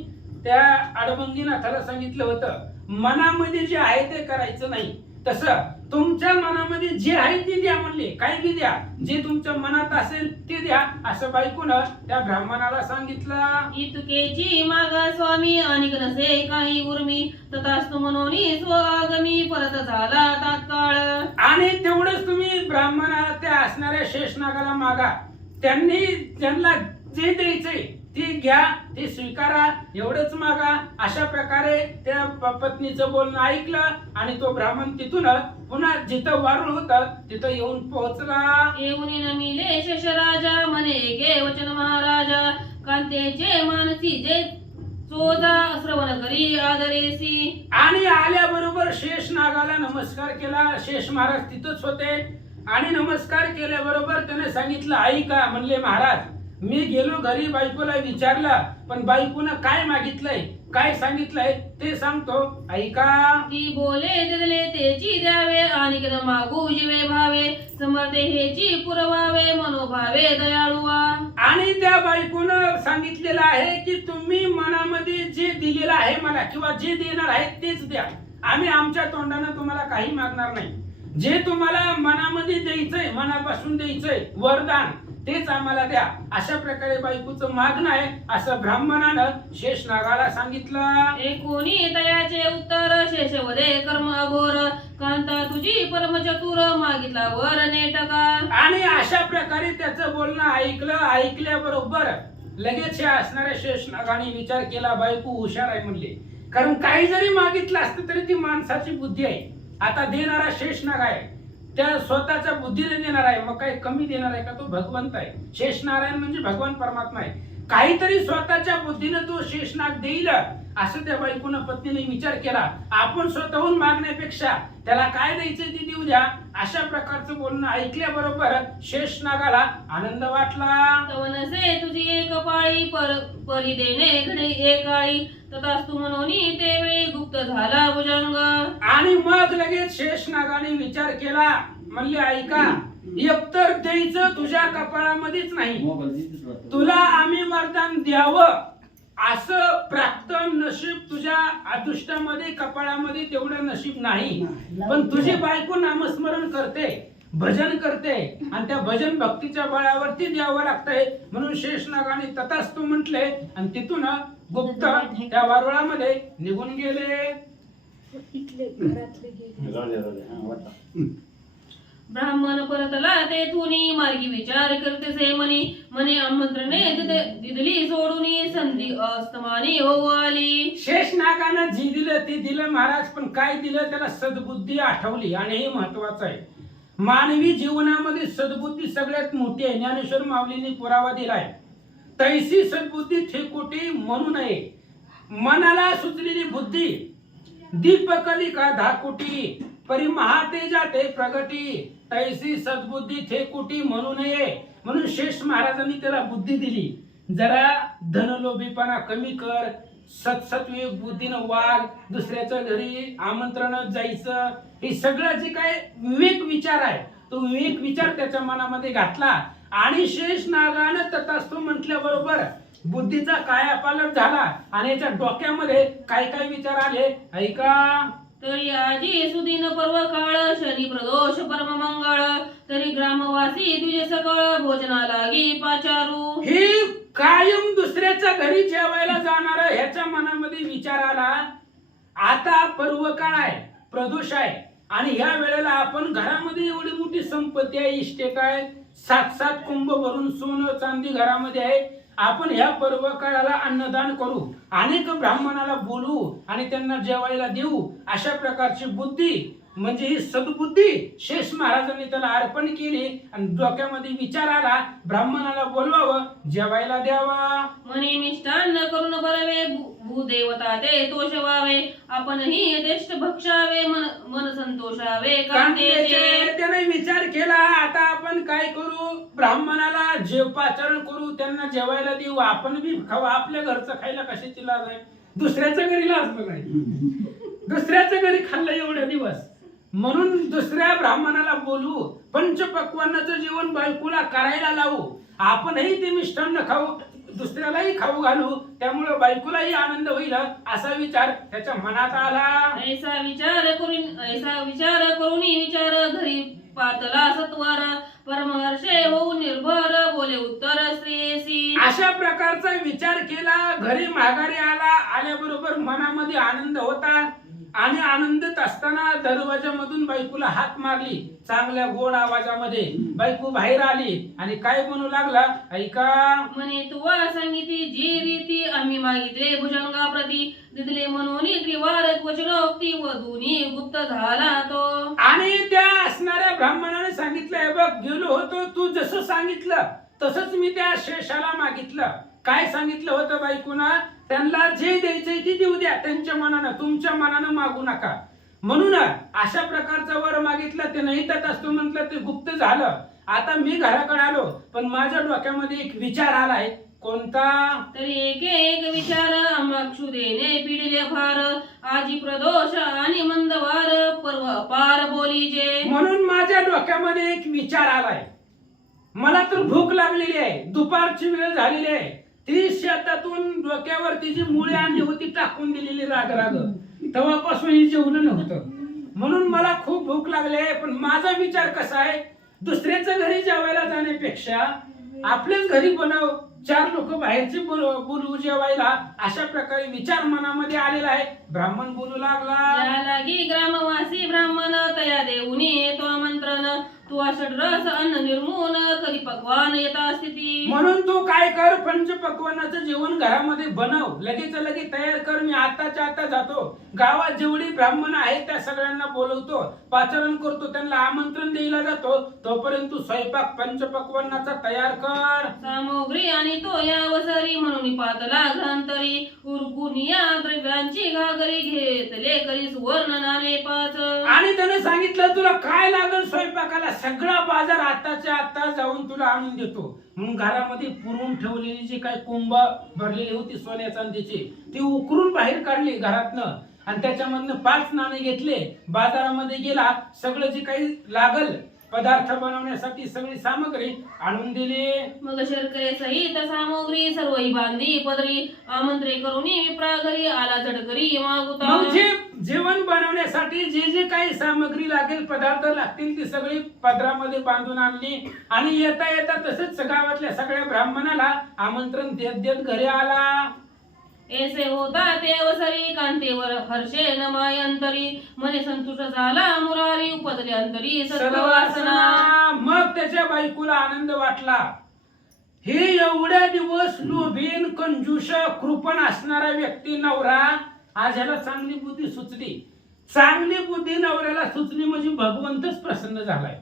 त्या अडबंगीनाथाला सांगितलं होतं, मनामध्ये जे आहे ते करायचं नाही. तसं तुमच्या मनामध्ये जे आहे ते द्या म्हणले, काही बी द्या, जे तुमच्या मनात असेल ते द्या, असं बायकोनं त्या ब्राह्मणाला सांगितलं. इतकेची मागा स्वामी अनिक नसे काही उर्मी तथास्तु मनोनी स्वागमी परत झाला तात्काळ. आणि तेवढंच तुम्ही ब्राह्मणाला त्या असणाऱ्या शेषनागाला मागा, त्यांनी ज्यांना जे द्यायचंय ते घ्या, ते स्वीकारा, एवढंच मागा. अशा प्रकारे त्या पत्नीचं बोलणं ऐकलं, आणि तो ब्राह्मण तिथून पुन्हा जिथं वारुळ होतं तिथं येऊन पोहोचला. येऊनी नमिले शशराजा म्हणे गे वचन महाराजा कांतेचे मानसी जे चोजा श्रवण करी आदरेसी. आणि आल्याबरोबर शेष नागाला नमस्कार केला. शेष महाराज तिथंच होते, आणि नमस्कार केल्याबरोबर त्याने सांगितलं, ऐका म्हणले महाराज, मी गेलो घरी, बायकोला विचारलं, पण बायकोनं काय मागितलंय, काय सांगितलंय ते सांगतो, ऐका. ती बोले दिले तेची द्यावे आणि मागू जीवे भावे समर्थे हेची पुरवावे मनोभावे दयाळुवा. आणि त्या बायकोनं सांगितलेलं आहे की तुम्ही मनामध्ये जे दिलेलं आहे मला, किंवा जे देणार आहे तेच द्या. आम्ही आमच्या तोंडानं तुम्हाला काही मागणार नाही. जे तुम्हाला मनामध्ये द्यायचंय, मनापासून द्यायचंय वरदान, तेच आम्हाला द्या. अशा प्रकारे बायकोचं मागणं आहे, असं ब्राह्मणानं शेषनागाला सांगितलं. एकोणी तयाचे उत्तर शेषवदे कर्म अघोर कांता तुझी परमचतुर मागितला वर नेटका. आणि अशा प्रकारे त्याचं बोलणं ऐकलं. ऐकल्याबरोबर लगेच या असणाऱ्या शेषनागाने विचार केला, बायको हुशार आहे म्हणले, कारण काही जरी मागितलं असतं तरी ती माणसाची बुद्धी आहे. आता देणारा शेषनाग आहे, त्या स्वतःच्या बुद्धीने देणार आहे, मग काही कमी देणार आहे का, तो भगवंत आहे. शेषनारायण म्हणजे भगवान परमात्मा आहे. काहीतरी स्वतःच्या बुद्धीने तो शेषनाग देईल, असं त्या बायकोनं पत्नीने विचार केला. आपण स्वतःहून मागण्यापेक्षा त्याला काय द्यायचं ते देऊ द्या. अशा प्रकारचं बोलणं ऐकल्याबरोबर शेषनागाला आनंद वाटला. तवनसे तुझी एक पाळी परी देणे घडे एकाळी तथास्तु मनोनी ते वेळी गुप्त झाला भुजंग. आणि मग लगेच शेषनागाने विचार केला, म्हणले ऐका, एकतर द्यायचं तुझ्या कपाळामध्येच नाही, तुला आम्ही वरदान द्यावं असं प्राप्त नशीब तुझ्या अदृष्टामध्ये कपाळामध्ये तेवढं नशीब नाही. पण तुझी बायको नामस्मरण करते, भजन करते, आणि त्या भजन भक्तीच्या बळावरती द्यावं लागतंय. म्हणून शेषनागाने तथास्तु म्हटले, आणि तिथून गुप्त त्या वारुळामध्ये निघून गेले. ब्राह्मण परतला तेथुनी मार्गी विचार करतेसे मनी म्हणे आमंत्रणे दिदली सोडूनी संधी अस्तमानी होऊ आली. शेषनागानं जी दिलं ते दिलं महाराज, पण काय दिलं त्याला सद्बुद्धी आठवली. आणि हे महत्वाचं आहे, मानवी जीवनामध्ये सद्बुद्धी सगळ्यात मोठी आहे. ज्ञानेश्वर माऊलींनी पुरावा दिलाय, तैसी सद्बुद्धी ठेकोटी म्हणू नये. मनाला सुचलेली बुद्धी दीपकली का धाकोटी परी महातेजा ते प्रगटी तैसी सद्बुद्धी ठेकोटी म्हणू नये. म्हणून शेष महाराजांनी त्याला बुद्धी दिली, जरा धनलोभीपणा कमी कर, सत्सत्विक बुद्धीनं वाग, दुसऱ्याच्या घरी आमंत्रणात जायचं, हे सगळं जे काय विवेक विचार आहे तो विवेक विचार त्याच्या मनामध्ये घातला. आणि शेष नागानं तथास्तु म्हटल्याबरोबर बुद्धीचा कायापालट झाला, आणि याच्या डोक्यामध्ये काय काय विचार आले ऐका. तरी आजी सुदिन पर्व काळ शनी प्रदोष परम मंगळ तरी ग्रामवासी तुझे सकळ भोजना लागी पाचारू. ही कायम दुसऱ्याच्या घरी जेवायला जाणार ह्याच्या मनामध्ये विचार आला, आता पर्व काळ आहे, प्रदोष आहे आणि ह्या वेळेला आपण घरामध्ये एवढी मोठी संपत्ती आहे, इस्टेट आहे, 7-7 कुंभ भरून सोनं चांदी घरामध्ये आहे, आपण ह्या पर्व काळाला अन्नदान करू, अनेक ब्राह्मणाला बोलू आणि त्यांना जेवायला देऊ, अशा प्रकारची बुद्धी म्हणजे ही सद्बुद्धी शेष महाराजांनी त्याला अर्पण केली आणि डोक्यामध्ये विचार आला, ब्राह्मणाला बोलवावं, जेवायला द्यावा. म्हणे मिष्टान्न करून बरवे भूदेवता ते तोष व्हावे, आपणही यथेष्ट भक्षावे, मन संतोषावे कांतेचे. त्याने विचार केला, आता आपण काय करू, ब्राह्मणाला जेवपाचरण करू, त्यांना जेवायला देऊ, आपण बी खाऊ, आपल्या घरचं खायला कशाची लाज आहे, दुसऱ्याच्या घरी लाज नाही, दुसऱ्याच्या घरी खाल्लं एवढे दिवस, म्हणून दुसऱ्या ब्राह्मणाला बोलवू, पंचपक्वान्नाचं जेवण बायकोला करायला लावू, आपणही ते मिष्टान्न खाऊ, दुसऱ्यालाही खाऊ घालू, त्यामुळे बायकोलाही आनंद होईल, असा विचार त्याच्या मनात आला. ऐसा विचार करून विचार घरी पातला सत्वर, परमहर्षे होऊन निर्भर बोले उत्तर श्रेयसी. अशा प्रकारचा विचार केला, घरी माघारी आल्याबरोबर मनामध्ये आनंद होता आणि आनंदत असताना दरवाजामधून बायकोला हाक मारली, चांगल्या गोड आवाजामध्ये बायको बाहेर आली आणि काय म्हणू लागला, ऐका. म्हणे तुवा सांगितली जी रीती आम्ही मागितले भुजंगाप्रती, दिदले म्हणून त्रिवार वचनोक्ती वधूनी गुप्त झाला तो. आणि त्या असणाऱ्या ब्राह्मणाने सांगितलं, हे बघ, गेलो होतो, तू जसं सांगितलं तसंच मी त्या शेषाला मागितलं. काय सांगितलं होतं बायकोना, त्यांना जे द्यायचंय ते देऊ द्या, त्यांच्या मनानं, तुमच्या मनानं मागू नका, म्हणून अशा प्रकारचा वर मागितलं. ते नाही तर असतो म्हटलं, ते गुप्त झालं. आता मी घराकडे आलो, पण माझ्या डोक्यामध्ये एक विचार आलाय. कोणता? तरी एक विचार अमाक्षु देणे पिढले फार, आजी प्रदोष आणि मंदवार पर्व पार बोली जे. म्हणून माझ्या डोक्यामध्ये एक विचार आलाय. मला तर भूक लागलेली आहे, दुपारची वेळ झालेली आहे, ती शेतातून डोक्यावर तिची मुळे आणली होती टाकून दिलेली राग तेव्हापासून ही जेवलं नव्हतं, म्हणून मला खूप भूक लागली आहे. पण माझा विचार कसा आहे, दुसऱ्याच्या घरी जेवायला जाण्यापेक्षा आपल्याच घरी बनव, 4 लोक बाहेरचे बोलू जेवायला, अशा प्रकारे विचार मनामध्ये आलेला आहे. ब्राह्मण बोलू लागला, या लागी ग्रामवासी ब्राह्मण तया देऊनी तो आमंत्रण, तू षड्रस अन्न निर्मून कधी पक्वान येता स्थिती. म्हणून तू काय कर, पंचपक्वान्नाचं जेवण घरामध्ये बनव, लगेच तयार कर. मी आताच्या आता जातो, गावात जेवढी ब्राह्मण आहेत त्या सगळ्यांना बोलवतो, पाचारण करतो, त्यांना आमंत्रण द्यायला जातो. तोपर्यंत तू स्वयंपाक पंचपक्वान्नाचा तयार कर. सामग्री आणि तो या वसरी म्हणून पातला घांतरी, उरकून या द्रव्यांची घागरी घेतले करी सुवर्ण नाणे 5. आणि त्याने सांगितलं, तुला काय लागेल स्वयंपाकाला, सगळा बाजार आताच्या आता जाऊन तुला आणून देतो. म्हणून घरामध्ये पुरून ठेवलेली जी काही कुंभ भरलेली होती सोन्या चांदीची, ती उकरून बाहेर काढली घरातनं आणि त्याच्यामधनं 5 नाणे घेतले, बाजारामध्ये गेला, सगळं जे काही लागल पदार्थ बनवण्यासाठी सगळी सामग्री आणून दिली. मग शर्करे सहित सामग्री सर्वही बांधी पदरी, आमंत्रे करूनी विप्रा घरी आला चटकरी मागुता. मग जे जेवण बनवण्यासाठी जे जे काही सामग्री लागेल, पदार्थ लागतील, ती सगळी पदरामध्ये बांधून आणली आणि येता येता तसंच गावातल्या सगळ्या ब्राह्मणाला आमंत्रण देत देत घरी आला. ऐसे होता ते अवसरी कांतेवर हर्षे नमाय अंतरी, मने संतुष्ट झाला मुरारी उपजले अंतरी सद्वासना. मग त्याच्या बायकोला आनंद वाटला. हे एवढ्या दिवस लोभीन कंजूष कृपण असणारा व्यक्ती नवरा, आज ह्याला चांगली बुद्धी सुचली. चांगली बुद्धी नवऱ्याला सुचली म्हणजे भगवंतच प्रसन्न झालाय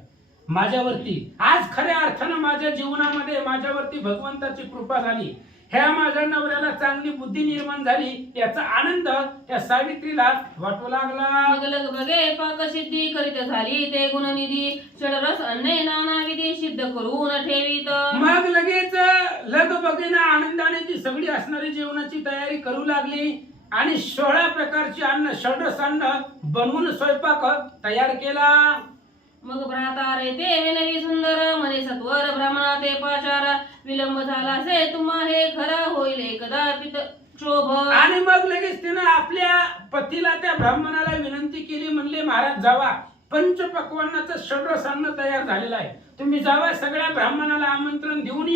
माझ्यावरती. आज खऱ्या अर्थानं माझ्या जीवनामध्ये माझ्यावरती भगवंताची कृपा झाली. ह्या माझ्या नवऱ्याला चांगली बुद्धी निर्माण झाली, याचा आनंद त्या सावित्रीला वाटू लागला. मग लग बघे पाक सिद्धी करीत झाली ते गुणनिधी, षडरस अन्ने नाना विधी सिद्ध करून ठेवीत. मग लगेच लग बघेना आनंदाने ती सगळी असणारी जेवणाची तयारी करू लागली आणि 16 प्रकारची अन्न, षडरस अन्न बनवून स्वयंपाक तयार केला. मग भ्राता रे ते विनवी सुंदर, मने सत्वर ब्राह्मणा ते पाचार, विलंब झाला से तुम्हा हे खरा होईल एकदा पित क्षोभ. आणि मग लगेच तिनं आपल्या पतीला त्या ब्राह्मणाला विनंती केली, म्हणले महाराज जावा, पंचपक्वान्नाचं षड्रस अन्न तयार झालेलं आहे. तुम्ही जावा, सगळ्या ब्राह्मणाला आमंत्रण देऊन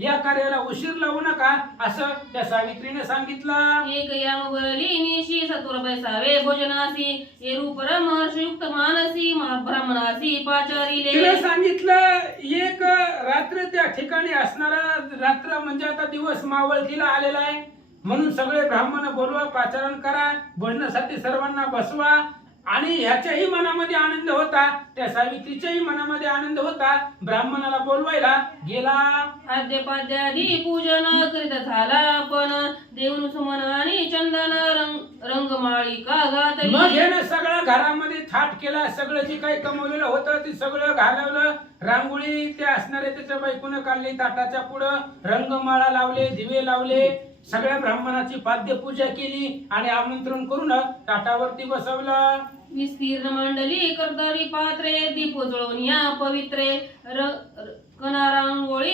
या कार्याला उशीर लावू नका असं त्या सावित्रीने सांगितलं. एक याम बरली निशी सत्वर पैसावे भोजनासी येरू परम हर्षयुक्त मानसी ब्राह्मणासी पाचारीले. तिला सांगितलं एक रात्र त्या ठिकाणी असणारा, रात्र म्हणजे आता दिवस मावळतीला आलेला आहे, म्हणून सगळे ब्राह्मण बोलवा, पाचारण करा, भोजनासाठी सर्वांना बसवा. आणि ह्याच्याही मनामध्ये आनंद होता, त्या सावित्रीच्याही मनामध्ये आनंद होता. ब्राह्मणाला बोलवायला गेला. आद्यपाद्यादी पूजन करीत झाला पण देऊन सुमन आणि चंदन रंगमाळिका घातली. मग यानं सगळं घरामध्ये थाट केला, सगळं जे काही कमवलेलं होतं ते सगळं घालवलं. रांगोळी त्या असणारे त्याच्या बायकोनं काढली, ताटाच्या पुढं रंगमाळा लावले, दिवे लावले, सगळ्या ब्राह्मणाची पाद्यपूजा केली आणि आमंत्रण करून ताटावरती बसवलं. विस्तीर्ण मंडली करतारी पात्रे दीप जळून या पवित्रे कनारांगोळी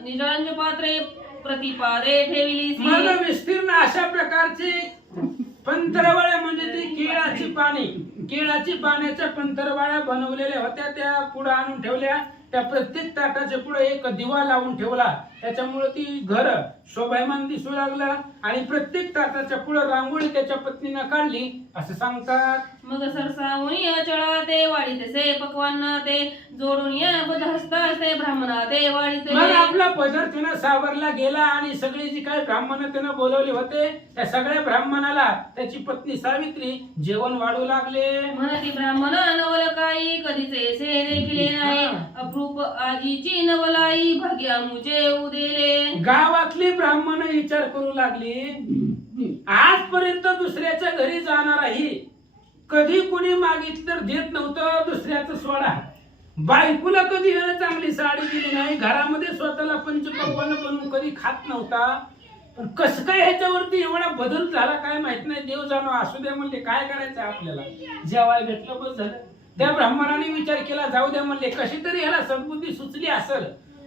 निजांज पात्रे प्रतिपादे ठेविली. मग विस्तीर्ण अशा प्रकारची पंतरवाळ्या म्हणजे ती केळाची पाण्याच्या पंतरवाळ्या बनवलेल्या होत्या, त्या पुढे आणून ठेवल्या. त्या प्रत्येक ताटाच्या पुढे एक दिवा लावून ठेवला, त्याच्यामुळे ती घर शोभायमान दिसू लागला. आणि प्रत्येक ताटाच्या पुढे रांगोळी त्याच्या पत्नीनं काढली असं सांगतात. मग सरसावणी चळा ते वाढीत से पक्वांना ते जोडून या बदहस्ता ते ब्राह्मणा ते वाढीत. मग आपला पदर त्यानं सावरला गेला आणि सगळे जी काही ब्राह्मण त्यानं बोलवले होते त्या सगळ्या ब्राह्मणाला त्याची पत्नी सावित्री जेवण वाढू लागले. म्हणती ब्राह्मण नवल काही कधीच ऐसे देखिले नाही अप्रूप आजीची नवलाई भाग्या मुझे उदेले. गावातली ब्राह्मण विचार करू लागली, आजपर्यंत दुसऱ्याच्या घरी जाणाराही कधी कुणी मागितलं तर देत नव्हतं, दुसऱ्याचं सोडा. बायकोला कधी यानं चांगली साडी दिली नाही, घरामध्ये स्वतःला पंचपक्वान्न बनवून कधी खात नव्हता. पण कसं काय ह्याच्यावरती एवढा बदल झाला काय माहित नाही. देव जाणो, असू द्या म्हणले, काय करायचं आपल्याला, जेवाय भेटलं बस झालं. त्या ब्राह्मणाने विचार केला, जाऊ द्या म्हणले, कशी तरी ह्याला सद्बुद्धी सुचली असेल.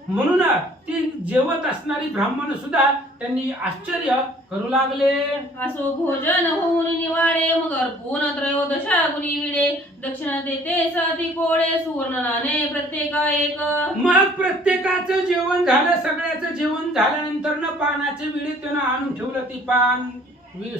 म्हणून ती जेवत असणारी ब्राह्मण सुद्धा त्यांनी आश्चर्य करू लागले. असो भोजन होऊन निवाडे मग अर्पून त्रयोदशा गुणी विडे दक्षिणा देते साधी कोडे सुवर्ण नाणे प्रत्येका एक. मग प्रत्येकाचं जेवण झालं, सगळ्याचं जेवण झाल्यानंतर ना पानाचे विडे त्यानं आणून ठेवलं. ती पान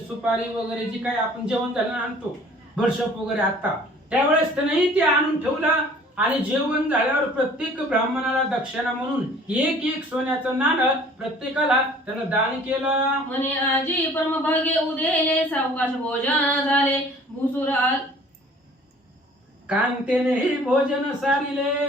सुपारी वगैरे जी काही आपण जेवण झालं आणतो, बडशप वगैरे आता, त्यावेळेस त्यानंही ते आणून ठेवलं. आणि जेवण झाल्यावर प्रत्येक ब्राह्मणाला दक्षिणा म्हणून एक एक सोन्याचं नाणं प्रत्येकाला त्यानं दान केलं. म्हणे आजी परमभाग्य उदेले सावकाश भोजन झाले भूसुर कांतेनेही भोजन सारिले.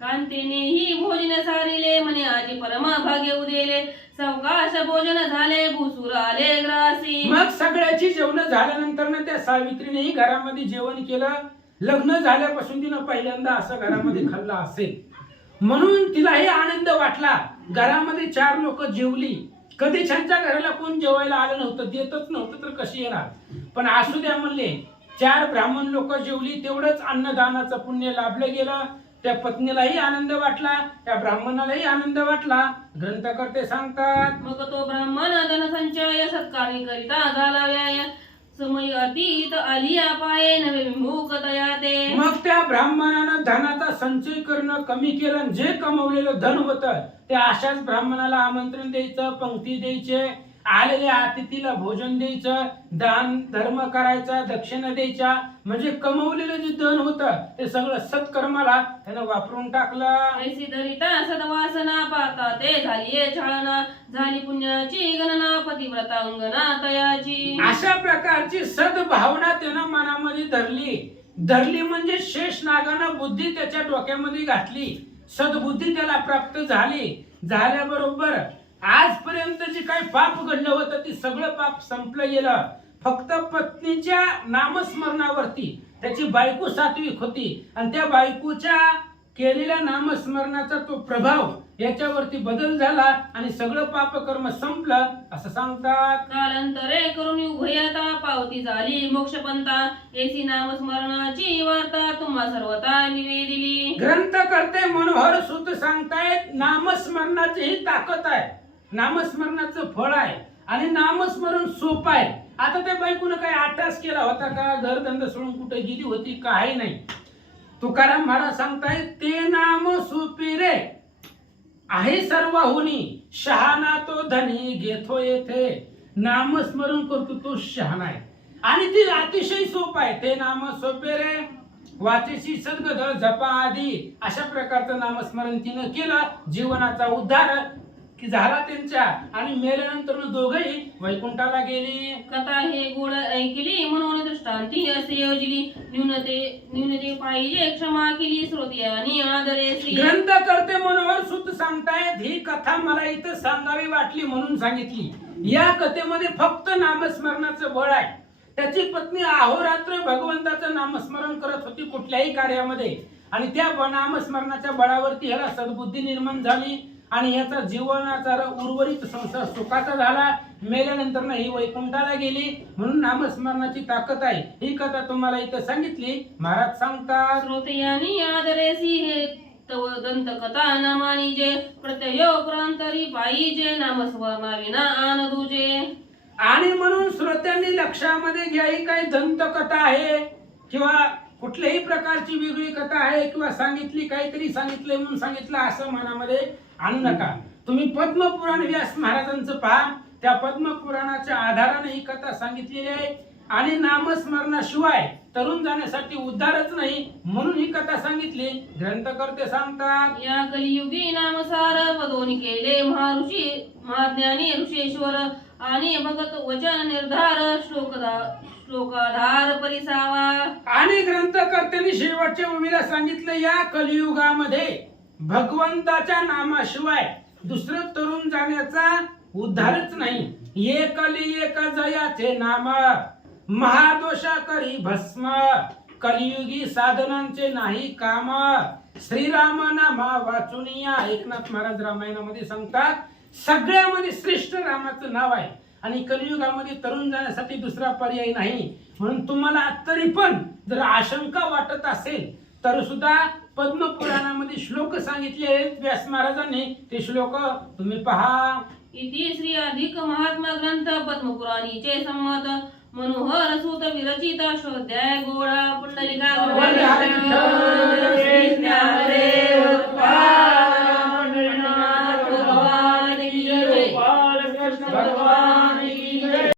कांतेनेही भोजन सारिले म्हणे आजी परमभाग्य उदेले सावकाश भोजन झाले भूसुर आले ग्रासी. मग सगळ्याची जेवण झाल्यानंतर ना त्या सावित्रीनेही घरामध्ये जेवण केलं. लग्न झाल्यापासून तिनं पहिल्यांदा असं घरामध्ये खाल्लं असेल, म्हणून तिलाही आनंद वाटला. घरामध्ये 4 लोक जेवली. कधी त्यांच्या घराला कोण जेवायला आलं नव्हतं, देतच नव्हतं, तर कशी येणार. पण असू द्या म्हणले, 4 ब्राह्मण लोक जेवली, तेवढंच अन्नदानाचं पुण्य लाभलं गेलं. त्या पत्नीलाही आनंद वाटला, त्या ब्राह्मणालाही आनंद वाटला. ग्रंथकर्ते सांगतात, मग तो ब्राह्मण धनसंचय सत्कार्य करिता झाला व्याय समय अतीत आलिया पाये नवे विमुख तया ते. मग त्या ब्राह्मणानं धनाचा संचय करणं कमी केलं. जे कमवलेलं धन होतं ते अशाच ब्राह्मणाला आमंत्रण द्यायचं, पंक्ती द्यायचे, आलेल्या अतिथीला भोजन द्यायचं, दान धर्म करायचा, दक्षिणा द्यायच्या. म्हणजे कमवलेलं जे धन होतं ते सगळं सत्कर्माला त्यानं वापरून टाकलं. ऐसी धरिता सदवासना पाहता ते झालीये छळना झाली पुण्याची गणना पतिव्रता अंगना तयाची. अशा प्रकारची सद्भावना त्यानं मनामध्ये धरली म्हणजे शेष नागानं बुद्धी त्याच्या डोक्यामध्ये घातली. सद्बुद्धी त्याला प्राप्त झाल्याबरोबर आजपर्यंत जे काही पाप घडलं होतं ते सगळं पाप संपलं गेलं. फक्त पत्नीच्या नामस्मरणावरती त्याची बायको सात्विक होती आणि त्या बायकोच्या केलेल्या नामस्मरणाचा तो प्रभाव याच्यावरती बदल झाला आणि सगळं पापकर्म संपलं असं सांगतात. कालांतरे करून उभयता पावती झाली मोक्षपंथा एसी नामस्मरणाची वार्ता तुम्हा सर्वता निवेदिली. ग्रंथकर्ते मनोहर सूत सांगतायत, नामस्मरणाची ही ताकद आहे, नामस्मरणाचं फळ आहे आणि नामस्मरण सोपं आहे. आता त्या बायकोनं काय आटास केला होता का, घरधंदा सोडून कुठे गेली होती, काही नाही. तुकाराम महाराज सांगताय, ते नाम सुपिरे आहे सर्वहुनी, शहाणा तो धनी घेतो येथे. नामस्मरण करतो तो शहाणा आहे आणि ती अतिशय सोप आहे. ते नाम सोपेरे वाचेशी सद्गद जपा आदी अशा प्रकारचं नामस्मरण तिनं केलं. जीवनाचा उद्धार की झाला त्यांच्या आणि मेल्यानंतर दोघही वैकुंठाला गेली. कथा हे गोड ऐकली म्हणून दृष्टांती असे योजली. न्यूनते पाहिजे क्षमा केली श्रोत्यांनी आदरे श्री. ग्रंथकर्ते मनोहर सुत सांगतायत, ही कथा मला इथं सांगावी वाटली म्हणून सांगितली. या कथेमध्ये फक्त नामस्मरणाचं बळ आहे. त्याची पत्नी अहोरात्र भगवंताचं नामस्मरण करत होती कुठल्याही कार्यामध्ये आणि त्या नामस्मरणाच्या बळावरती ह्याला सद्बुद्धी निर्माण झाली आणि याचा जीवनाचा उर्वरित संसार सुखाचा झाला. मेल्यानंतर ही वैकुंठाला गेली. म्हणून नामस्मरणाची ताकद आहे. ही कथा तुम्हाला इथं सांगितली. महाराज सांगतात, श्रोत्यांनी आदरेसी हे तव दंत कथा नामानी जे प्रत्ययोपरांतरी पाहिजे नामस्मरणा विना आन तुझे. आणि म्हणून श्रोत्यांनी लक्षामध्ये घ्या, ही काही दंतकथा आहे किंवा कुठल्याही प्रकारची वेगळी कथा आहे किंवा सांगितली काहीतरी सांगितलंय म्हणून सांगितलं असं मनामध्ये आणू नका. तुम्ही पद्मपुराण व्यास महाराजांचं पहा. त्या पद्मपुराणाच्या आधाराने ही कथा सांगितलेली आहे आणि नामस्मरणाशिवाय तरुण जाण्यासाठी उद्धारच नाही म्हणून ही कथा सांगितली. ग्रंथकर्ते सांगतात, या कलियुगी नामसार पदोनी केले महाऋषी महाज्ञानी ऋषेश्वर आणि भगत वचन निर्धार श्लोकाधार परिसावा. आणि ग्रंथकर्त्यांनी शेवटच्या भूमीला सांगितलं, या कलियुगामध्ये भगवंताच्या नामाशिवाय दुसरं तरुण जाण्याचा उद्धारच नाही. एकली एक जयाचे नाम महादोषा करी भस्म. कलियुगी साधनांचे नाही काम. श्रीराम नामा वाचुनिया. एकनाथ महाराज रामायणामध्ये सांगतात, सगळ्यामध्ये श्रेष्ठ रामाचं नाव आहे आणि कलियुगामध्ये तरुण जाण्यासाठी दुसरा पर्याय नाही. म्हणून तुम्हाला तरी पण जर आशंका वाटत असेल तर सुद्धा पद्मपुराणामध्ये श्लोक सांगितले आहेत व्यास महाराजांनी. ते श्लोक तुम्ही पहा. इति श्री अधिक महात्मा ग्रंथ पद्मपुराणीचे संमत मनोहर सुत विरचित अष्टोध्याय गोळा पुंडलिका वरद हरी विठ्ठल, श्री ज्ञानदेव तुकाराम.